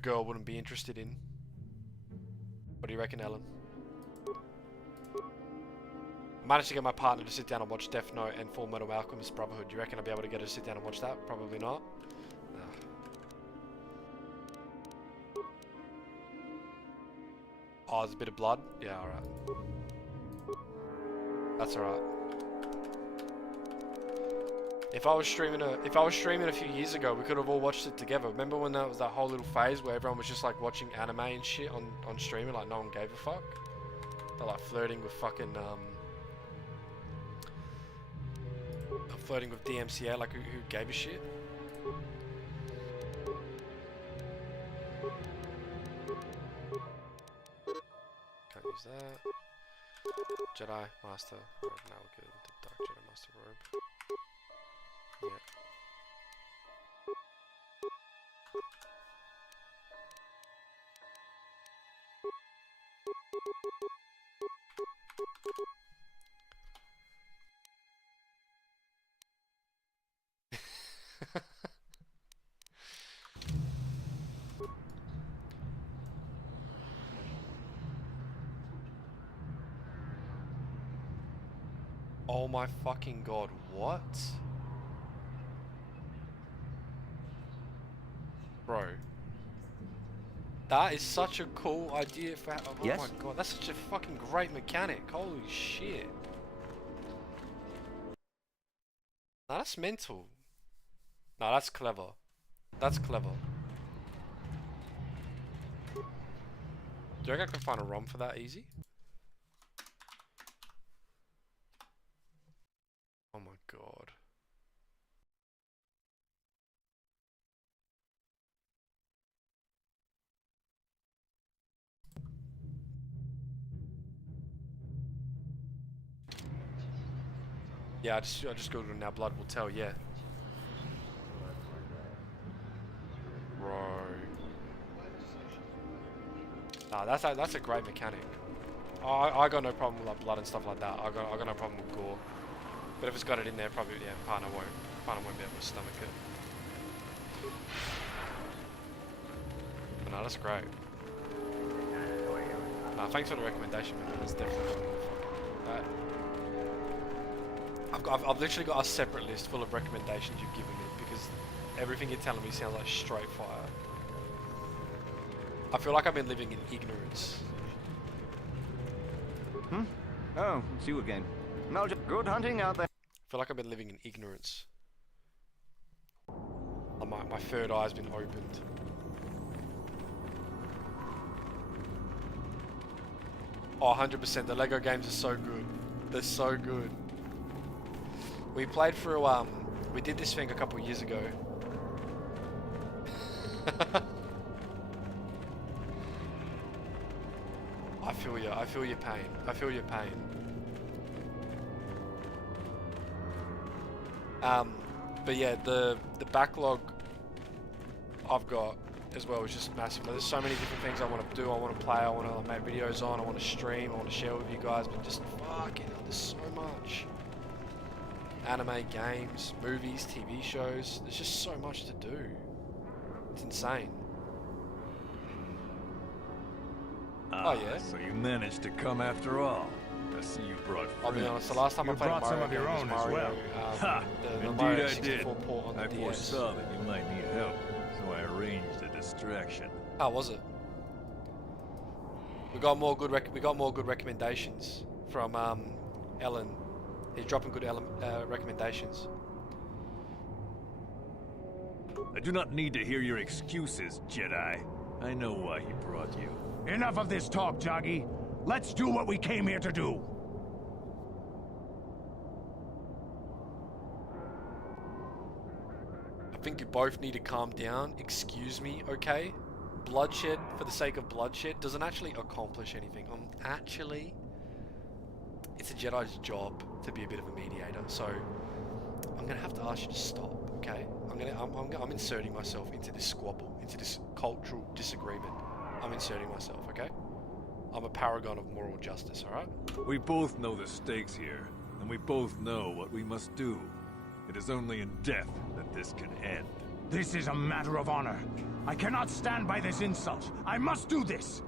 girl wouldn't be interested in? What do you reckon, Ellen? I managed to get my partner to sit down and watch Death Note and Full Metal Alchemist Brotherhood. Do you reckon I'll be able to get her to sit down and watch that? Probably not. Oh, there's a bit of blood? Yeah, alright. That's alright. If I was streaming a few years ago, we could have all watched it together. Remember when that was that whole little phase where everyone was just like watching anime and shit on streaming, like no one gave a fuck? They're like flirting with fucking flirting with DMCA, like who gave a shit? Can't use that. Jedi Master Robe. Now we'll get into Dark Jedi Master Robe. Yeah. Oh my fucking god, what? Bro. That is such a cool idea for... Oh Yes? my god, that's such a fucking great mechanic. Holy shit. Nah, that's mental. Nah, that's clever. That's clever. Do you reckon I can find a ROM for that easy? Oh my god. Yeah, I just googled it now. Blood will tell. Yeah. Right. Nah, that's a great mechanic. I got no problem with like blood and stuff like that. I got no problem with gore. But if it's got it in there, probably yeah, partner won't be able to stomach it. But no, that's great. Nah, thanks for the recommendation, man. That's definitely fucking I've literally got a separate list full of recommendations you've given me because everything you're telling me sounds like straight fire. I feel like I've been living in ignorance. Oh, it's you again. No, good hunting out there. I feel like I've been living in ignorance. My third eye's been opened. Oh, 100%. The Lego games are so good. They're so good. We played through, we did this thing a couple years ago. I feel you. I feel your pain. I feel your pain. But yeah, the backlog I've got as well is just massive. There's so many different things I want to do. I want to play. I want to make videos on. I want to stream. I want to share with you guys. But just fucking, there's so much. Anime, games, movies, TV shows. There's just so much to do. It's insane. Oh yeah. So you managed to come after all. I see you brought friends. I'll be honest, the last time I played brought Mario some of your game was own Mario, as well. the Indeed Mario I 64 did. port on the I DS. foresaw that you might need help, so I arranged a distraction. How was it? We got more good recommendations from Ellen. He's dropping good recommendations. I do not need to hear your excuses, Jedi. I know why he brought you. Enough of this talk, Joggy. Let's do what we came here to do. I think you both need to calm down. Excuse me, okay? Bloodshed for the sake of bloodshed doesn't actually accomplish anything. It's a Jedi's job to be a bit of a mediator, so I'm gonna have to ask you to stop, okay? I'm inserting myself into this squabble, into this cultural disagreement. I'm inserting myself, okay? I'm a paragon of moral justice, alright? We both know the stakes here, and we both know what we must do. It is only in death that this can end. This is a matter of honor. I cannot stand by this insult. I must do this.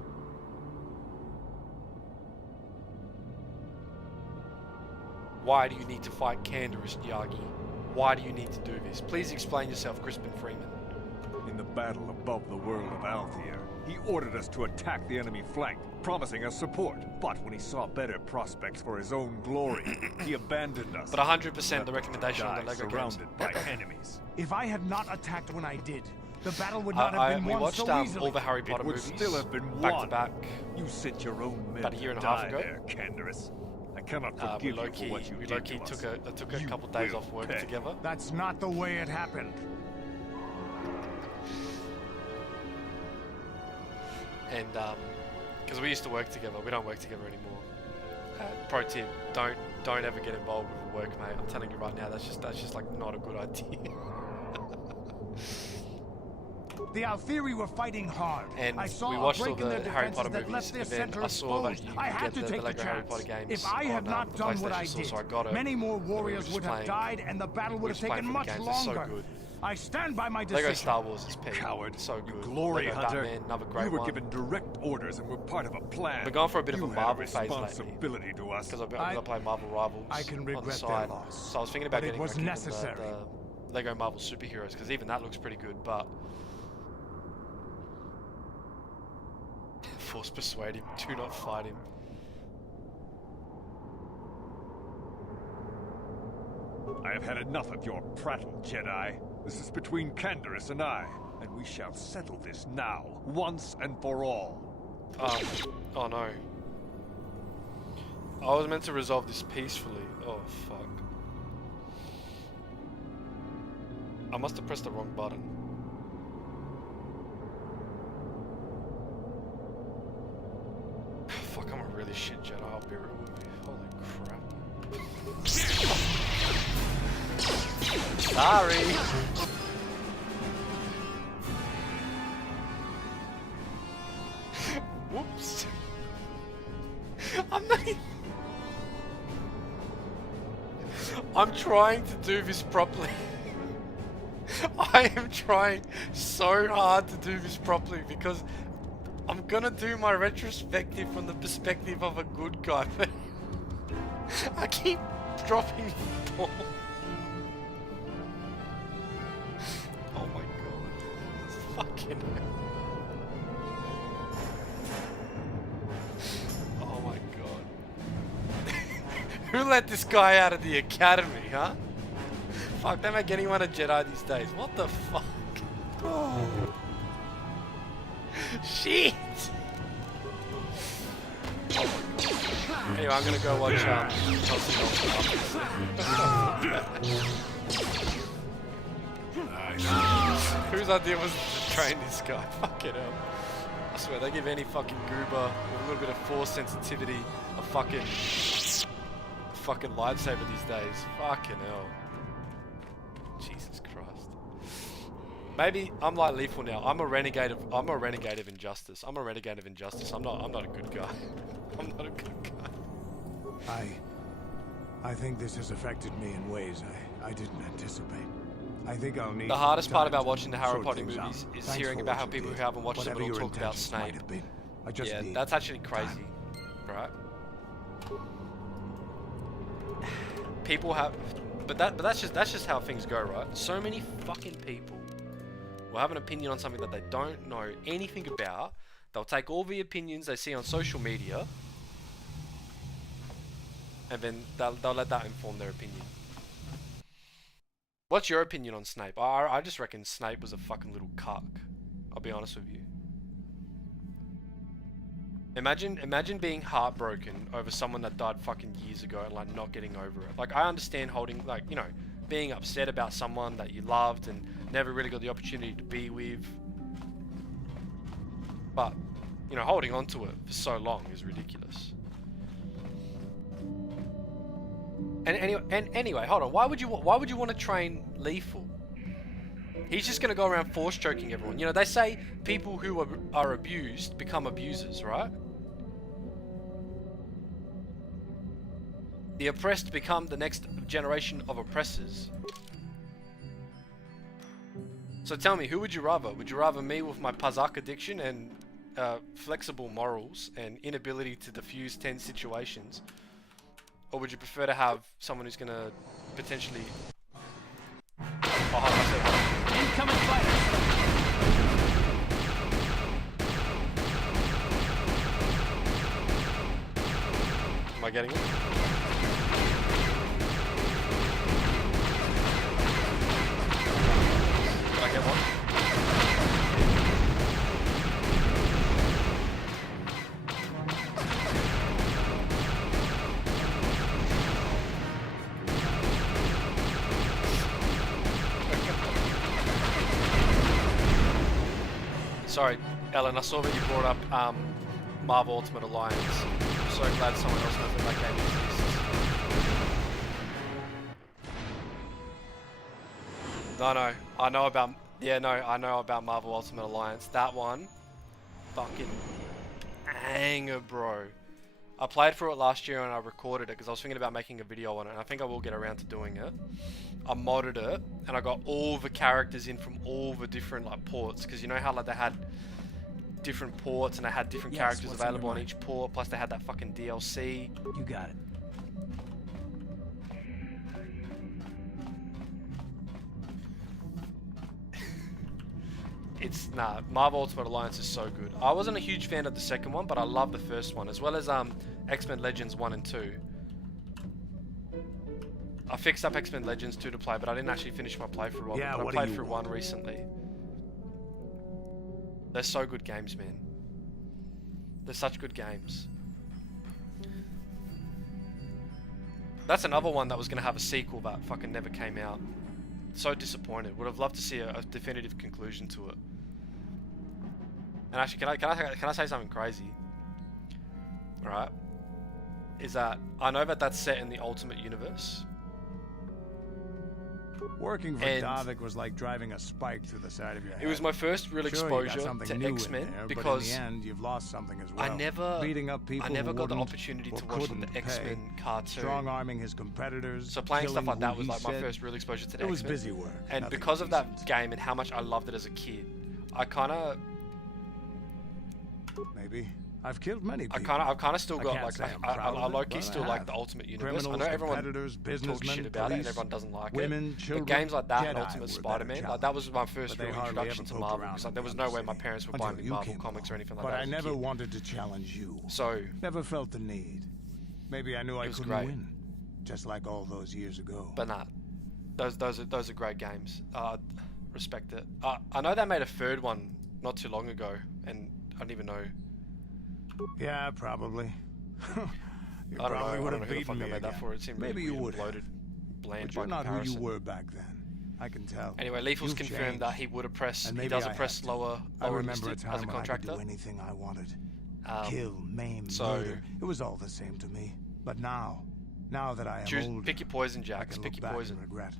Why do you need to fight Canderous, Yagi? Why do you need to do this? Please explain yourself, Crispin Freeman. In the battle above the world of Althir, he ordered us to attack the enemy flank, promising us support. But when he saw better prospects for his own glory, he abandoned us. But 100% the recommendation of the Lego games. Surrounded by enemies. If I had not attacked when I did, the battle would not have been we won watched so easily. all the Harry Potter It would movies still have been back won. to back. You sent your own men About a year and a to half die ago. there, Canderous. I cannot We forgive you for what you we did low-key to us. took a You couple days will off work pay. together. That's not the way it happened. And because we used to work together, we don't work together anymore. Pro tip: don't ever get involved with a workmate. I'm telling you right now, that's just like not a good idea. The Althiri were fighting hard. And I saw we watched a all break in the their Harry defenses Potter that movies, left their and then center I saw that exposed. you I could had get to the take Lego the Harry chance. Potter games If I had on, not the done what PlayStation I Store, did, so I got it. many more warriors just would have playing- died, and the battle would have just playing taken for the much games. They're so longer. good. I stand by my decision. Lego Star Wars is peak. Coward. So good. Glory Lego Hunter. Batman, another great You were one. given direct orders and were part of a plan. We're going for a bit of You a had Marvel phase lately. responsibility to us. Because I play Marvel Rivals I can on the regret their side. loss, So I was thinking about but it getting was like, even necessary. the Lego Marvel Superheroes, because even that looks pretty good, but force persuade him, do not fight him. I have had enough of your prattle, Jedi. This is between Canderous and I, and we shall settle this now, once and for all. Oh no. I was meant to resolve this peacefully. Oh fuck. I must have pressed the wrong button. Fuck, I'm a really shit Jedi, I'll be real with you. Holy crap. Sorry. Whoops. I'm trying to do this properly. I am trying so hard to do this properly because I'm gonna do my retrospective from the perspective of a good guy, but I keep dropping the ball. Oh my god. It's fucking oh my god. Who let this guy out of the academy, huh? Fuck, they make anyone a Jedi these days. What the fuck? Oh. Shit! Anyway, I'm gonna go watch Whose idea was to train this guy? Fucking hell. I swear, they give any fucking goober with a little bit of force sensitivity a fucking lightsaber these days. Fucking hell. Jesus Christ. Maybe I'm like Lethal now. I'm a renegade of injustice. I'm a renegade of injustice. I'm not a good guy. I'm not a good guy. I think this has affected me in ways I didn't anticipate. I think I'll need the hardest part about watching the Harry Potter movies is hearing about how people who haven't watched them at all talk about Snape. Yeah, that's actually crazy, right? People have, but that's just how things go, right? So many fucking people will have an opinion on something that they don't know anything about. They'll take all the opinions they see on social media, and then they'll let that inform their opinion. What's your opinion on Snape? I just reckon Snape was a fucking little cuck. I'll be honest with you. Imagine being heartbroken over someone that died fucking years ago and like not getting over it. Like, I understand holding, like, you know, being upset about someone that you loved and never really got the opportunity to be with. But, you know, holding on to it for so long is ridiculous. And anyway, hold on. Why would you want to train Lethal? He's just gonna go around force choking everyone. You know, they say people who are abused become abusers, right? The oppressed become the next generation of oppressors. So tell me, who would you rather? Would you rather me with my Pazak addiction and flexible morals and inability to diffuse tense situations? Or would you prefer to have someone who's gonna potentially... Incoming fire! Am I getting it? Did I get one? Sorry, Ellen, I saw that you brought up Marvel Ultimate Alliance. I'm so glad someone else knows that game exists. No, I know about... Yeah, no, I know about Marvel Ultimate Alliance. That one, fucking banger, bro. I played through it last year and I recorded it because I was thinking about making a video on it, and I think I will get around to doing it. I modded it and I got all the characters in from all the different like ports, because you know how like they had different ports and they had different characters available on each port, plus they had that fucking DLC. You got it. Marvel Ultimate Alliance is so good. I wasn't a huge fan of the second one, but I love the first one, as well as X-Men Legends 1 and 2. I fixed up X-Men Legends 2 to play, but I didn't actually finish my playthrough of it. But I played through 1 recently. They're so good games, man. They're such good games. That's another one that was going to have a sequel that fucking never came out. So disappointed. Would have loved to see a definitive conclusion to it. And actually, can I say something crazy? Right? Is that I know that that's set in the Ultimate Universe, Working for Davik was like driving a spike through the side of your head. It was my first real exposure to X-Men because in the end, you've lost something as well. I never got the opportunity to watch the X-Men cartoon. Strong-arming his competitors. So playing stuff like that was like my first real exposure to the X-Men. It was busy work. And because of that game and how much I loved it as a kid, I kind of... Maybe. I've killed many people. I've kind of still got like I low-key still like the Ultimate Universe. I know everyone talks shit about it and everyone doesn't like it. But games like that and Ultimate Spider-Man, like that was my first real introduction to Marvel. Because like, there was no way my parents would buy me Marvel comics or anything like that. But I never wanted to challenge you. So never felt the need. Maybe I knew I couldn't win, just like all those years ago. But nah, those are great games. Respect it. I know they made a third one not too long ago, and I don't even know. Yeah, probably. You I don't probably know would who have the beaten fuck me I made that again. for. It seemed Maybe really you would bloated, bland but you're by not comparison. who you were back then. I can tell. Anyway, Lethal's confirmed that he would have pressed. He doesn't press lower enlisted as a contractor. I could do anything I wanted. Kill, maim, murder. It was all the same to me. But now that I am older, pick your poison, Jax. Pick your poison. Regret.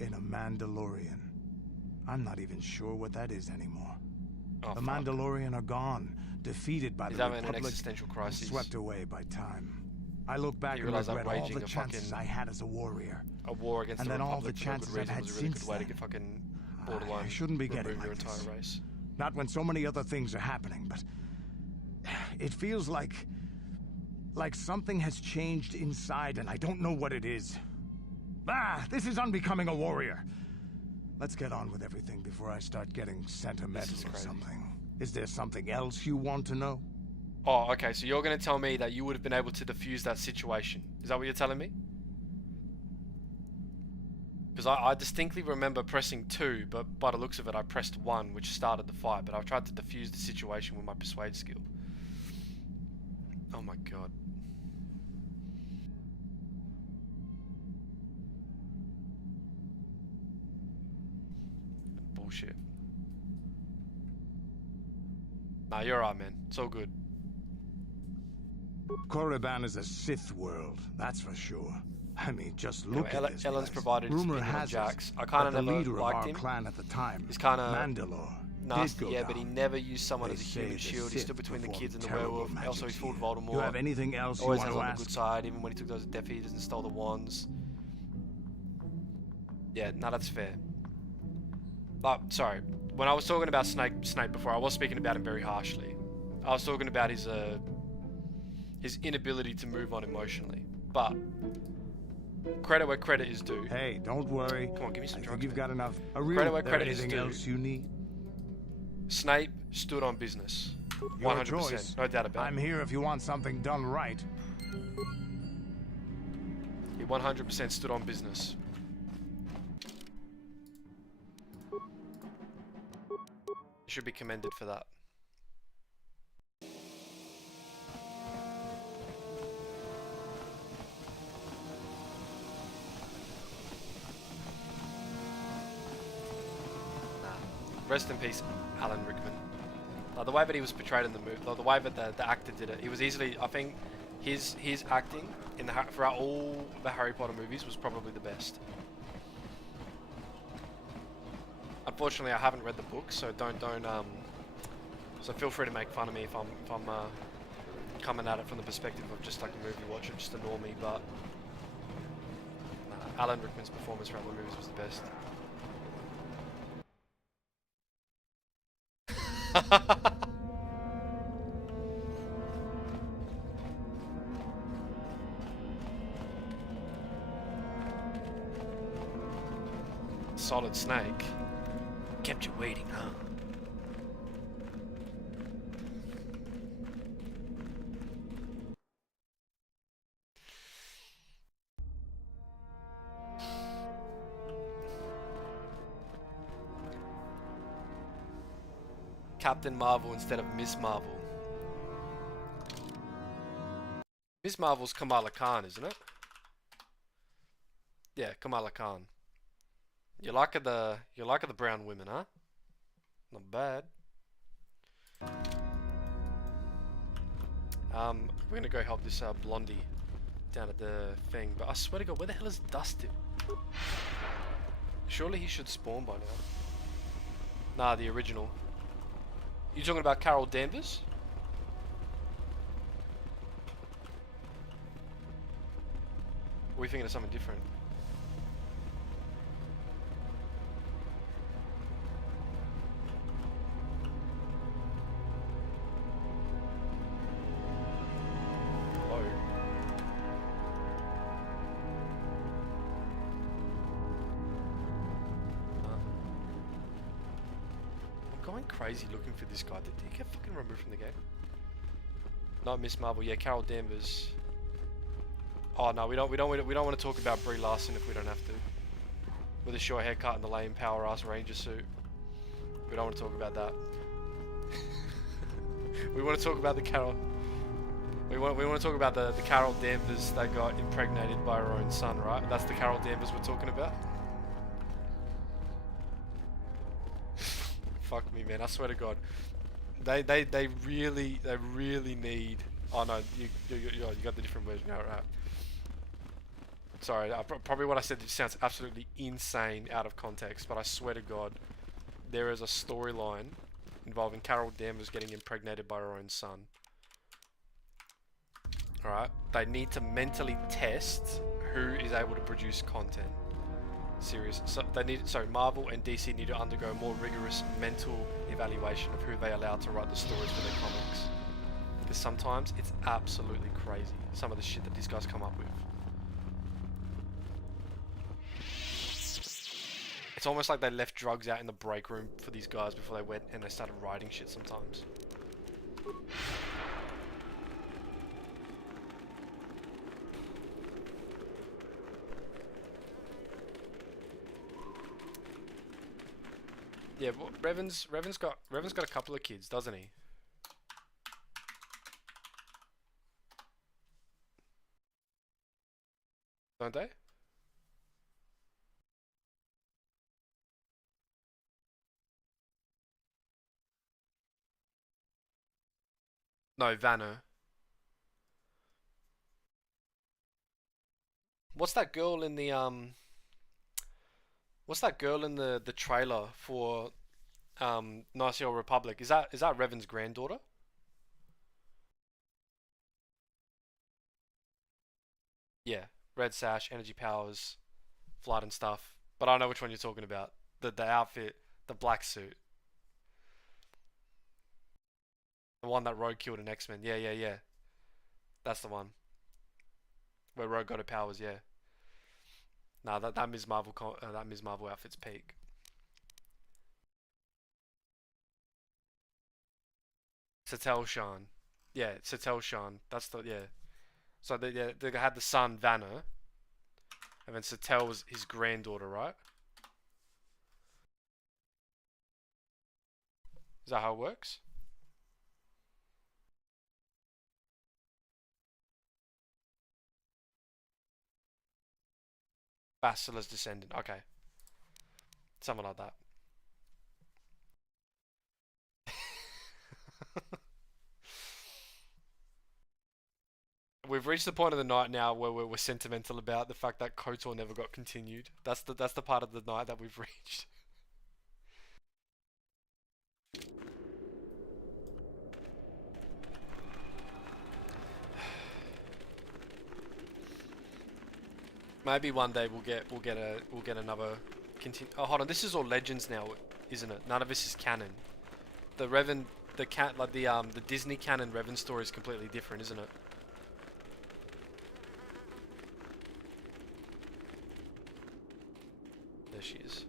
In a Mandalorian. I'm not even sure what that is anymore. The Mandalorian are gone, defeated by the Republic, an existential crisis. Swept away by time. I look back and regret all the chances I had as a warrior. A war against and the then Republic all the chances I've had was a really since good way to then. get fucking borderline. I shouldn't be getting your like entire this. race. Not when so many other things are happening, but it feels like something has changed inside and I don't know what it is. This is unbecoming a warrior. Let's get on with everything before I start getting sentimental or something. Is there something else you want to know? Oh, okay, so you're going to tell me that you would have been able to defuse that situation. Is that what you're telling me? Because I distinctly remember pressing 2, but by the looks of it, I pressed 1, which started the fight, but I tried to defuse the situation with my persuade skill. Oh my god. Bullshit. Nah, you're alright, man. It's all good. Korriban is a Sith world, that's for sure. I mean, just look at this Ellen's place. provided his Rumor opinion on has Jax. it I kind of that the never leader liked of our him. clan at the time, He's kind of Mandalore, nasty, yeah, down. but he never used someone They as a say human the shield. He Sith stood between the perform kids and the terrible werewolf. magic Also, he fought here. Voldemort. You have anything else Always you has want on to the good ask? side, even when he took those Death Eaters and stole the wands. Yeah, no, that's fair. Sorry, when I was talking about Snape before, I was speaking about him very harshly. I was talking about his inability to move on emotionally. But credit where credit is due. Hey, don't worry. Come on, give me some drugs. You've got enough. Credit where credit is due. Else you need? Snape stood on business. 100%, no doubt about it. I'm here if you want something done right. He 100% stood on business. He should be commended for that. Rest in peace, Alan Rickman. The way that he was portrayed in the movie, the way that the actor did it, he was easily, I think, his acting in throughout all the Harry Potter movies was probably the best. Unfortunately, I haven't read the book, so so feel free to make fun of me if I'm coming at it from the perspective of just like a movie watcher, just a normie. But Alan Rickman's performance throughout the movies was the best. Solid Snake. Kept you waiting, huh? Captain Marvel instead of Miss Marvel. Miss Marvel's Kamala Khan, isn't it? Yeah, Kamala Khan. You like the brown women, huh? Not bad. We're gonna go help this Blondie down at the thing, but I swear to God, where the hell is Dustin? Surely he should spawn by now. Nah, the original. You talking about Carol Danvers? Or are we thinking of something different? Hello? I'm going crazy looking for this guy. Did he get fucking removed from the game? Not Miss Marvel. Yeah, Carol Danvers. Oh no, we don't want to talk about Brie Larson if we don't have to. With a short haircut and the lame power ass ranger suit. We don't want to talk about that. We want to talk about the Carol. We want to talk about the Carol Danvers that got impregnated by her own son, right? That's the Carol Danvers we're talking about. Fuck me, man. I swear to God. They really need. Oh no, you got the different version. All right. Sorry, probably what I said sounds absolutely insane out of context, but I swear to God, there is a storyline involving Carol Danvers getting impregnated by her own son. Alright, they need to mentally test who is able to produce content. Serious. So Marvel and DC need to undergo a more rigorous mental evaluation of who they allow to write the stories for their comics. Because sometimes it's absolutely crazy, some of the shit that these guys come up with. It's almost like they left drugs out in the break room for these guys before they went and they started writing shit sometimes. Yeah, well, Revan's got a couple of kids, doesn't he? Don't they? No, Vanna. What's that girl in the What's that girl in the trailer for Knights of the Old Republic? Is that Revan's granddaughter? Yeah, red sash, energy powers, flight and stuff. But I don't know which one you're talking about. The outfit, the black suit. The one that Rogue killed in X-Men. Yeah. That's the one. Where Rogue got her powers, yeah. Nah, that Ms. Marvel outfit's peak. Satel Shan. Yeah, Satel Shan. That's the, yeah. So they had the son, Vanna. And then Satel was his granddaughter, right? Is that how it works? Basila's descendant. Okay. Something like that. We've reached the point of the night now where we're sentimental about the fact that KOTOR never got continued. That's the part of the night that we've reached. Maybe one day we'll get another Oh, hold on. This is all Legends now, isn't it? None of this is canon. The Revan, the Disney canon Revan story is completely different, isn't it? There she is.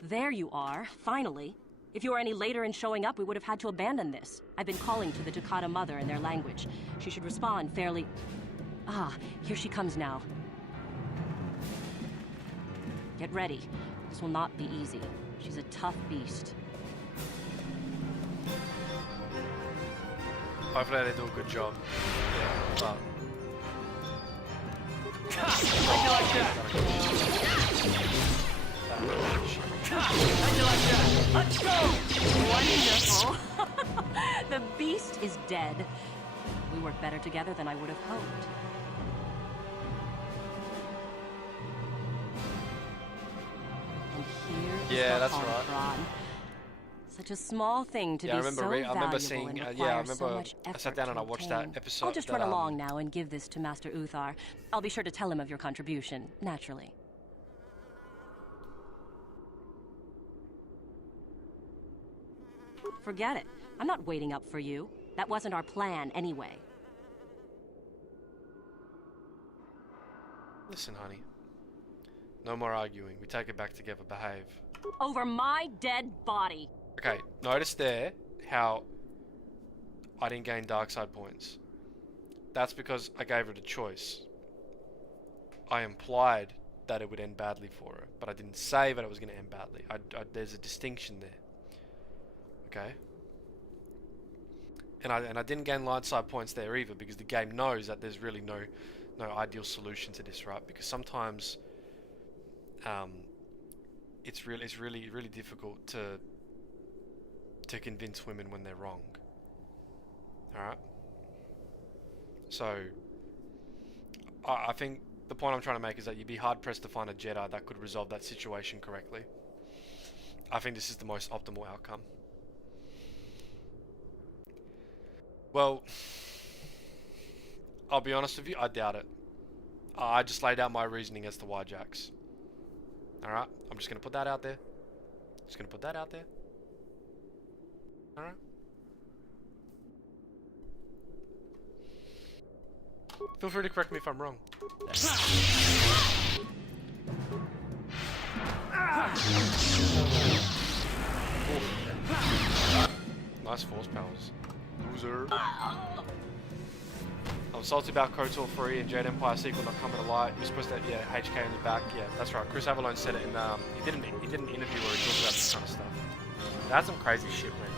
There you are, finally. If you were any later in showing up, we would have had to abandon this. I've been calling to the Takata mother in their language. She should respond fairly... Ah, here she comes now. Get ready. This will not be easy. She's a tough beast. Hopefully they do a good job. Yeah, Let's go! Wonderful! The beast beast is dead. We work better together than I would have hoped. And here is the Holocron. Such a small thing to be so valuable and require so much effort I sat down and I watched that episode. I'll just run along now and give this to Master Uthar. I'll be sure to tell him of your contribution, naturally. Forget it. I'm not waiting up for you. That wasn't our plan anyway. Listen, honey. No more arguing. We take it back together. Behave. Over my dead body. Okay, notice there how I didn't gain dark side points. That's because I gave her the choice. I implied that it would end badly for her, but I didn't say that it was going to end badly. There's a distinction there. Okay? And I didn't gain light side points there either, because the game knows that there's really no ideal solution to this, right? Because sometimes it's really difficult to convince women when they're wrong. Alright? So I think the point I'm trying to make is that you'd be hard pressed to find a Jedi that could resolve that situation correctly. I think this is the most optimal outcome. Well, I'll be honest with you, I doubt it. I just laid out my reasoning as to why Jax. Alright? I'm just going to put that out there. Just going to put that out there. Alright? Feel free to correct me if I'm wrong. Nice force powers. Loser. I'm salty about KOTOR 3 and Jade Empire sequel not coming to light. You're supposed to, yeah, HK in the back. Yeah, that's right. Chris Avellone said it in, he did an interview where he talked about this kind of stuff. That's some crazy shit, man.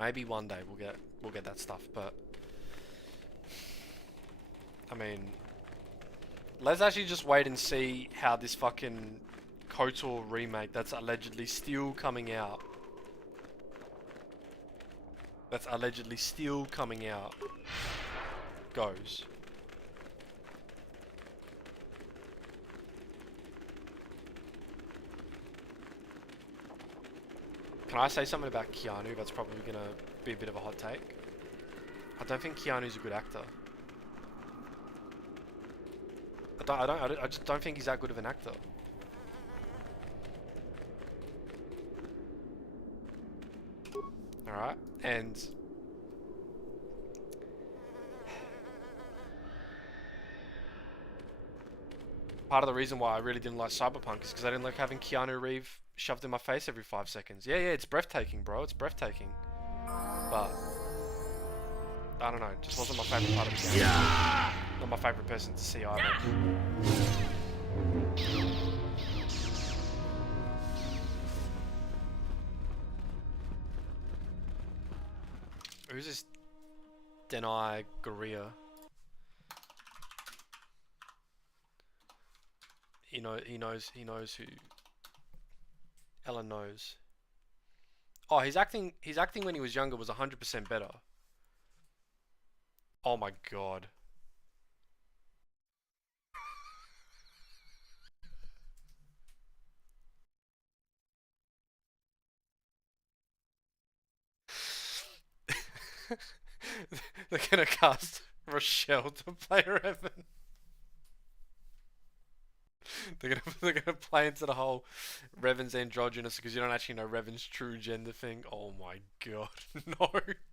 Maybe one day we'll get that stuff, but I mean, let's actually just wait and see how this fucking KOTOR remake that's allegedly still coming out. Goes. Can I say something about Keanu that's probably gonna be a bit of a hot take? I don't think Keanu's a good actor. I just don't think he's that good of an actor. Alright, and part of the reason why I really didn't like Cyberpunk is because I didn't like having Keanu Reeves shoved in my face every 5 seconds. Yeah, it's breathtaking, bro. It's breathtaking. But I don't know, it just wasn't my favorite part of the game. Yeah. Not my favorite person to see either. Who's this Denai Guerrilla? He knows who Ellen knows. Oh, his acting when he was younger was 100% better. Oh my god. They're gonna cast Rochelle to play Revan. They're gonna play into the whole Revan's androgynous because you don't actually know Revan's true gender thing. Oh my god. No,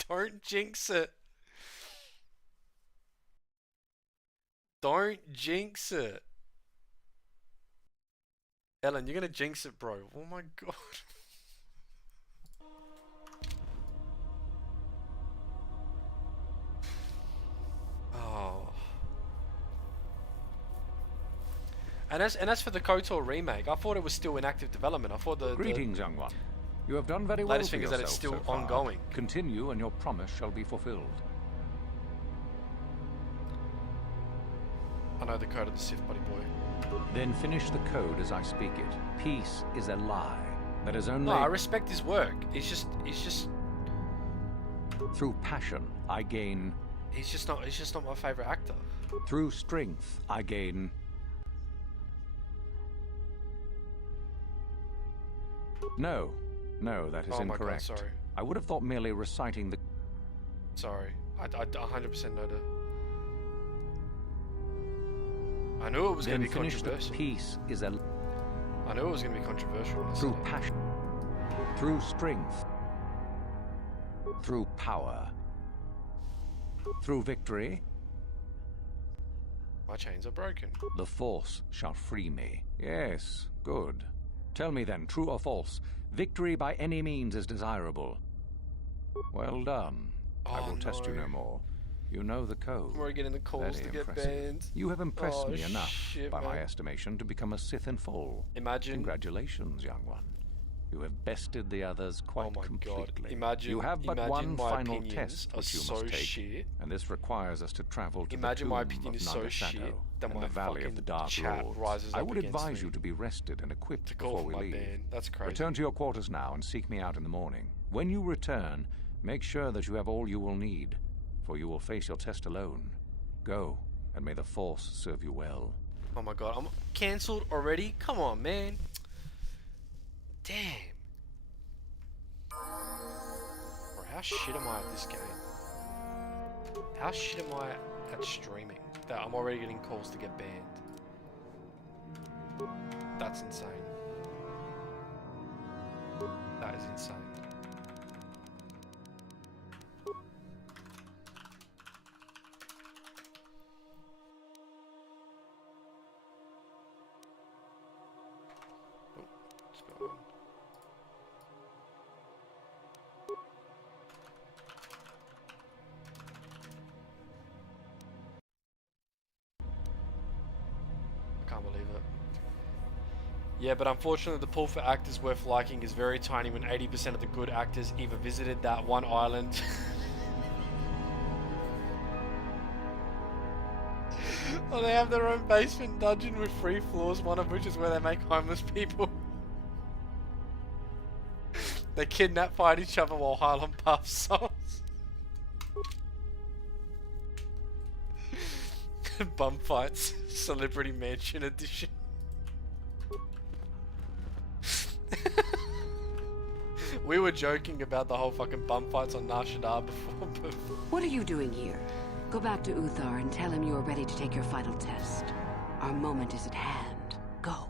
don't jinx it. Don't jinx it. Ellen, you're gonna jinx it, bro. Oh my god. Oh. And as for the KOTOR remake, I thought it was still in active development. I thought Greetings, young one. You have done very well latest thing is that it's still ongoing. Continue and your promise shall be fulfilled. I know the code of the Sith, buddy boy. Then finish the code as I speak it. Peace is a lie. That is only... No, I respect his work. He's just... Through passion, I gain... He's just not my favorite actor. Through strength, I gain... No, that is incorrect. God, sorry. I would have thought merely reciting the... Sorry, I 100% know that. I knew it was going to be controversial. Peace is a... I knew it was going to be controversial. Through passion, through strength, through power, through victory. My chains are broken. The Force shall free me. Yes, good. Tell me then, true or false, victory by any means is desirable. Well done. I will test you no more. You know the code. We're getting the calls to get banned. You have impressed me enough, by man. my estimation, to become a Sith in full. Imagine. Congratulations, young one. You have bested the others quite completely. God. Imagine. You have but one final opinions test which you so must take, shit. and this requires us to travel to Imagine the my tomb opinion of is so Naga shit Shadow that and my the Valley of the Dark chat Lords. rises I up would against advise me. you to be rested and equipped To call before for we my leave. ban. That's crazy. Return to your quarters now and seek me out in the morning. When you return, make sure that you have all you will need, for you will face your test alone. Go, and may the Force serve you well. Oh my god, I'm cancelled already? Come on, man. Damn. Bro, how shit am I at this game? How shit am I at streaming that I'm already getting calls to get banned? That's insane. That is insane. Yeah, but unfortunately the pool for actors worth liking is very tiny when 80% of the good actors either visited that one island or they have their own basement dungeon with 3 floors, one of which is where they make homeless people. They kidnap, fight each other while Highland Puff songs. Bum fights, Celebrity Mansion edition. We were joking about the whole fucking bum fights on Nar Shaddaa before. What are you doing here? Go back to Uthar and tell him you are ready to take your final test. Our moment is at hand. Go.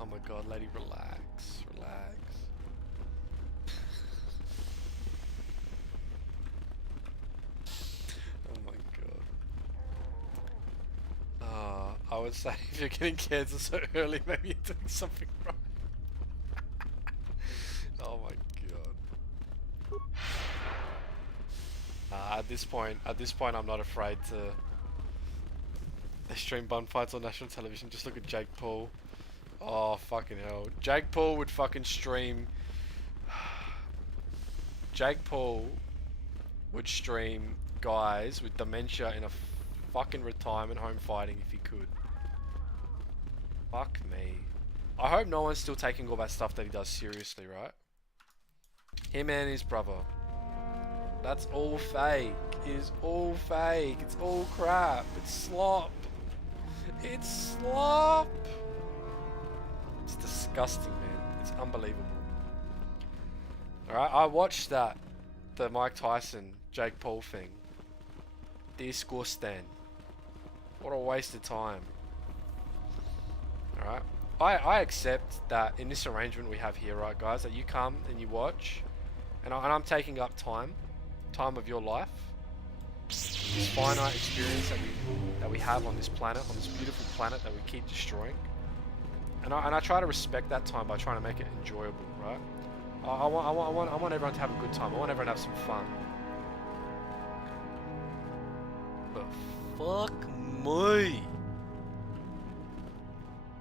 Oh my god, lady, relax. Relax. Oh my god. I would say if you're getting cancer so early, maybe you're doing something wrong. Oh my god. At this point, I'm not afraid to stream bun fights on national television. Just look at Jake Paul. Oh fucking hell. Jake Paul would fucking stream. Jake Paul would stream guys with dementia in a fucking retirement home fighting if he could. Fuck me. I hope no one's still taking all that stuff that he does seriously, right? Him and his brother. That's all fake. It is all fake. It's all crap. It's slop. It's slop. It's disgusting, man. It's unbelievable. Alright, I watched that. The Mike Tyson, Jake Paul thing. Disgusting. What a waste of time. Alright. I accept that in this arrangement we have here, right guys, that you come and you watch, and I'm taking up time of your life, this finite experience that we have on this planet, on this beautiful planet that we keep destroying, and I try to respect that time by trying to make it enjoyable, right? I want everyone to have a good time. I want everyone to have some fun. But fuck me.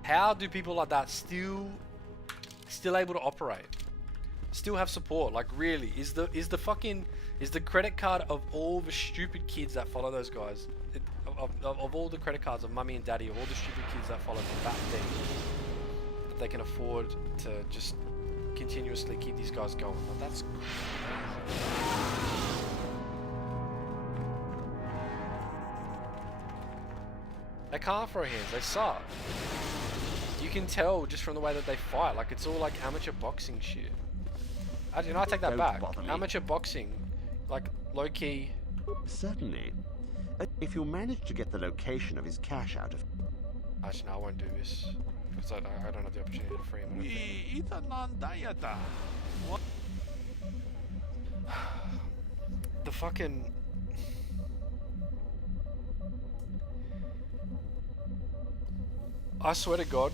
How do people like that still able to operate? Still have support? Like really? Is the credit card of all the stupid kids that follow those guys, of all the credit cards of mummy and daddy, of all the stupid kids that follow them, that thing that they can afford to just continuously keep these guys going. Like, that's crazy. They can't throw hands, they suck. You can tell just from the way that they fight, like it's all like amateur boxing shit. I take that back. Amateur boxing, like low-key. Certainly. If you manage to get the location of his cash out of... Actually, no, I won't do this. Because I don't have the opportunity to free him. The fucking... I swear to God,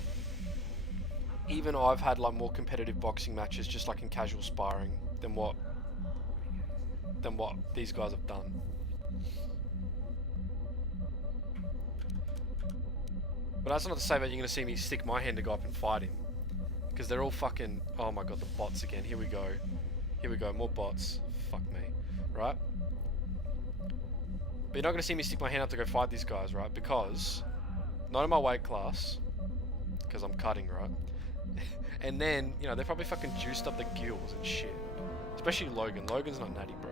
even I've had like more competitive boxing matches just like in casual sparring than what these guys have done. But that's not to say that you're going to see me stick my hand to go up and fight him. Because they're all fucking... Oh my god, the bots again. Here we go. Here we go. More bots. Fuck me. Right? But you're not going to see me stick my hand up to go fight these guys, right? Because... Not in my weight class. Because I'm cutting, right? And then, you know, they're probably fucking juiced up the gills and shit. Especially Logan. Logan's not natty, bro.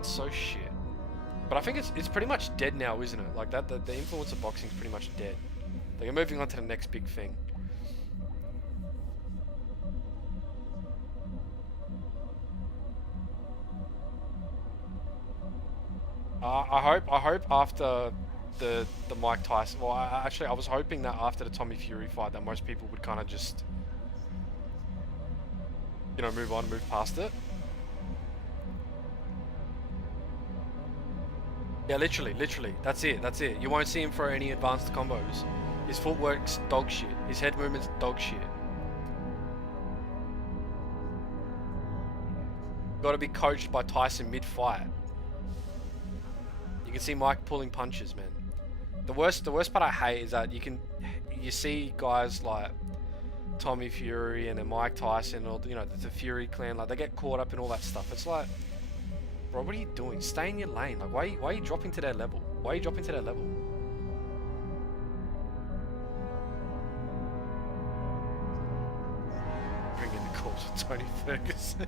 It's so shit. But I think it's pretty much dead now, isn't it? Like that, the influence of boxing is pretty much dead. Like, we're moving on to the next big thing. I hope after the Mike Tyson. Well, I was hoping that after the Tommy Fury fight, that most people would kind of just, you know, move on, move past it. Yeah, literally. That's it. You won't see him throw any advanced combos. His footwork's dog shit. His head movement's dog shit. Got to be coached by Tyson mid-fight. You can see Mike pulling punches, man. The worst part I hate is that you see guys like Tommy Fury and then Mike Tyson, or you know, the Fury clan, like they get caught up in all that stuff. It's like, bro, what are you doing? Stay in your lane. Like, why are you dropping to their level? Why are you dropping to their level? Bring in the corpse of Tony Ferguson.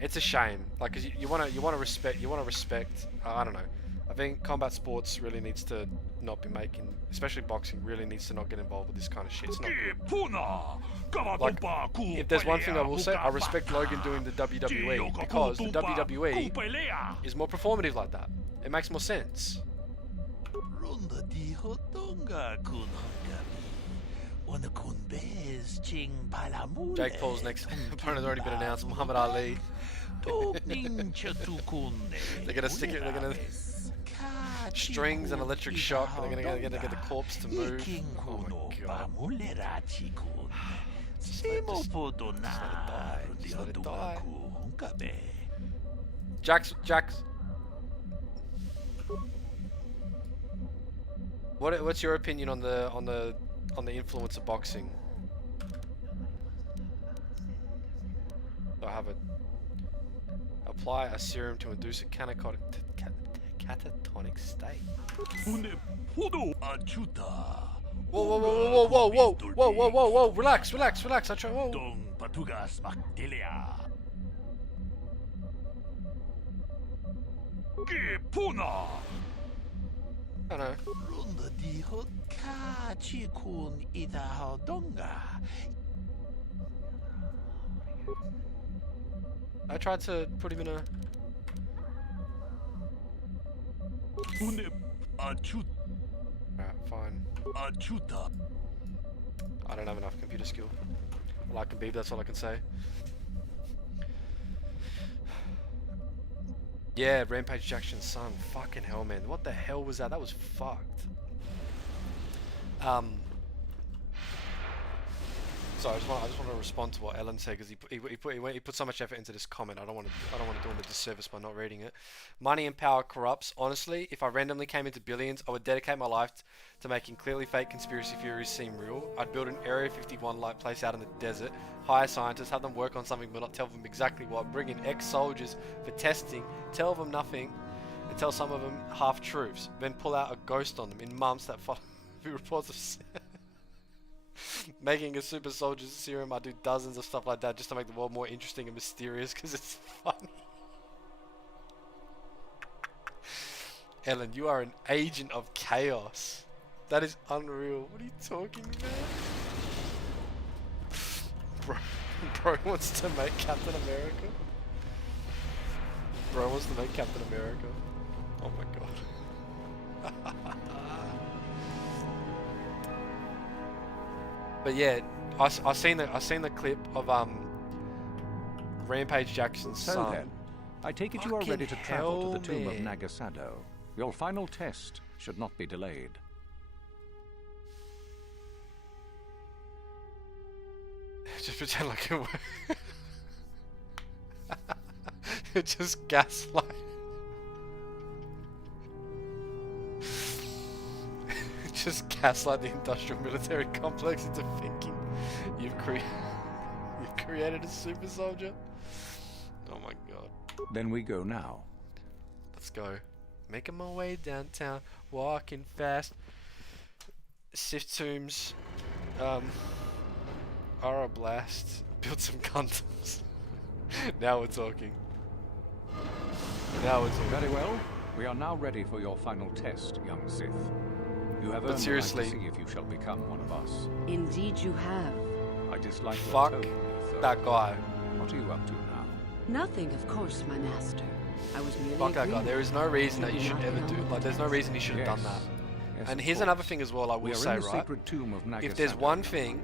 It's a shame. Like, 'cause you want to respect. I don't know. I think combat sports really needs to not be making, especially boxing, really needs to not get involved with this kind of shit. It's not good. Like, if there's one thing I will say, I respect Logan doing the WWE because the WWE is more performative like that. It makes more sense. Jake Paul's next opponent has already been announced, Muhammad Ali. They're gonna stick it. They're gonna strings and electric shock. They're gonna get the corpse to move. Oh my god! Just let it die. Jax. What's your opinion on the influence of boxing? I have it. Apply a serum to induce a catatonic state. Whoa! Relax! I try. Whoa. I know. I tried to put him in a... Alright, fine. I don't have enough computer skill. Well, I can be, that's all I can say. Yeah, Rampage Jackson's son. Fucking hell, man. What the hell was that? That was fucked. So I just want to respond to what Ellen said, because he put so much effort into this comment. I don't want to do him a disservice by not reading it. Money and power corrupts. Honestly, if I randomly came into billions, I would dedicate my life to making clearly fake conspiracy theories seem real. I'd build an Area 51-like place out in the desert, hire scientists, have them work on something but not tell them exactly what, bring in ex-soldiers for testing, tell them nothing, and tell some of them half-truths, then pull out a ghost on them in months that follow reports of making a super soldier serum. I do dozens of stuff like that just to make the world more interesting and mysterious because it's funny. Ellen, you are an agent of chaos. That is unreal. What are you talking about? Bro wants to make Captain America. Bro wants to make Captain America. Oh my god. But yeah, I seen the clip of Rampage Jackson's son. Then, I take it you are ready to travel to the tomb of Nagasado. Your final test should not be delayed. Just pretend like it just gaslight. Just gaslight the industrial military complex into thinking you've created a super soldier. Oh my god. Then we go now. Let's go. Making my way downtown, walking fast. Sith tombs. Aura blast. Build some condoms. Now we're talking. Now we're talking. Very well. We are now ready for your final test, young Sith. You have earned seriously, the right to see if you shall become one of us. Indeed you have. I dislike fuck your tone, that guy. What are you up to now? Nothing, of course, my master. I was merely fuck that guy. There is no reason that you should ever do. Like, there's no reason he should have done that. Yes, and here's another thing as well. I will say, right? If there's one thing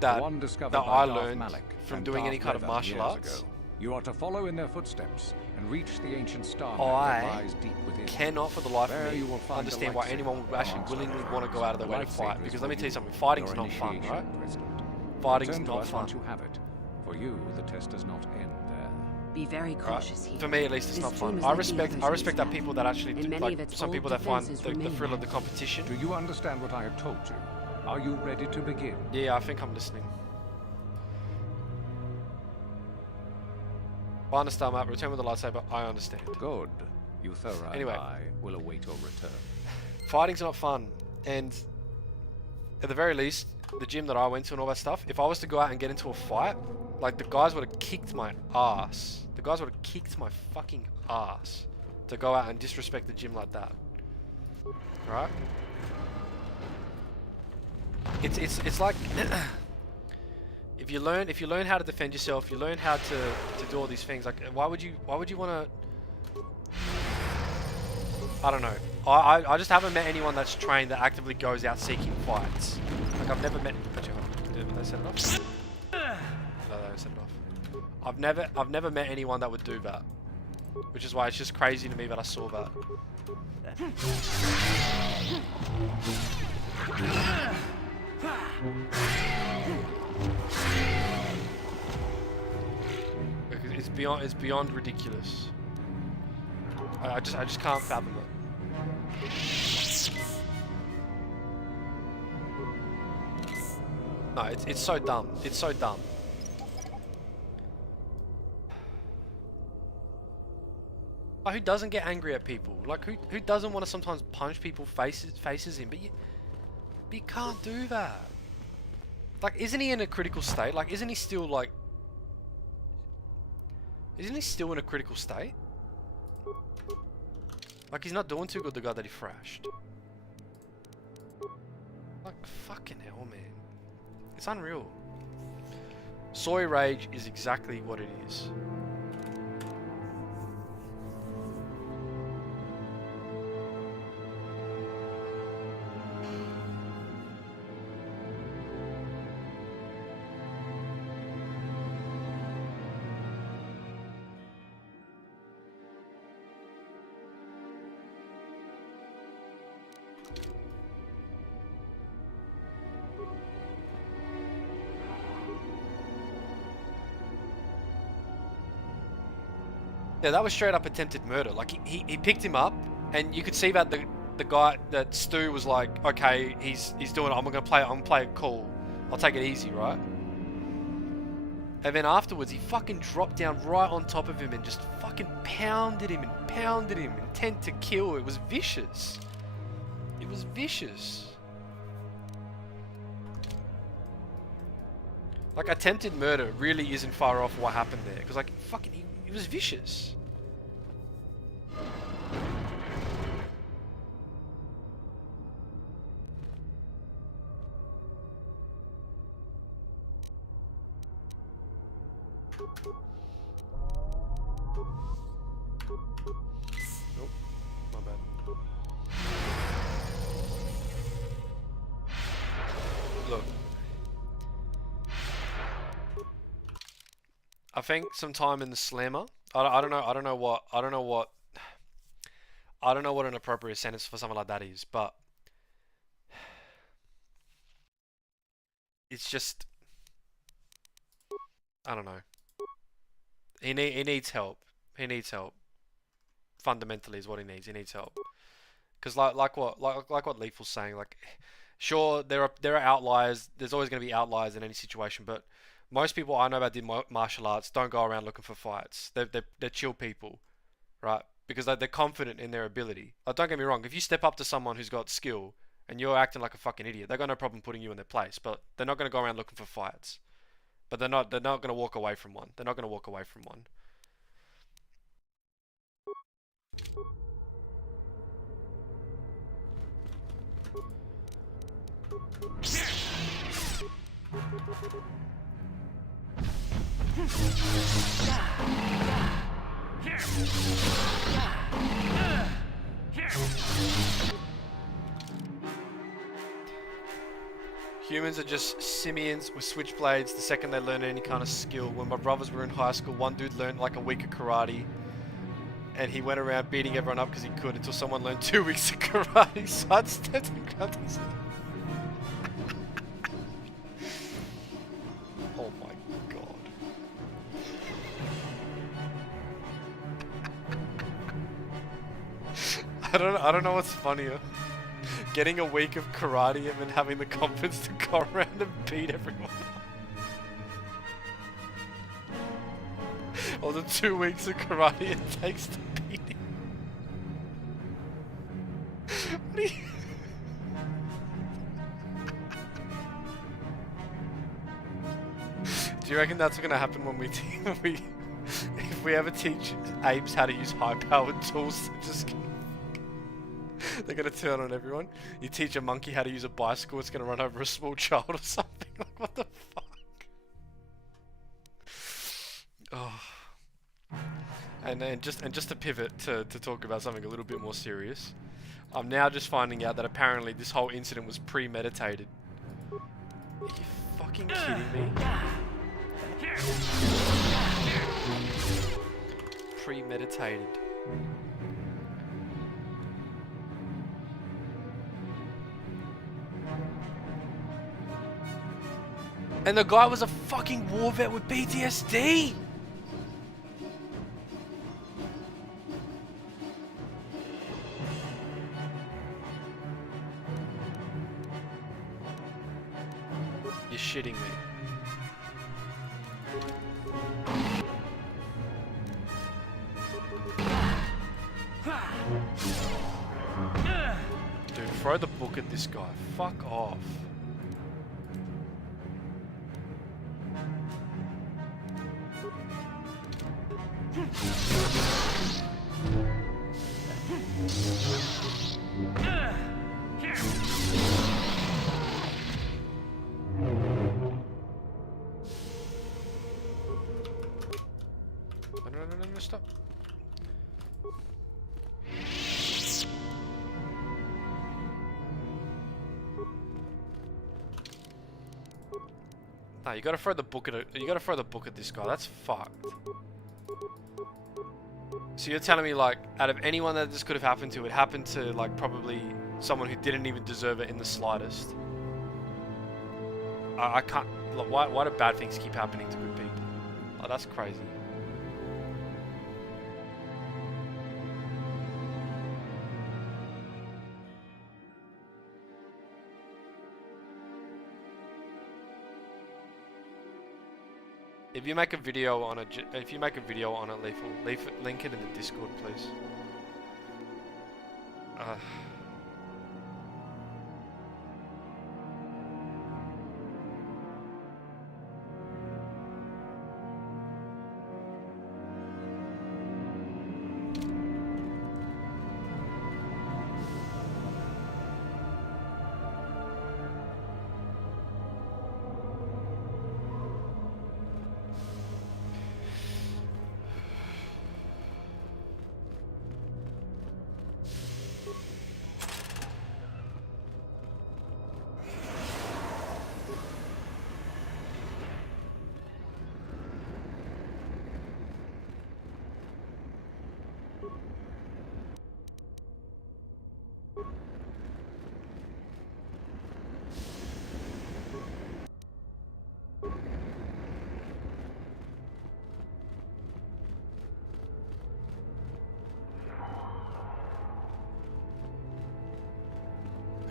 that I learned from doing any kind of martial arts, you are to follow in their footsteps and reach the ancient star I that lies deep within. cannot for the life of me understand why anyone would actually willingly want to go out of their way to fight. Because let me tell you something, fighting's not fun, right? Fighting's not fun. Once you have it. For you, the test does not end there. Be very cautious here. For me, at least, it's not fun. I respect that people that actually do, like some people that find the thrill of the competition. Do you understand what I have told you? Are you ready to begin? Yeah, I think I'm listening. I understand, Matt. Return with the lightsaber. I understand. Good. Uthera anyway, and I will await your return. Fighting's not fun, and at the very least, the gym that I went to and all that stuff, if I was to go out and get into a fight, like, the guys would have kicked my ass. The guys would have kicked my fucking ass to go out and disrespect the gym like that. Right? It's like if you learn how to defend yourself, you learn how to do all these things. Like, why would you want to? I don't know. I just haven't met anyone that's trained that actively goes out seeking fights. Like, I've never met. Did they set it off? No, they set it off. I've never met anyone that would do that, which is why it's just crazy to me that I saw that. It's beyond ridiculous. I just can't fathom it. No, it's so dumb. It's so dumb. Like, who doesn't get angry at people? Like, who doesn't want to sometimes punch people faces in? But you can't do that. Like, isn't he in a critical state? Like, isn't he still in a critical state? Like, he's not doing too good, the guy that he thrashed. Like, fucking hell, man. It's unreal. Soy rage is exactly what it is. Yeah, that was straight up attempted murder. Like, he picked him up, and you could see that the guy, that Stu was like, okay, he's doing it. I'm gonna play it cool. I'll take it easy, right? And then afterwards, he fucking dropped down right on top of him and just fucking pounded him, intent to kill. It was vicious. It was vicious. Like, attempted murder really isn't far off what happened there. Because, like, fucking, he was vicious. Nope, my bad. Look, I think sometime in the slammer, I don't know what an appropriate sentence for something like that is, but it's just, I don't know. He needs help. He needs help. Fundamentally, is what he needs. He needs help. Because like what Leaf was saying, like, sure, there are outliers. There's always going to be outliers in any situation, but most people I know that did martial arts don't go around looking for fights. They're chill people, right? Because they're confident in their ability. Like, don't get me wrong. If you step up to someone who's got skill and you're acting like a fucking idiot, they got no problem putting you in their place. But they're not going to go around looking for fights. But they're not going to walk away from one. They're not going to walk away from one. Humans are just simians with switchblades the second they learn any kind of skill. When my brothers were in high school, one dude learned like a week of karate, and he went around beating everyone up because he could until someone learned 2 weeks of karate, sidestepped and grabbed his... Oh my god. I don't know what's funnier. Getting a week of karate and then having the confidence to go around and beat everyone up. Or the 2 weeks of karate it takes to beat him. Do you reckon that's gonna happen when if we ever teach apes how to use high-powered tools? They're gonna turn on everyone. You teach a monkey how to use a bicycle, it's gonna run over a small child or something. Like, what the fuck? Oh. And just to pivot to talk about something a little bit more serious, I'm now just finding out that apparently this whole incident was premeditated. Are you fucking kidding me? Premeditated. And the guy was a fucking war vet with PTSD! You're shitting me. Dude, throw the book at this guy. Fuck off. No, stop. Nah, you gotta throw the book at this guy. That's fucked. So you're telling me, like, out of anyone that this could have happened to, it happened to, like, probably someone who didn't even deserve it in the slightest. I can't... Like, why do bad things keep happening to good people? Like, that's crazy. If you make a video on it, link it in the Discord, please.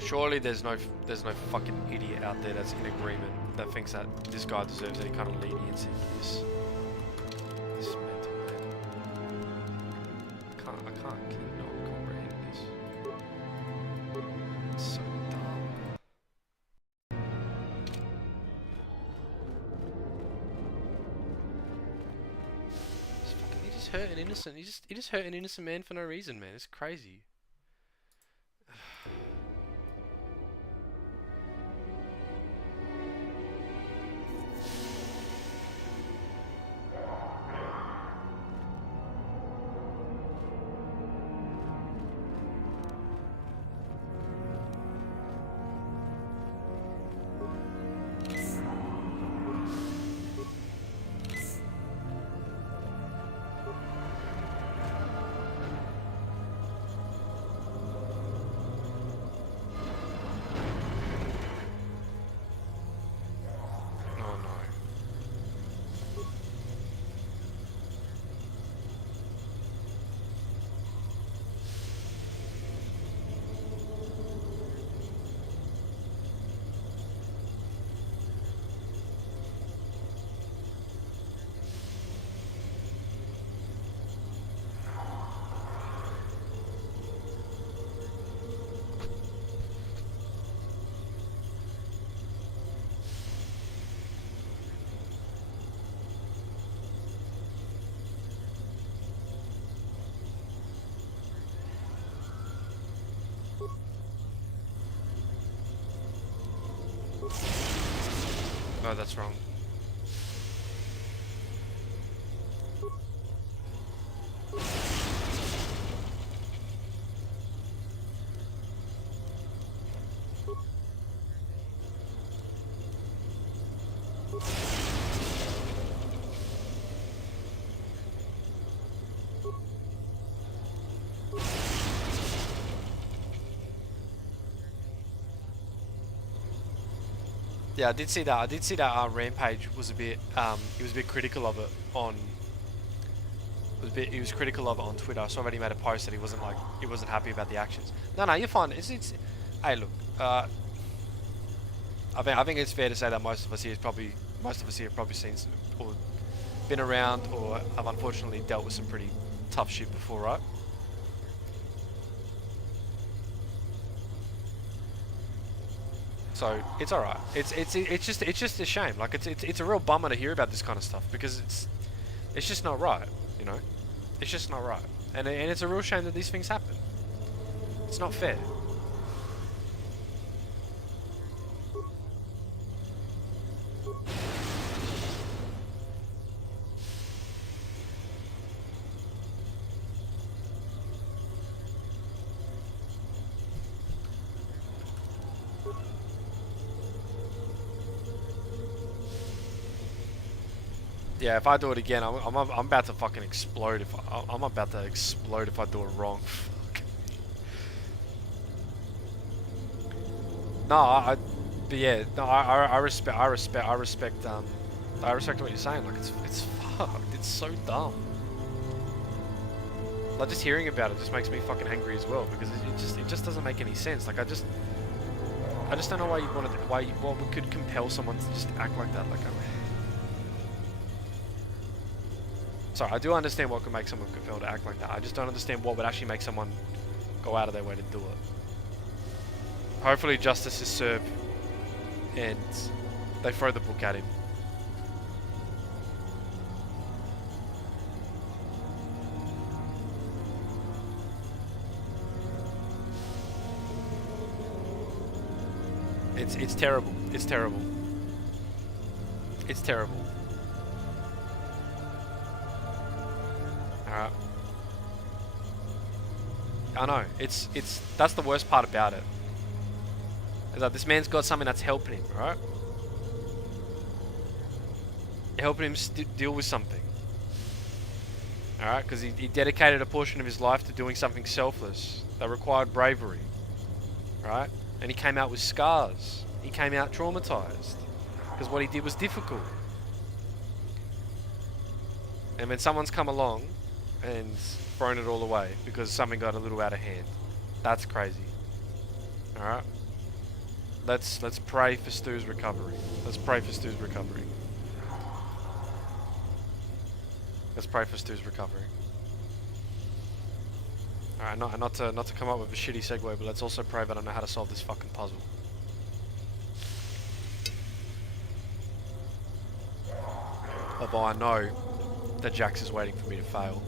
Surely there's no fucking idiot out there that's in agreement that thinks that this guy deserves any kind of leniency for this. This is mental, man. I cannot comprehend this. It's so dumb. He just hurt an innocent. He just hurt an innocent man for no reason, man. It's crazy. No, that's wrong. Yeah, I did see that. Rampage was a bit. He was a bit critical of it on. He was critical of it on Twitter. So I already made a post that he wasn't happy about the actions. No, you're fine. It's. Hey, look. I think it's fair to say that most of us here have probably seen or been around or have unfortunately dealt with some pretty tough shit before, right? So it's alright. It's just a shame. Like it's a real bummer to hear about this kind of stuff because it's just not right, you know. It's just not right, and it's a real shame that these things happen. It's not fair. Yeah, if I do it again, I'm about to fucking explode. I'm about to explode if I do it wrong. Fuck. No, but yeah, no, I respect what you're saying. Like it's fucked. It's so dumb. Like just hearing about it just makes me fucking angry as well because it just doesn't make any sense. Like I just don't know why what could compel someone to just act like that. Like Sorry, I do understand what could make someone compelled to act like that. I just don't understand what would actually make someone go out of their way to do it. Hopefully justice is served and they throw the book at him. It's terrible. It's terrible. It's terrible. Alright. I know. That's the worst part about it. Is that this man's got something that's helping him, right? Helping him deal with something. Alright, because he dedicated a portion of his life to doing something selfless that required bravery. Right? And he came out with scars. He came out traumatized. Because what he did was difficult. And when someone's come along and thrown it all away because something got a little out of hand, that's crazy. Alright? Let's pray for Stu's recovery. Let's pray for Stu's recovery. Let's pray for Stu's recovery. Alright, not to come up with a shitty segue, but let's also pray that I know how to solve this fucking puzzle. Although I know that Jax is waiting for me to fail.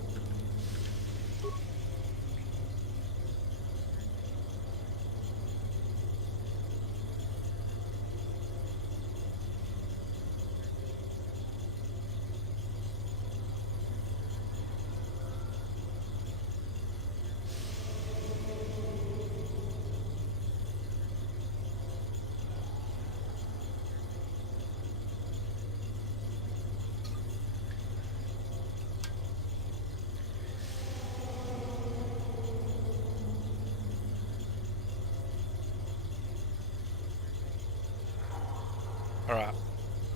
Alright,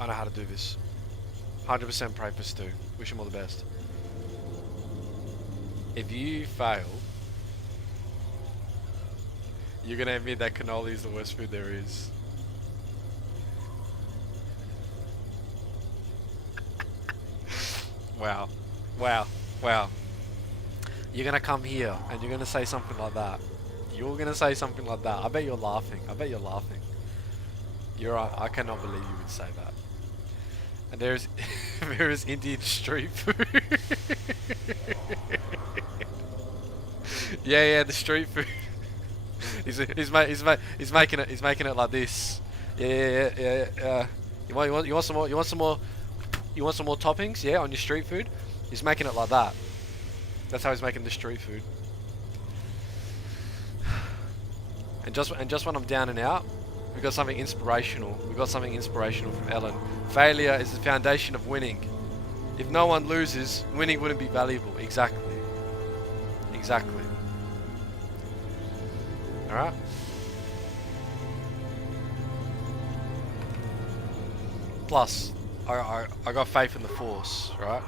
I know how to do this. 100% pray for Stu. Wish him all the best. If you fail, you're gonna admit that cannoli is the worst food there is. Wow. Wow. Wow. You're gonna come here and you're gonna say something like that. You're gonna say something like that. I bet you're laughing. I bet you're laughing. You're right. I cannot believe you would say that. And there's Indian street food. yeah, the street food. he's making it like this. Yeah. You want some more? You want some more toppings? Yeah, on your street food. He's making it like that. That's how he's making the street food. And just when I'm down and out, we got something inspirational. We got something inspirational from Ellen. Failure is the foundation of winning. If no one loses, winning wouldn't be valuable. Exactly. Alright? Plus, I got faith in the Force, right?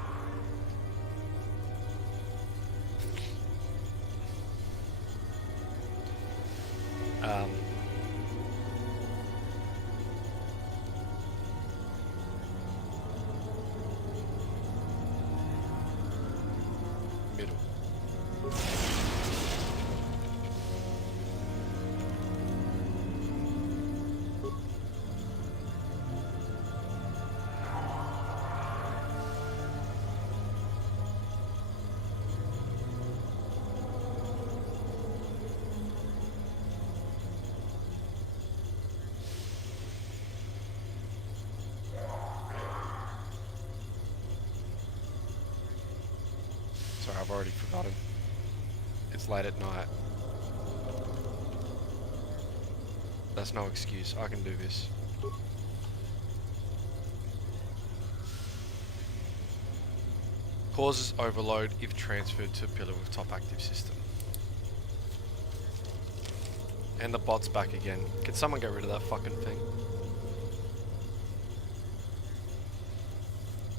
Middle. Sorry, I've already forgotten. It's late at night. That's no excuse. I can do this. Causes overload if transferred to a pillar with top active system. And the bot's back again. Can someone get rid of that fucking thing?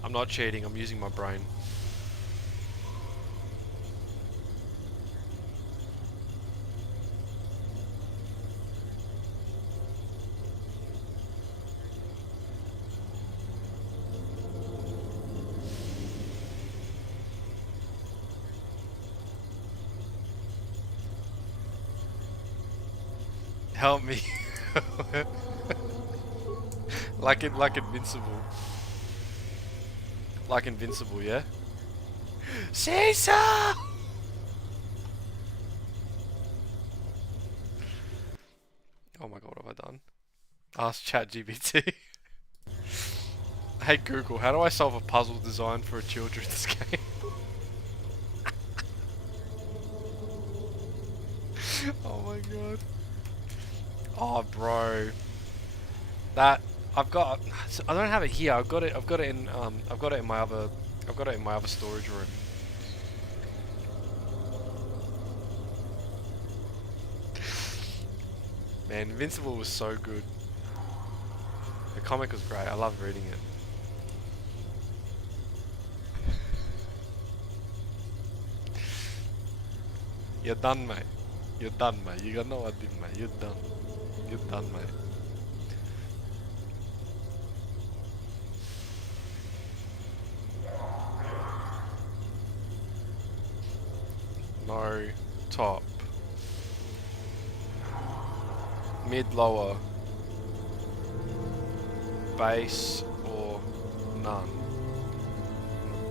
I'm not cheating, I'm using my brain. Help me. like Invincible. Like Invincible, yeah? Caesar! Oh my god, what have I done? Ask ChatGPT. Hey Google, how do I solve a puzzle designed for a children's game? Oh my god. Oh bro. That I don't have it here. I've got it in my other storage room. Man, Invincible was so good. The comic was great. I loved reading it. You're done, mate. You're done, mate. You got no idea, mate. You're done. You're done, mate. No top. Mid, lower. Base or none.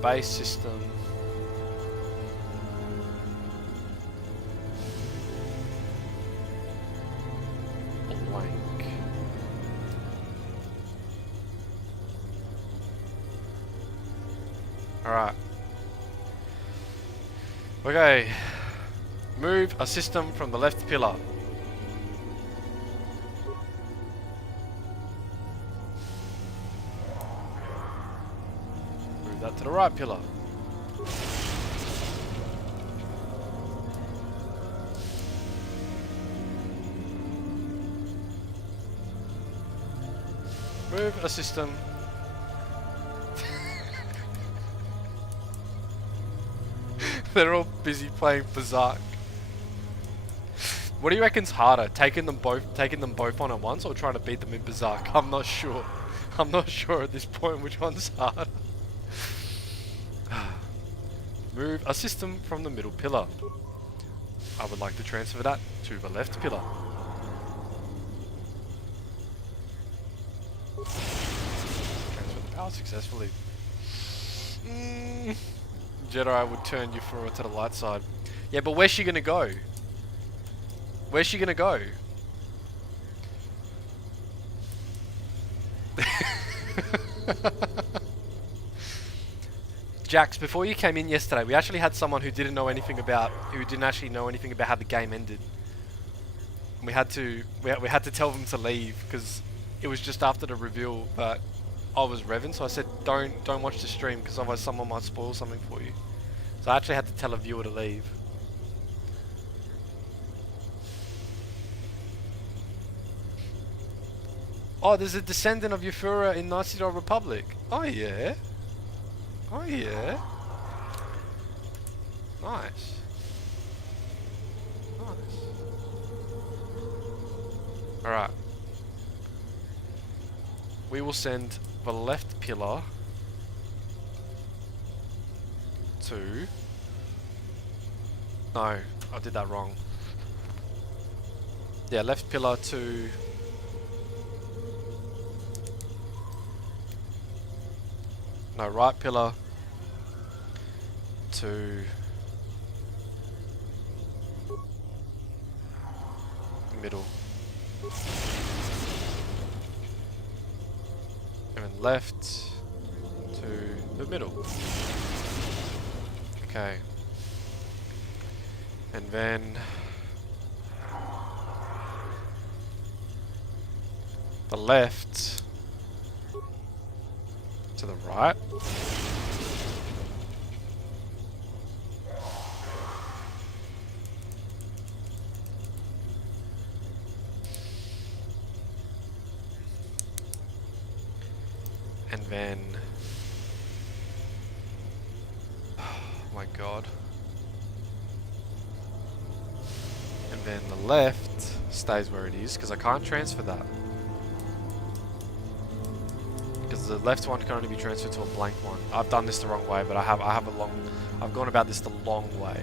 Base system. Blank. Alright. Okay. Move a system from the left pillar. Move that to the right pillar. Move a system. They're all busy playing Berserk. What do you reckon's harder? Taking them both on at once, or trying to beat them in Berserk? I'm not sure. I'm not sure at this point which one's harder. Move a system from the middle pillar. I would like to transfer that to the left pillar. Transfer the power successfully. Jedi would turn you forward to the light side. Yeah, but where's she gonna go? Where's she gonna go? Jax, before you came in yesterday, we actually had someone who didn't actually know anything about how the game ended. And we had to tell them to leave because it was just after the reveal, but I was revving, so I said don't watch the stream because otherwise someone might spoil something for you. So I actually had to tell a viewer to leave. Oh, there's a descendant of Euphura in Knights of the Old Republic. Oh yeah. Oh yeah. Nice. Nice. Alright. We will send the left pillar to... No, I did that wrong. Yeah, left pillar to... No, right pillar to middle. And then left to the middle. Okay. And then the left to the right. And then, oh my god. And then the left stays where it is because I can't transfer that. Because the left one can only be transferred to a blank one. I've done this the wrong way, but I've gone about this the long way.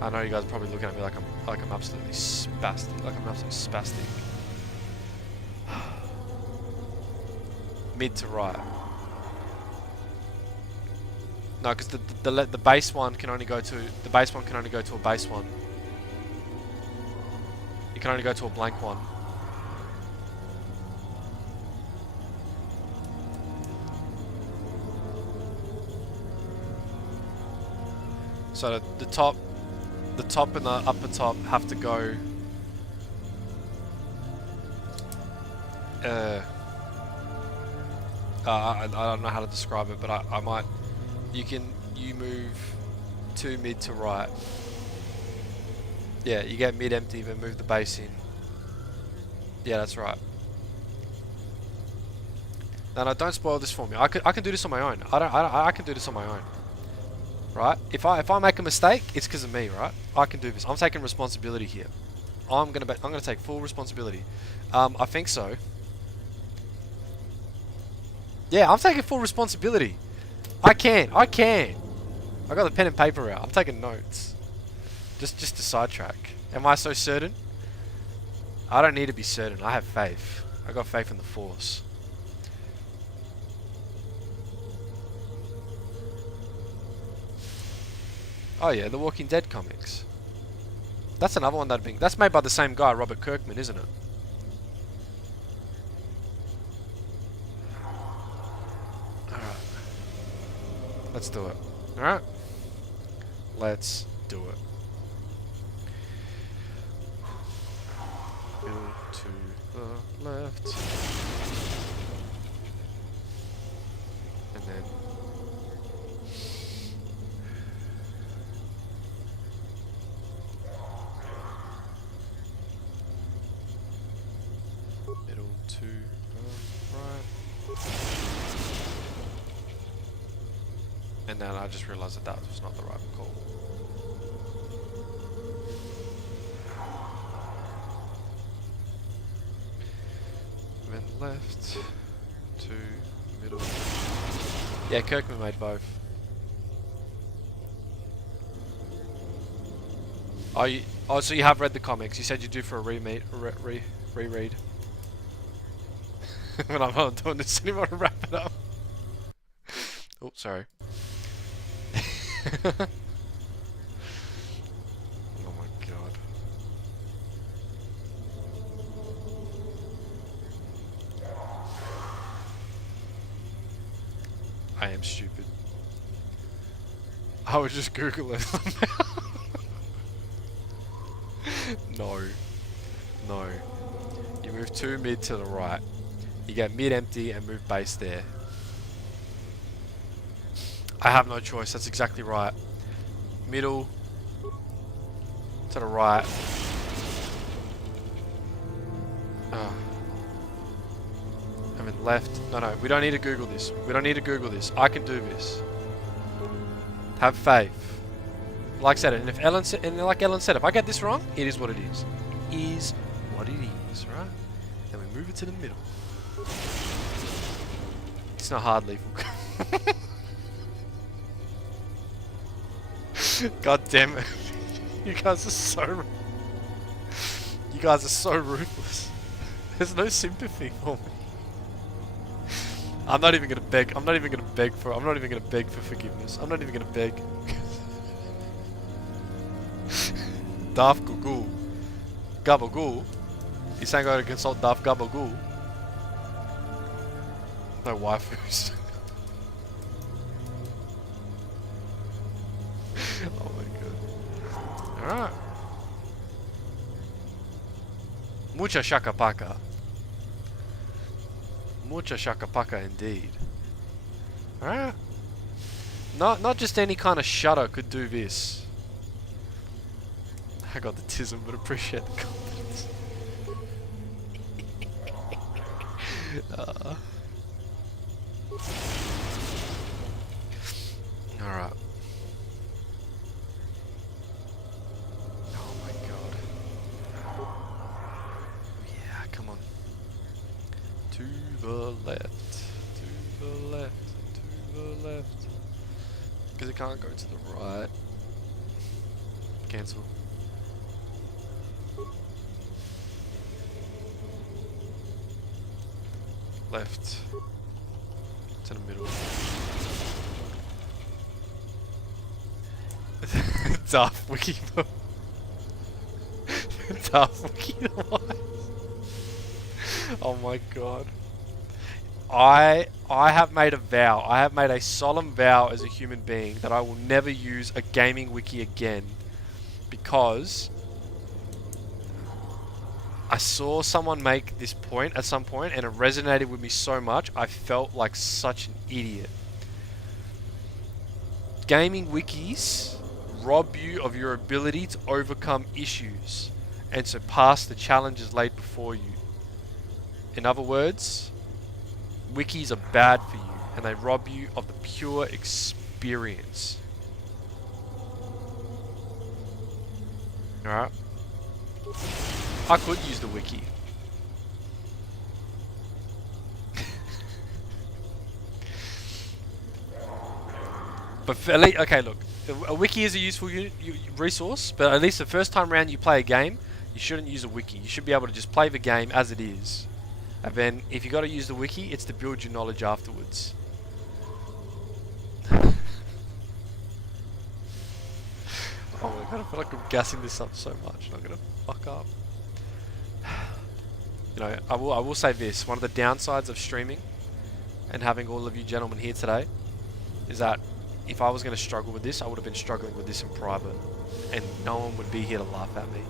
I know you guys are probably looking at me like I'm absolutely spastic. Like I'm absolutely spastic. Mid to right. No, because the base one can only go to a base one. You can only go to a blank one. So the top and the upper top have to go. I don't know how to describe it, but I might. You move 2 mid to right. Yeah, you get mid empty, then move the base in. Yeah, that's right. No, don't spoil this for me. I can do this on my own. I can do this on my own. Right? If I make a mistake, it's because of me, right? I can do this. I'm taking responsibility here. I'm gonna take full responsibility. I think so. Yeah, I'm taking full responsibility. I can. I got the pen and paper out. I'm taking notes. Just to sidetrack. Am I so certain? I don't need to be certain. I have faith. I got faith in the Force. Oh yeah, the Walking Dead comics. That's another one that's made by the same guy, Robert Kirkman, isn't it? Alright. Let's do it. Alright? Let's do it. Middle to the left. And then middle to the right. And then I just realized that was not the right call. Then left to middle. Yeah, Kirkman made both. Oh, so you have read the comics. You said you do for a reread. When I'm not doing this anymore to wrap it up. Oh, sorry. Oh my god. I am stupid. I would just Google it. No. You move 2 mid to the right. You get mid empty and move base there. I have no choice. That's exactly right. Middle to the right. And then left. No, we don't need to Google this. I can do this. Have faith. Like I said, and if Ellen said, if I get this wrong, it is what it is. Is what it is, right? Then we move it to the middle. It's not hard, lethal. God damn it. You guys are so ruthless. There's no sympathy for me. I'm not even gonna beg for forgiveness. I'm not even gonna beg. Darth Gugul. Gabagool. You're saying I gotta consult Darth Gabagool? No waifus. Oh my god. Alright. Mucha shakapaka. Mucha shakapaka indeed. Alright. Not just any kind of shutter could do this. I got the tism, but appreciate the confidence. Alright. Oh my god. Yeah, come on. To the left. To the left. To the left. Because it can't go to the right. Cancel. Left. It's in the middle. Tough wiki. Tough wiki device. Oh my god. I have made a vow. I have made a solemn vow as a human being that I will never use a gaming wiki again, because I saw someone make this point at some point and it resonated with me so much I felt like such an idiot. Gaming wikis rob you of your ability to overcome issues and surpass the challenges laid before you. In other words, wikis are bad for you and they rob you of the pure experience. Alright? I could use the wiki. But okay, look, a wiki is a useful resource, but at least the first time around you play a game, you shouldn't use a wiki. You should be able to just play the game as it is. And then, if you got to use the wiki, it's to build your knowledge afterwards. Oh my god, I feel like I'm gassing this up so much. I'm gonna fuck up. You know, I will say this. One of the downsides of streaming and having all of you gentlemen here today is that if I was going to struggle with this, I would have been struggling with this in private, and no one would be here to laugh at me.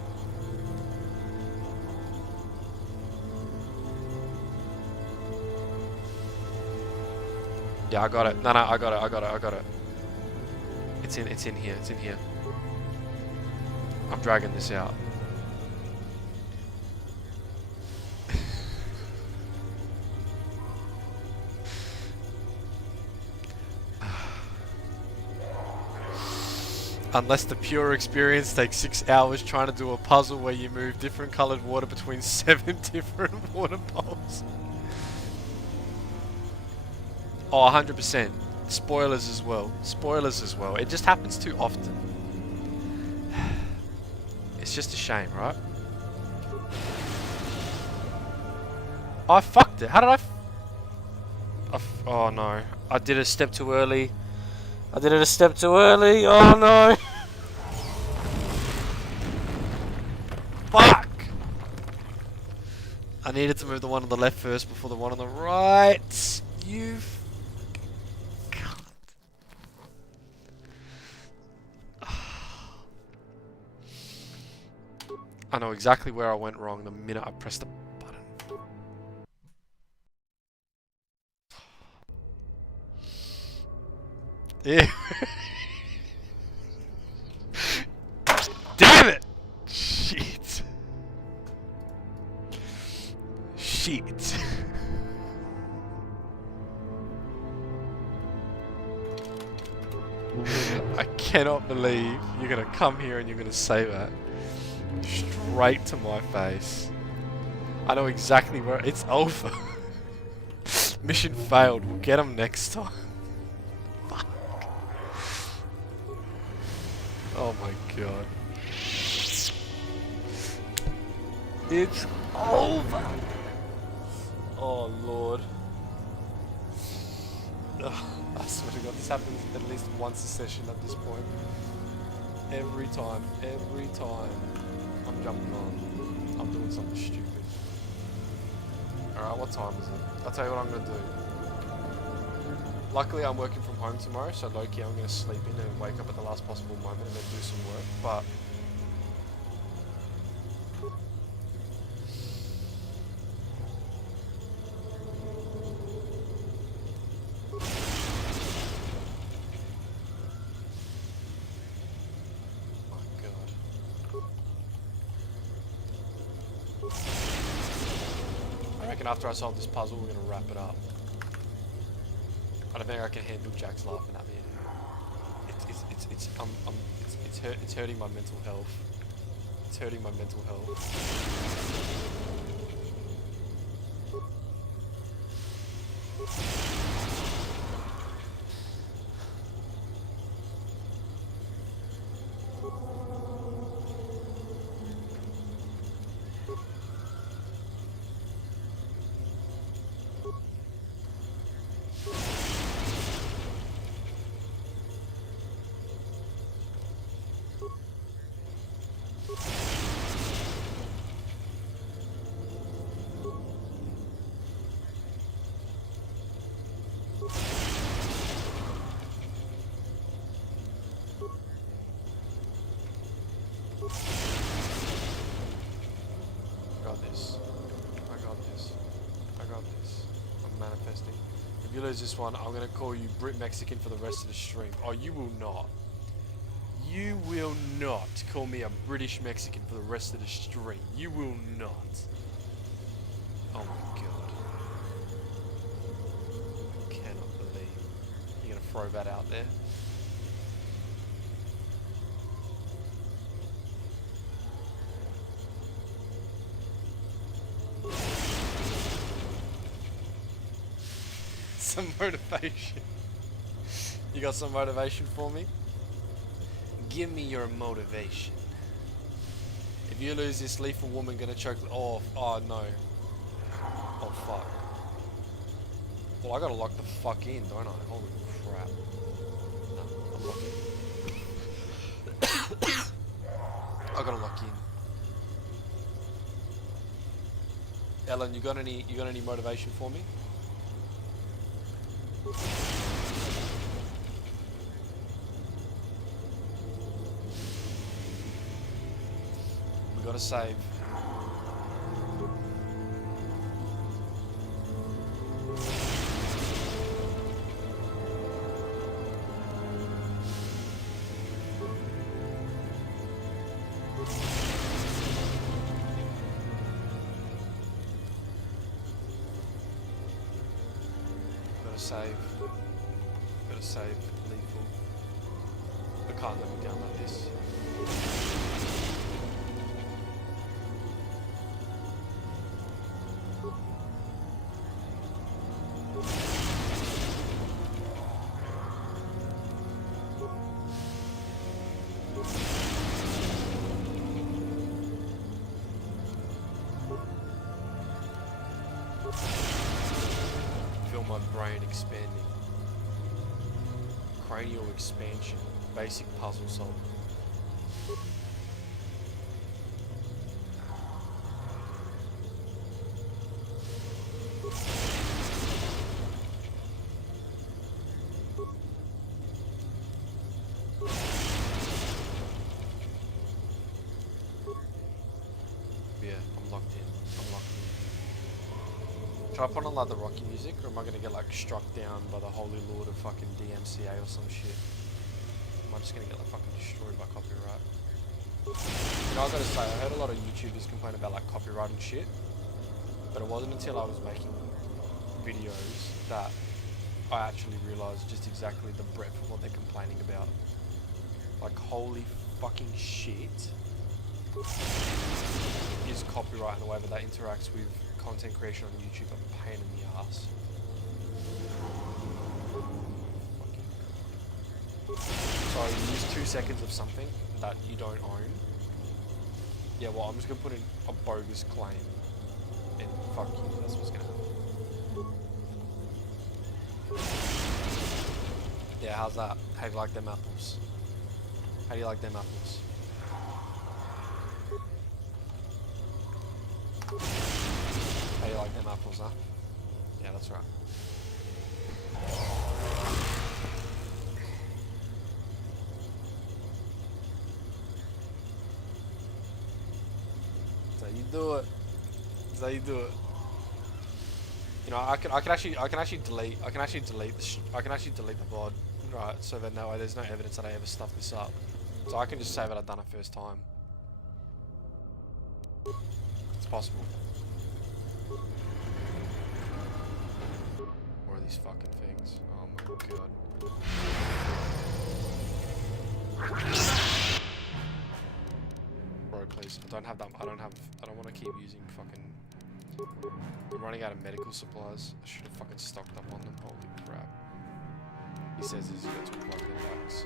Yeah, I got it. No, I got it. It's in here. I'm dragging this out. Unless the pure experience takes 6 hours trying to do a puzzle where you move different colored water between 7 different water bowls. Oh, 100%. Spoilers as well. It just happens too often. It's just a shame, right? I fucked it. How did oh no. I did it a step too early. Oh no. Fuck! I needed to move the one on the left first before the one on the right. You cunt. I know exactly where I went wrong the minute I pressed the button. Yeah. Damn it! Shit. I cannot believe you're gonna come here and you're gonna say that. Straight to my face. I know exactly where it's over. Mission failed. We'll get him next time. Fuck. Oh my god. It's over. Oh lord. Ugh, I swear to god, this happens at least once a session at this point. Every time. I'm jumping on. I'm doing something stupid. Alright, what time is it? I'll tell you what I'm going to do. Luckily I'm working from home tomorrow, so low-key I'm going to sleep in and wake up at the last possible moment and then do some work, but... After I solve this puzzle, we're gonna wrap it up. I don't think I can handle Jack's laughing at me anymore. It's hurting my mental health. It's hurting my mental health. got this. I got this. I got this. I'm manifesting. If you lose this one, I'm gonna call you Brit Mexican for the rest of the stream. Oh, you will not. You will not call me a British Mexican for the rest of the stream. You will not. Oh my god. I cannot believe you're gonna throw that out there. Some motivation. You got some motivation for me? Give me your motivation. If you lose this, lethal woman gonna choke. Oh no. Oh fuck. Well, I gotta lock the fuck in, don't I? Holy crap. No, I'm locking. I gotta lock in. Ellen, you got any motivation for me? We gotta save. Gotta save lethal. I can't let me down like this. Feel my brain expanding. Cranial expansion. Basic puzzle solving. Yeah, I'm locked in. I'm locked in. Should I put on like the Rocky music, or am I gonna get like struck down by the Holy Lord of fucking DMCA or some shit? Am I just gonna get like fucking destroyed by copyright? You know, I gotta say, I heard a lot of YouTubers complain about like copyright and shit, but it wasn't until I was making videos that I actually realised just exactly the breadth of what they're complaining about. Like, holy fucking shit. Is copyright and the way that that interacts with content creation on YouTube a pain in the ass. So you use 2 seconds of something that you don't own. Yeah, well, I'm just gonna put in a bogus claim and fuck you, that's what's gonna happen. Yeah, how's that? How do you like them apples? How do you like them apples? How do you like them apples, huh? Yeah, that's right. That's how you do it. That's how you do it. You know, I can actually delete the VOD, right? So that no way there's no evidence that I ever stuffed this up. So I can just say that I've done it first time. It's possible. More of these fucking things. Oh my god. Bro, please. I don't want to keep using fucking... I'm running out of medical supplies. I should have fucking stocked up on them. Holy crap. He says he's got $25 bucks.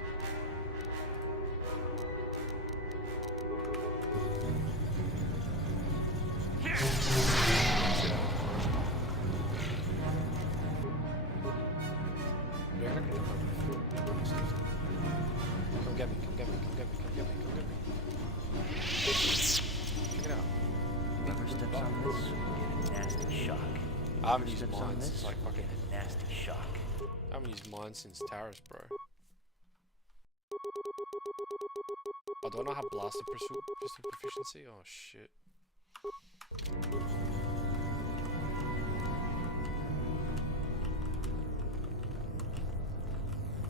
Come get me, come get me, come get me, come get me, come get me. Check it out. Whoever steps on this will get a nasty shock. I haven't used mine since like fucking... A nasty shock. I haven't used mine since Taris, bro. Oh, do I not have blaster pistol proficiency? Oh shit.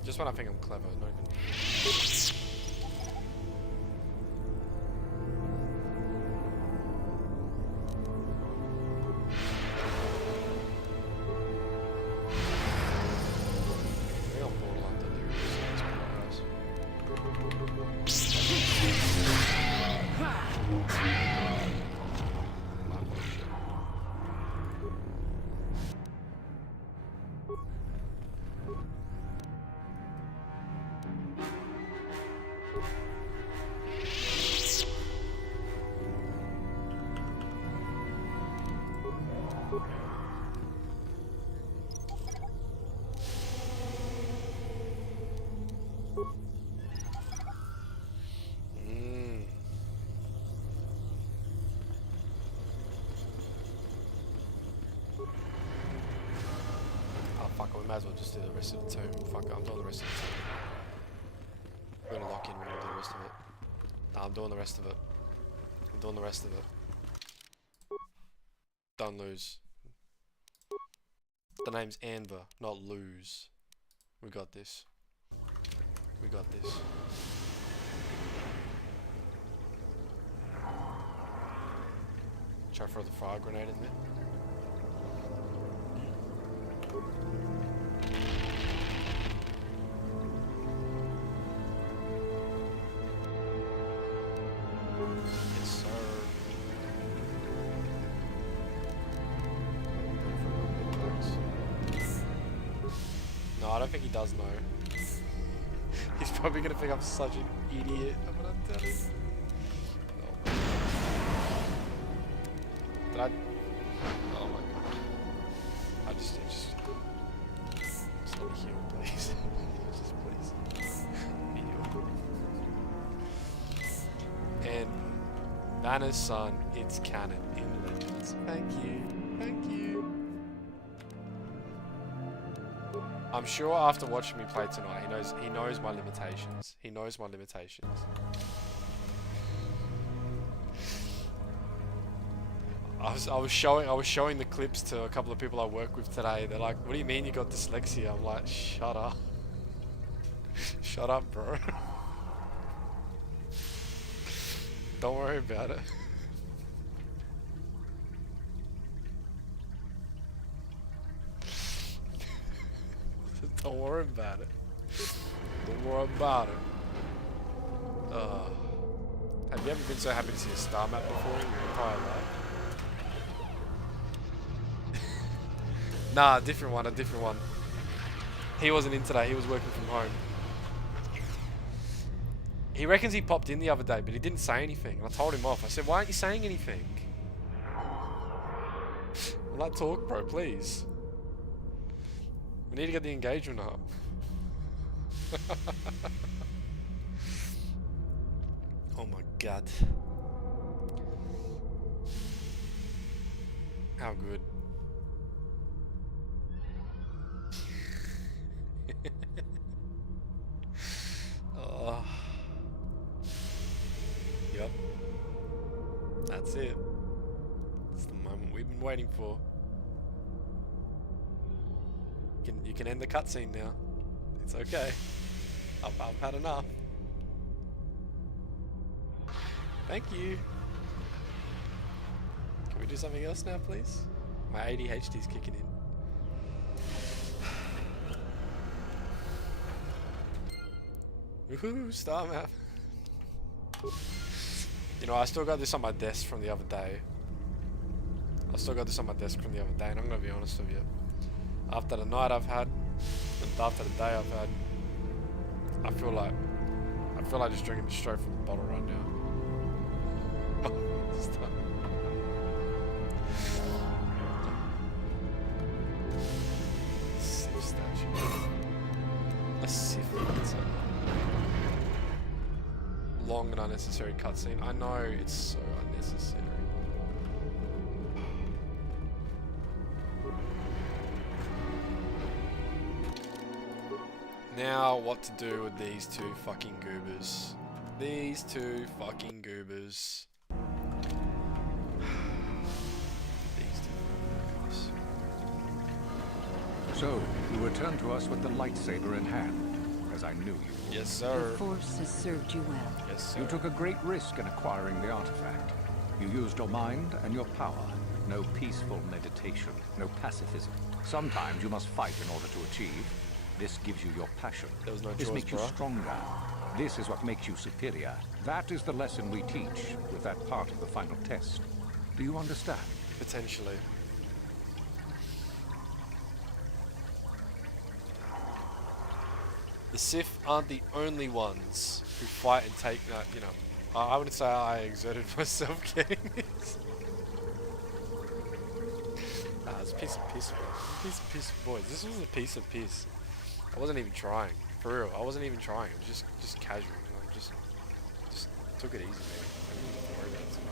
Just when I think I'm clever, not even. We might as well just do the rest of the tomb. Fuck it, I'm doing the rest of the tomb. We're gonna lock in, we're gonna do the rest of it. Nah, I'm doing the rest of it. I'm doing the rest of it. Don't lose. The name's Anver, not lose. We got this. We got this. Try to throw the fire grenade in there. Yes, sir. No, I don't think he does know. He's probably gonna think I'm such an idiot. I'm gonna tell him. Oh. Did I? Oh my god. I just let me heal, please. Just please. Heal. And Vanna's son, it's canon in Legends. Thank you. Thank you. I'm sure after watching me play tonight, he knows my limitations. He knows my limitations. I was showing the clips to a couple of people I work with today. They're like, "What do you mean you got dyslexia?" I'm like, "Shut up, shut up, bro. Don't worry about it." Don't worry about it. Don't worry about it. Have you ever been so happy to see a star map before in your entire life? Nah, a different one. He wasn't in today, he was working from home. He reckons he popped in the other day, but he didn't say anything. And I told him off. I said, "Why aren't you saying anything?" I'm like, "Talk, bro, please. We need to get the engagement up." Oh my god. How good. Oh. Yep. That's it. It's the moment we've been waiting for. You can end the cutscene now. It's okay. I've had enough. Thank you. Can we do something else now, please? My ADHD's kicking in. Woohoo, star map. You know, I still got this on my desk from the other day. And I'm gonna be honest with you. After the night I've had, and after the day I've had, I feel like just drinking straight from the bottle right now. Sif statue. A Sif cutscene. Long and unnecessary cutscene. I know, it's so unnecessary. Now, what to do with these two fucking goobers? These two fucking goobers. So, you returned to us with the lightsaber in hand, as I knew you would. Yes, sir. The Force has served you well. Yes, sir. You took a great risk in acquiring the artifact. You used your mind and your power. No peaceful meditation, no pacifism. Sometimes you must fight in order to achieve. This gives you your passion. There was no this choice, makes you bro. stronger. This is what makes you superior. That is the lesson we teach with that part of the final test. Do you understand? Potentially. The Sith aren't the only ones who fight and take, you know, I wouldn't say I exerted myself getting this. Nah, it's a piece of piss, bro. It's a piece of boys. This was a piece of piss. I wasn't even trying. For real, I wasn't even trying. It was just casual. You know, just took it easy, man. I didn't have to worry about it too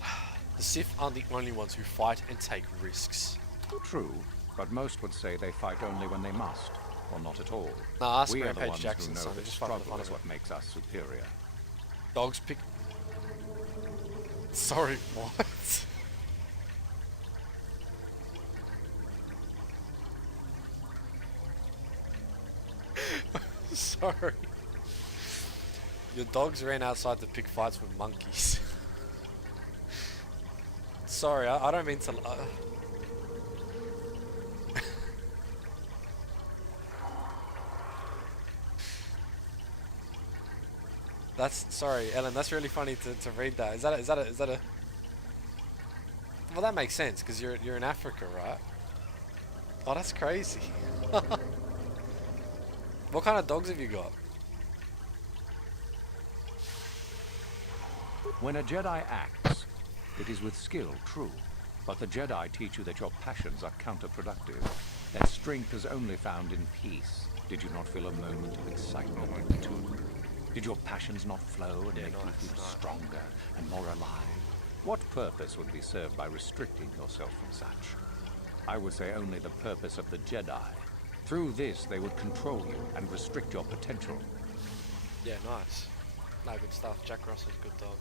much. The Sith aren't the only ones who fight and take risks. True, but most would say they fight only when they must, or not at all. Nah, ask we are the Rampage ones Jackson, who know son. that Just fucking struggle fun is of what makes us superior. Dogs pick. Sorry, what? Sorry. Your dogs ran outside to pick fights with monkeys. Sorry, I don't mean to. That's sorry, Ellen. That's really funny to read that. Is that a? Well, that makes sense because you're in Africa, right? Oh, that's crazy. What kind of dogs have you got? When a Jedi acts, it is with skill, true. But the Jedi teach you that your passions are counterproductive. That strength is only found in peace. Did you not feel a moment of excitement in the tomb? Did your passions not flow and make you feel stronger and more alive? What purpose would be served by restricting yourself from such? I would say only the purpose of the Jedi. Through this, they would control you and restrict your potential. Yeah, nice. No, good stuff. Jack Russell's a good dog.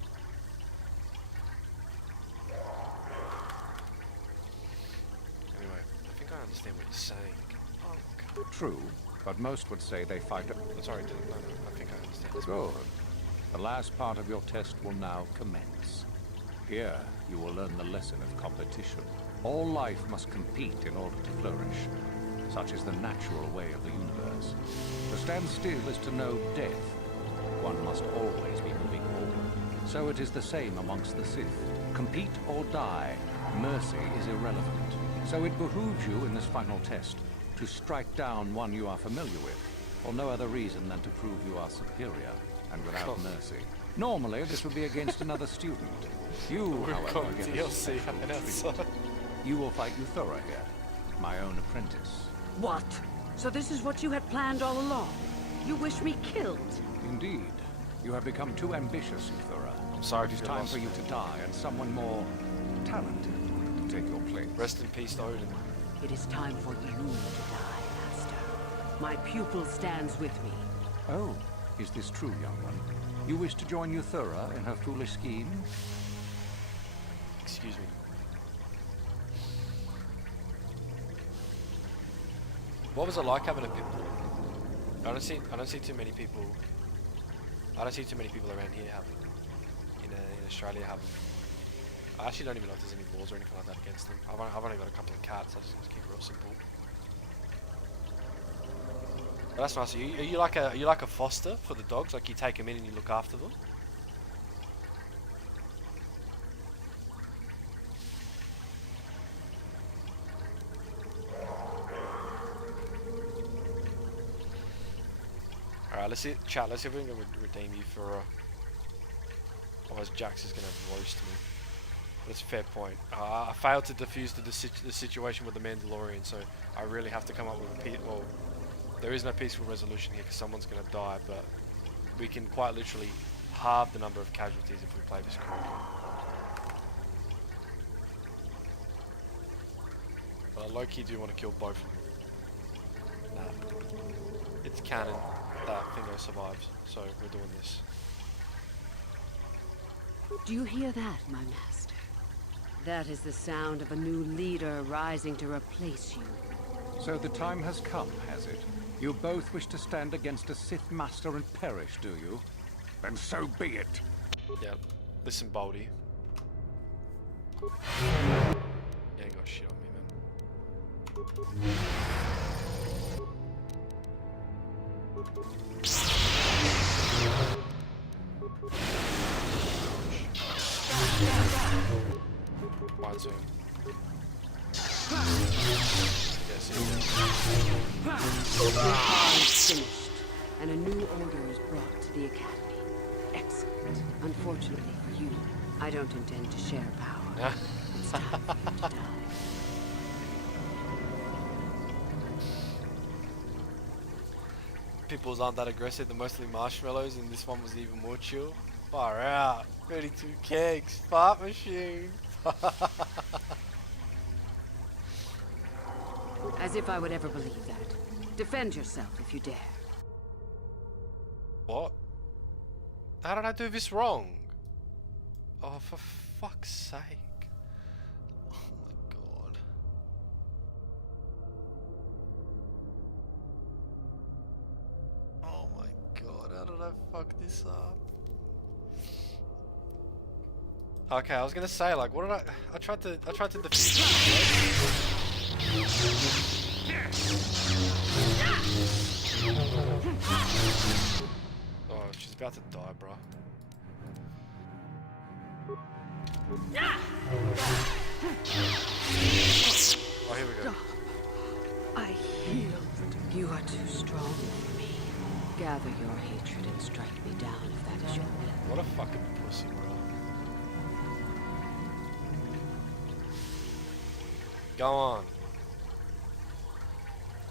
Anyway, I think I understand what you're saying. Oh, God. True, but most would say they fight... Sorry, no, I think I understand this. Good. The last part of your test will now commence. Here, you will learn the lesson of competition. All life must compete in order to flourish. Such is the natural way of the universe. To stand still is to know death. One must always be moving forward. So it is the same amongst the Sith. Compete or die. Mercy is irrelevant. So it behooves you in this final test to strike down one you are familiar with, for no other reason than to prove you are superior and without mercy. Normally, this would be against another student. You, however, get a special treat. You will fight Euthura here, my own apprentice. What? So this is what you had planned all along? You wish me killed? Indeed. You have become too ambitious, Euthura. I'm sorry, it is time for you to die, and someone more talented to take your place. Rest in peace, Odin. It is time for you to die, Master. My pupil stands with me. Oh, is this true, young one? You wish to join Euthura in her foolish scheme? Excuse me. What was it like having a pit bull? I don't see too many people. I don't see too many people around here having. In Australia having. I actually don't even know if there's any laws or anything like that against them. I've only got a couple of cats. I just keep it real simple. But that's nice. Are you like a foster for the dogs? Like you take them in and you look after them? Alright, let's see, chat, let's see if we can redeem you for, otherwise Jax is gonna roast me. But it's a fair point. I failed to defuse the situation with the Mandalorian, so I really have to come up with a well, there is no peaceful resolution here because someone's gonna die, but we can quite literally halve the number of casualties if we play this correctly. But I low-key do want to kill both of them. Nah. it's canon that Fingo survives, so we're doing this. Do you hear that, my master? That is the sound of a new leader rising to replace you. So the time has come, has it? You both wish to stand against a Sith Master and perish, do you? Then so be it. Yeah, listen, Baldy. You ain't got shit on me, man. One, two. Yes, Finished, and a new order is brought to the Academy. Excellent. Unfortunately for you, I don't intend to share power. It's time for you to die. Peoples aren't that aggressive, they're mostly marshmallows, and this one was even more chill. Far out. 32 kegs. Fart machine. As if I would ever believe that. Defend yourself if you dare. What? How did I do this wrong? Oh, for fuck's sake. Oh my god. Oh my god, how did I fuck this up? Okay, I was gonna say, like, what did I tried to defeat Oh, she's about to die, bro. Oh, here we go. I yield. You are too strong for me. Gather your hatred and strike me down if that is your will. What a fucking pussy, bro. Go on.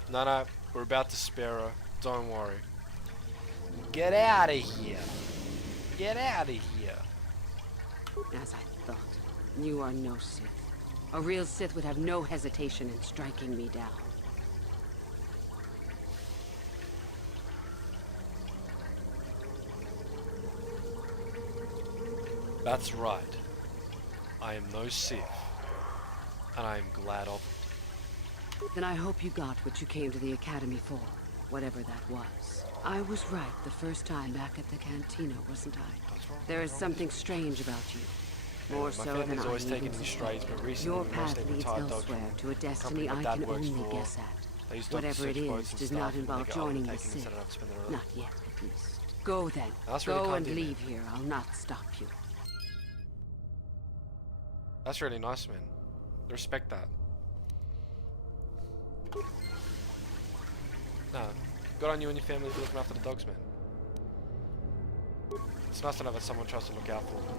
No, we're about to spare her. Don't worry. Get out of here. Get out of here. As I thought, you are no Sith. A real Sith would have no hesitation in striking me down. That's right. I am no Sith. And I am glad of it. Then I hope you got what you came to the Academy for, whatever that was. I was right the first time back at the Cantina, wasn't I? There is something strange about you. More so than I even suspected. Your path leads elsewhere to a destiny I can only guess at. Whatever it is does not involve joining the Sith. Not yet, at least. Go then. Go and leave here. I'll not stop you. That's really nice, man. Respect that. Nah, good on you and your family for looking after the dogs, man. It's nice to know that someone tries to look out for them.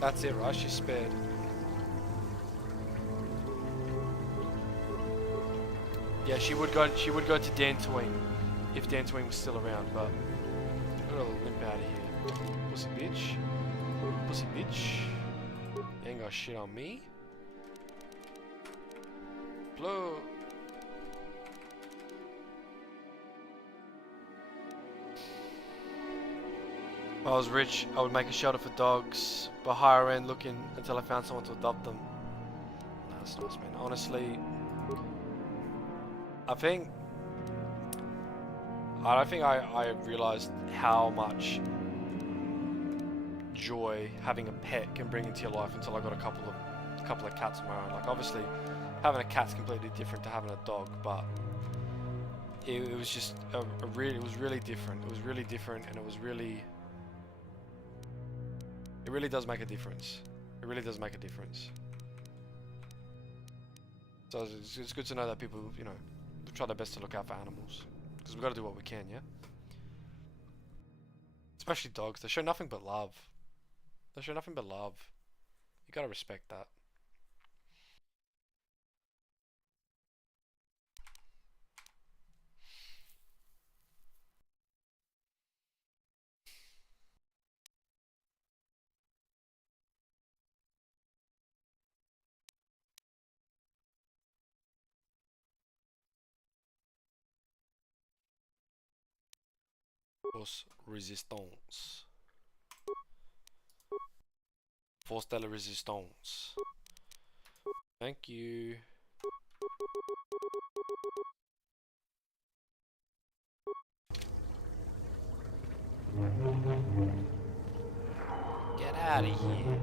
That's it, right? She's spared. Yeah, she would go to Dantooine if Dantooine was still around, but I got a little limp out of here. Pussy bitch. Pussy bitch. You ain't got shit on me. Blow. If I was rich, I would make a shelter for dogs, but higher end looking until I found someone to adopt them. Nah, that's nice, man. Honestly, I don't think I realized how much joy having a pet can bring into your life until I got a couple of cats of my own. Like, obviously having a cat's completely different to having a dog, but it was just it was really different. It was really different, and it really does make a difference. It really does make a difference. So it's good to know that people, you know, try their best to look out for animals, because we've got to do what we can, yeah? Especially dogs. They show nothing but love. They show nothing but love. You gotta respect that. Force Resistance. Force de la Resistance. Thank you. Get out of here.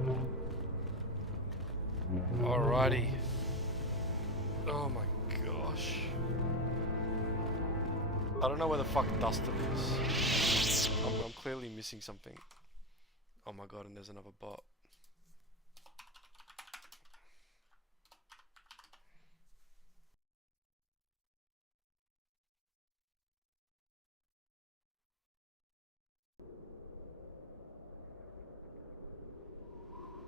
Alrighty. Oh my gosh. I don't know where the fuck Dustin is. I'm clearly missing something. Oh my god, and there's another bot.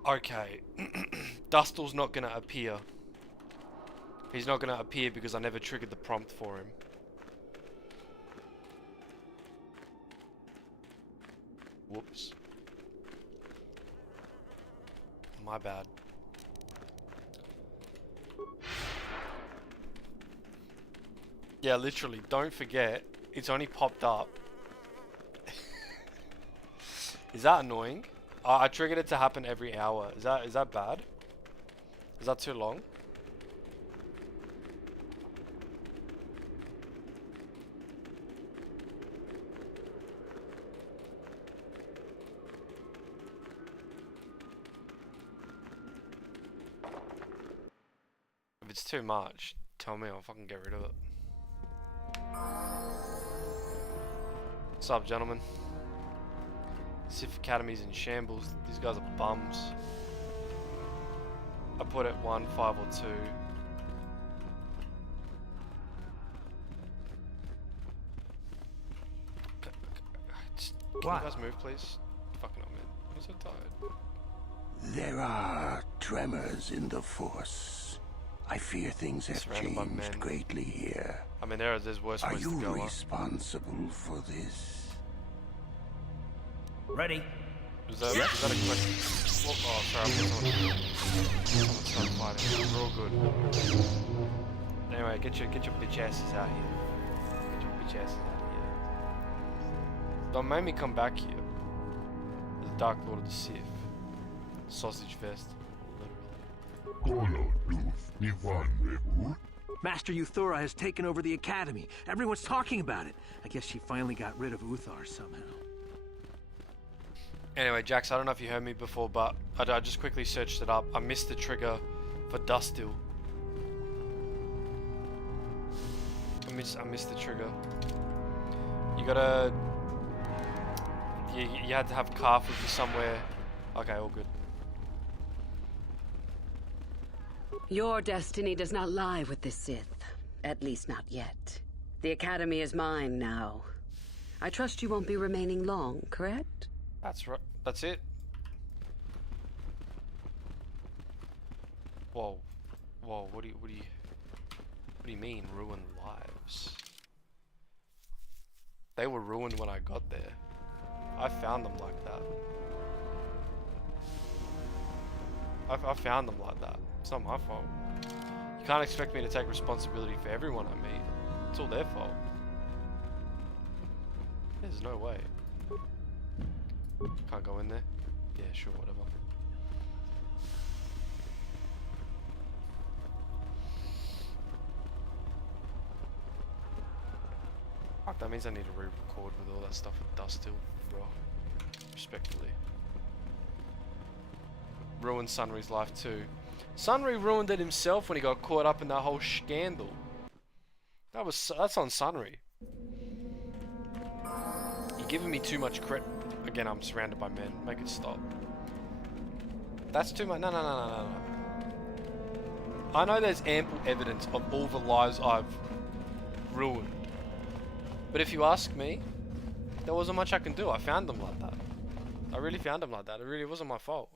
Okay. Dustel's not gonna appear. He's not gonna appear because I never triggered the prompt for him. Whoops. My bad. Yeah, literally, don't forget, it's only popped up. Is that annoying? I triggered it to happen every hour. Is that bad? Is that too long? If it's too much, tell me, I'll fucking get rid of it. What's up, gentlemen? Sith Academy's in shambles. These guys are bums. I put it 1, 5, or 2. Can you guys move, please? Fucking up, man. I'm so tired. There are tremors in the Force. I fear things have changed greatly here. I mean, there's worse ways to go. Are you responsible for this? Ready. Is that a question? Oh, sorry, someone's started fighting. We're all good. Anyway, get your bitch asses out here. Get your bitch asses out here. Don't make me come back here. The Dark Lord of the Sith. Sausage fest. Master Euthura has taken over the Academy. Everyone's talking about it. I guess she finally got rid of Uthar somehow. Anyway, Jax, I don't know if you heard me before, but I just quickly searched it up. I missed the trigger for Dustil. I missed the trigger. You gotta... You had to have Carf with you somewhere. Okay, all good. Your destiny does not lie with the Sith. At least not yet. The Academy is mine now. I trust you won't be remaining long, correct? That's right. That's it. Whoa. Whoa, what do you mean, ruined lives? They were ruined when I got there. I found them like that. I found them like that. It's not my fault. You can't expect me to take responsibility for everyone I meet. It's all their fault. There's no way. Can't go in there? Yeah, sure, whatever. Fuck, that means I need to re-record with all that stuff with Dustil, bro. Respectfully. Ruined Sunry's life too. Sunry ruined it himself when he got caught up in that whole scandal. That's on Sunry. You're giving me too much credit. Again, I'm surrounded by men. Make it stop. That's too much. No. I know there's ample evidence of all the lives I've ruined. But if you ask me, there wasn't much I can do. I found them like that. I really found them like that. It really wasn't my fault.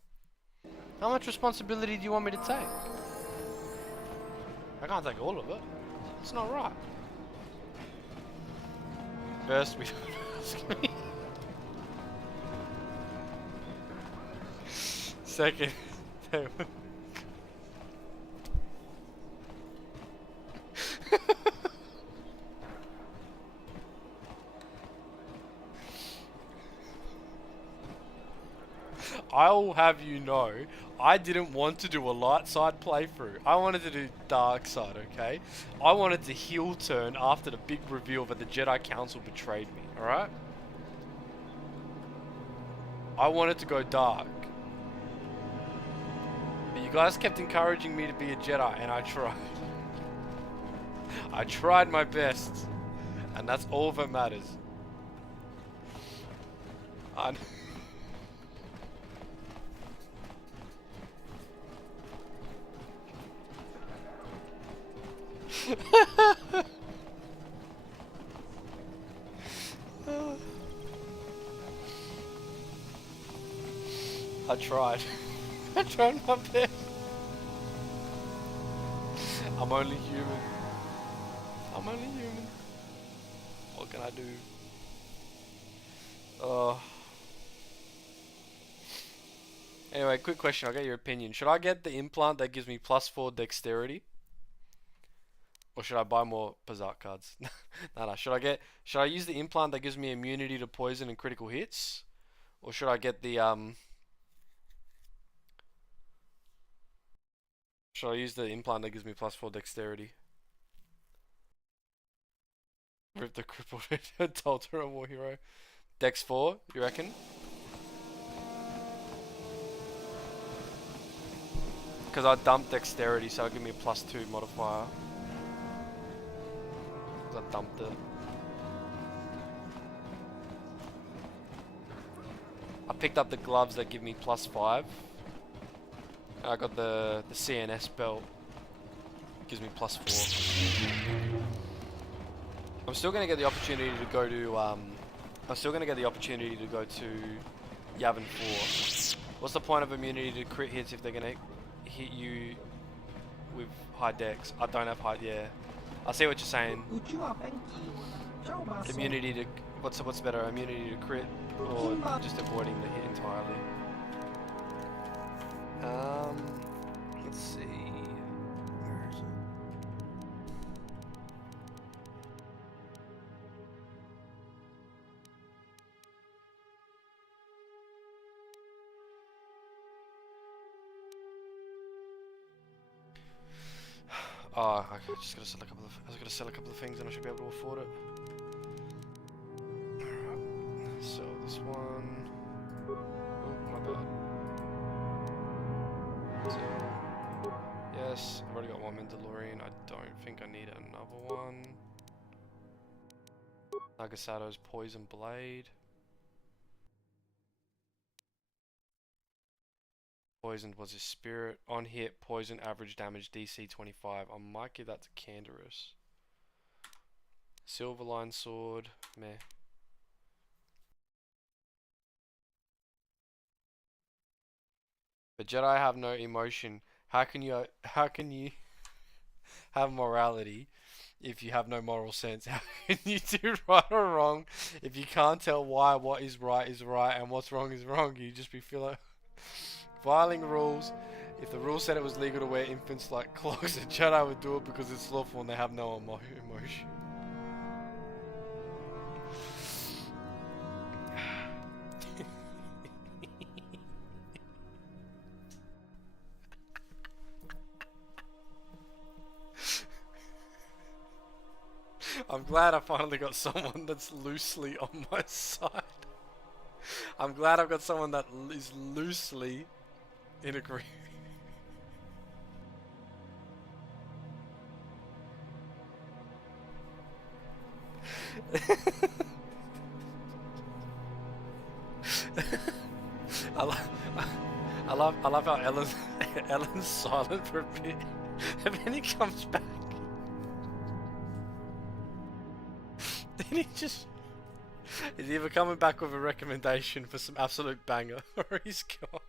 How much responsibility do you want me to take? I can't take all of it. It's not right. First, we don't ask me. Second, I'll have you know, I didn't want to do a light side playthrough. I wanted to do dark side, okay? I wanted to heel turn after the big reveal that the Jedi Council betrayed me, alright? I wanted to go dark. But you guys kept encouraging me to be a Jedi, and I tried. I tried my best. And that's all that matters. I tried. I tried my best. I'm only human. I'm only human. What can I do? Anyway, quick question. I'll get your opinion. Should I get the implant that gives me +4 dexterity? Or should I buy more Berserk cards? No. Should I use the implant that gives me immunity to poison and critical hits? Or should I get the should I use the implant that gives me +4 dexterity? Rip the crippled Toltera War Hero. Dex 4, you reckon? Because I dumped dexterity, so it'll give me a +2 modifier. Because I dumped it. I picked up the gloves that give me +5. And I got the CNS belt. Gives me +4. I'm still gonna get the opportunity to go to Yavin 4. What's the point of immunity to crit hits if they're gonna hit you with high dex? I don't have high. Yeah, I see what you're saying. Immunity to what's better? Immunity to crit or just avoiding the hit entirely? Let's see. Where is it? Oh, I just gotta sell a couple of. I was gonna sell a couple of things, and I should be able to afford it. Alright, sell this one. Oh, my bad. So, yes, I've already got one Mandalorian. I don't think I need another one. Nagasato's Poison Blade. Poisoned was his spirit. On hit, poison average damage DC 25. I might give that to Canderous. Silverline sword. Meh. The Jedi have no emotion. How can you have morality if you have no moral sense? How can you do right or wrong if you can't tell why what is right and what's wrong is wrong? You just be feeling violating rules. If the rule said it was legal to wear infants like clogs, the Jedi would do it because it's lawful and they have no emotion. I'm glad I finally got someone that's loosely on my side. I'm glad I've got someone that is loosely in agreement. I love how Ellen's silent for a bit, and then he comes back. Then he just is either coming back with a recommendation for some absolute banger, or he's got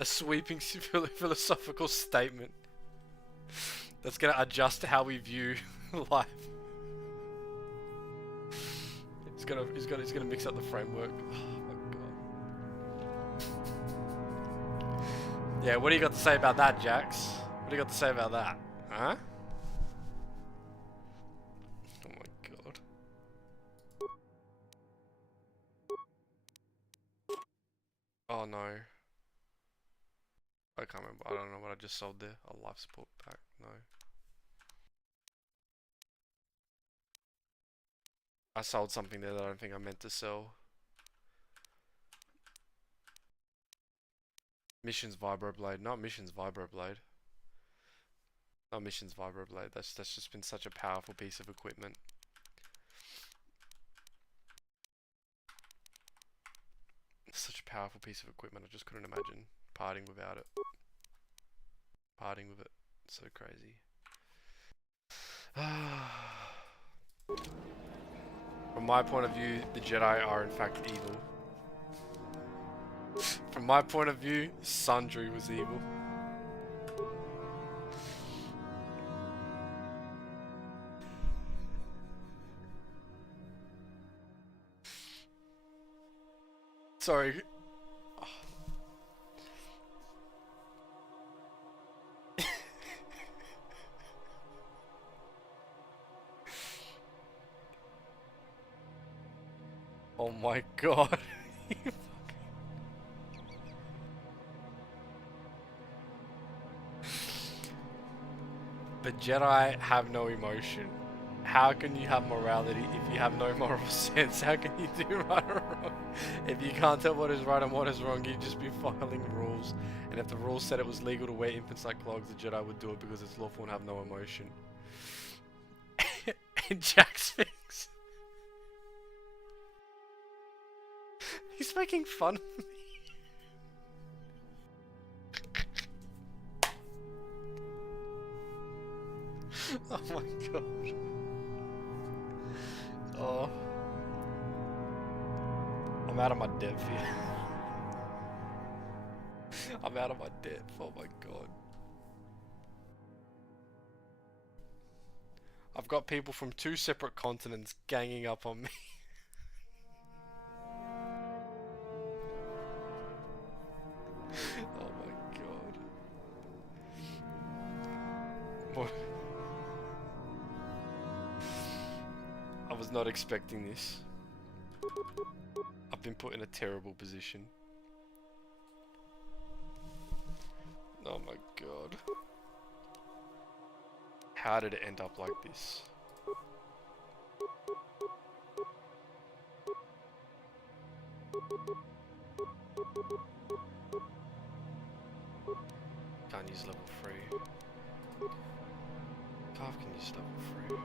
a sweeping philosophical statement that's gonna adjust how we view life. He's gonna mix up the framework. Oh my god. Yeah, what do you got to say about that, Jax? What do you got to say about that? Huh? Oh no. I can't remember. I don't know what I just sold there. A life support pack. No. I sold something there that I don't think I meant to sell. Missions Vibroblade. Not Missions Vibroblade. Not Missions Vibroblade. That's just been such a powerful piece of equipment. Such a powerful piece of equipment. I just couldn't imagine parting without it. Parting with it. So crazy. From my point of view, the Jedi are in fact evil. From my point of view, Sundry was evil. Sorry. Oh my god. The Jedi have no emotion. How can you have morality if you have no moral sense? How can you do right or wrong? If you can't tell what is right and what is wrong, you'd just be following rules. And if the rules said it was legal to wear infants like clogs, the Jedi would do it because it's lawful and have no emotion. And Jack's Sphinx. He's making fun of me. Oh my god. Oh. I'm out of my depth here. I'm out of my depth. Oh my god. I've got people from 2 separate continents ganging up on me. Oh my god. What? I was not expecting this. I've been put in a terrible position. Oh my god. How did it end up like this? Can't use level 3. Carve can use level 3.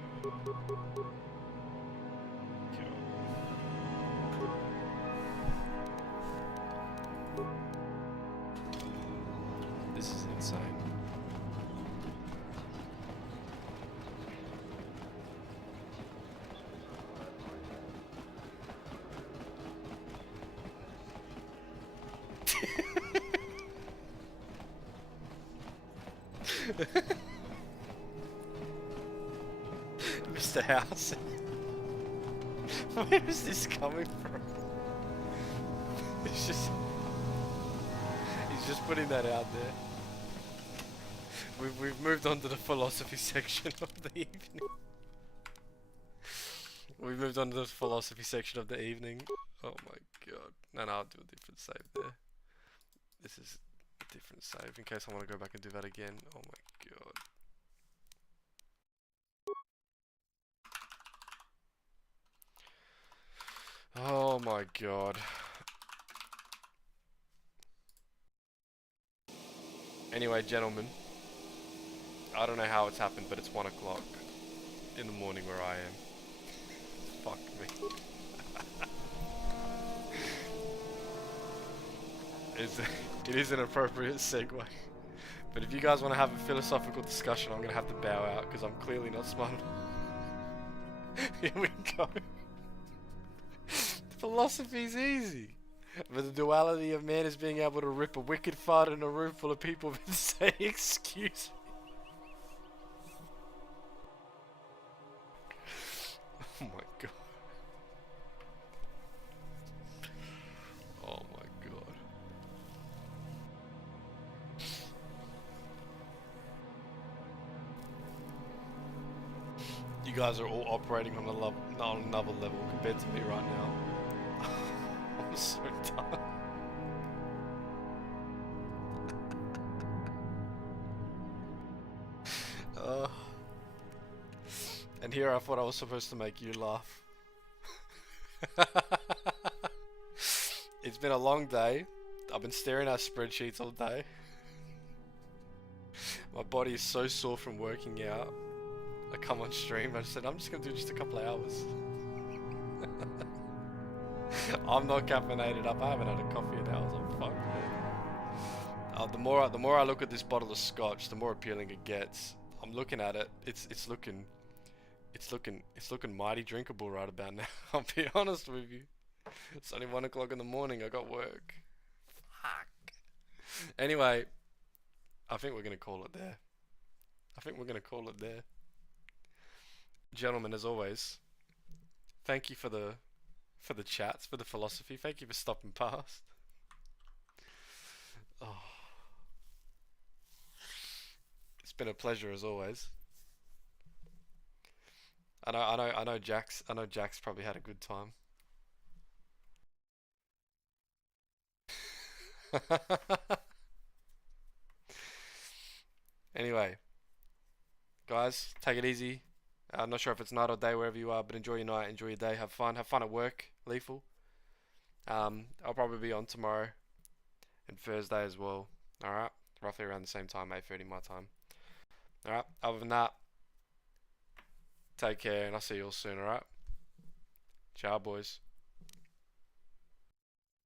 This is insane. Mr. House. Where is this coming from? He's just putting that out there. We've moved on to the philosophy section of the evening. We've moved on to the philosophy section of the evening. Oh my god. No, I'll do a different save there. This is a different save in case I want to go back and do that again. Oh my god. Oh my god. Anyway, gentlemen, I don't know how it's happened, but it's 1 o'clock in the morning where I am. Fuck me. It is an appropriate segue. But if you guys want to have a philosophical discussion, I'm going to have to bow out because I'm clearly not smart enough. Here we go. Philosophy's easy. But the duality of man is being able to rip a wicked fart in a room full of people and say, excuse me. Oh my god. Oh my god. You guys are all operating on another level compared to me right now. I'm so done. And here I thought I was supposed to make you laugh. It's been a long day. I've been staring at spreadsheets all day. My body is so sore from working out. I come on stream, I said I'm just going to do just a couple of hours. I'm not caffeinated up. I haven't had a coffee in hours. I'm fucked, man. The more I look at this bottle of scotch, the more appealing it gets. I'm looking at it. It's looking mighty drinkable right about now. I'll be honest with you. It's only 1 o'clock in the morning. I got work. Fuck. Anyway, I think we're gonna call it there. Gentlemen, as always, thank you for the chats, for the philosophy. Thank you for stopping past. Oh. It's been a pleasure as always. I know Jax probably had a good time. Anyway, guys, take it easy. I'm not sure if it's night or day wherever you are, but enjoy your night, enjoy your day, have fun at work, Lethal. I'll probably be on tomorrow and Thursday as well. Alright, roughly around the same time, 8:30 my time. Alright, other than that, take care and I'll see you all soon, alright? Ciao, boys.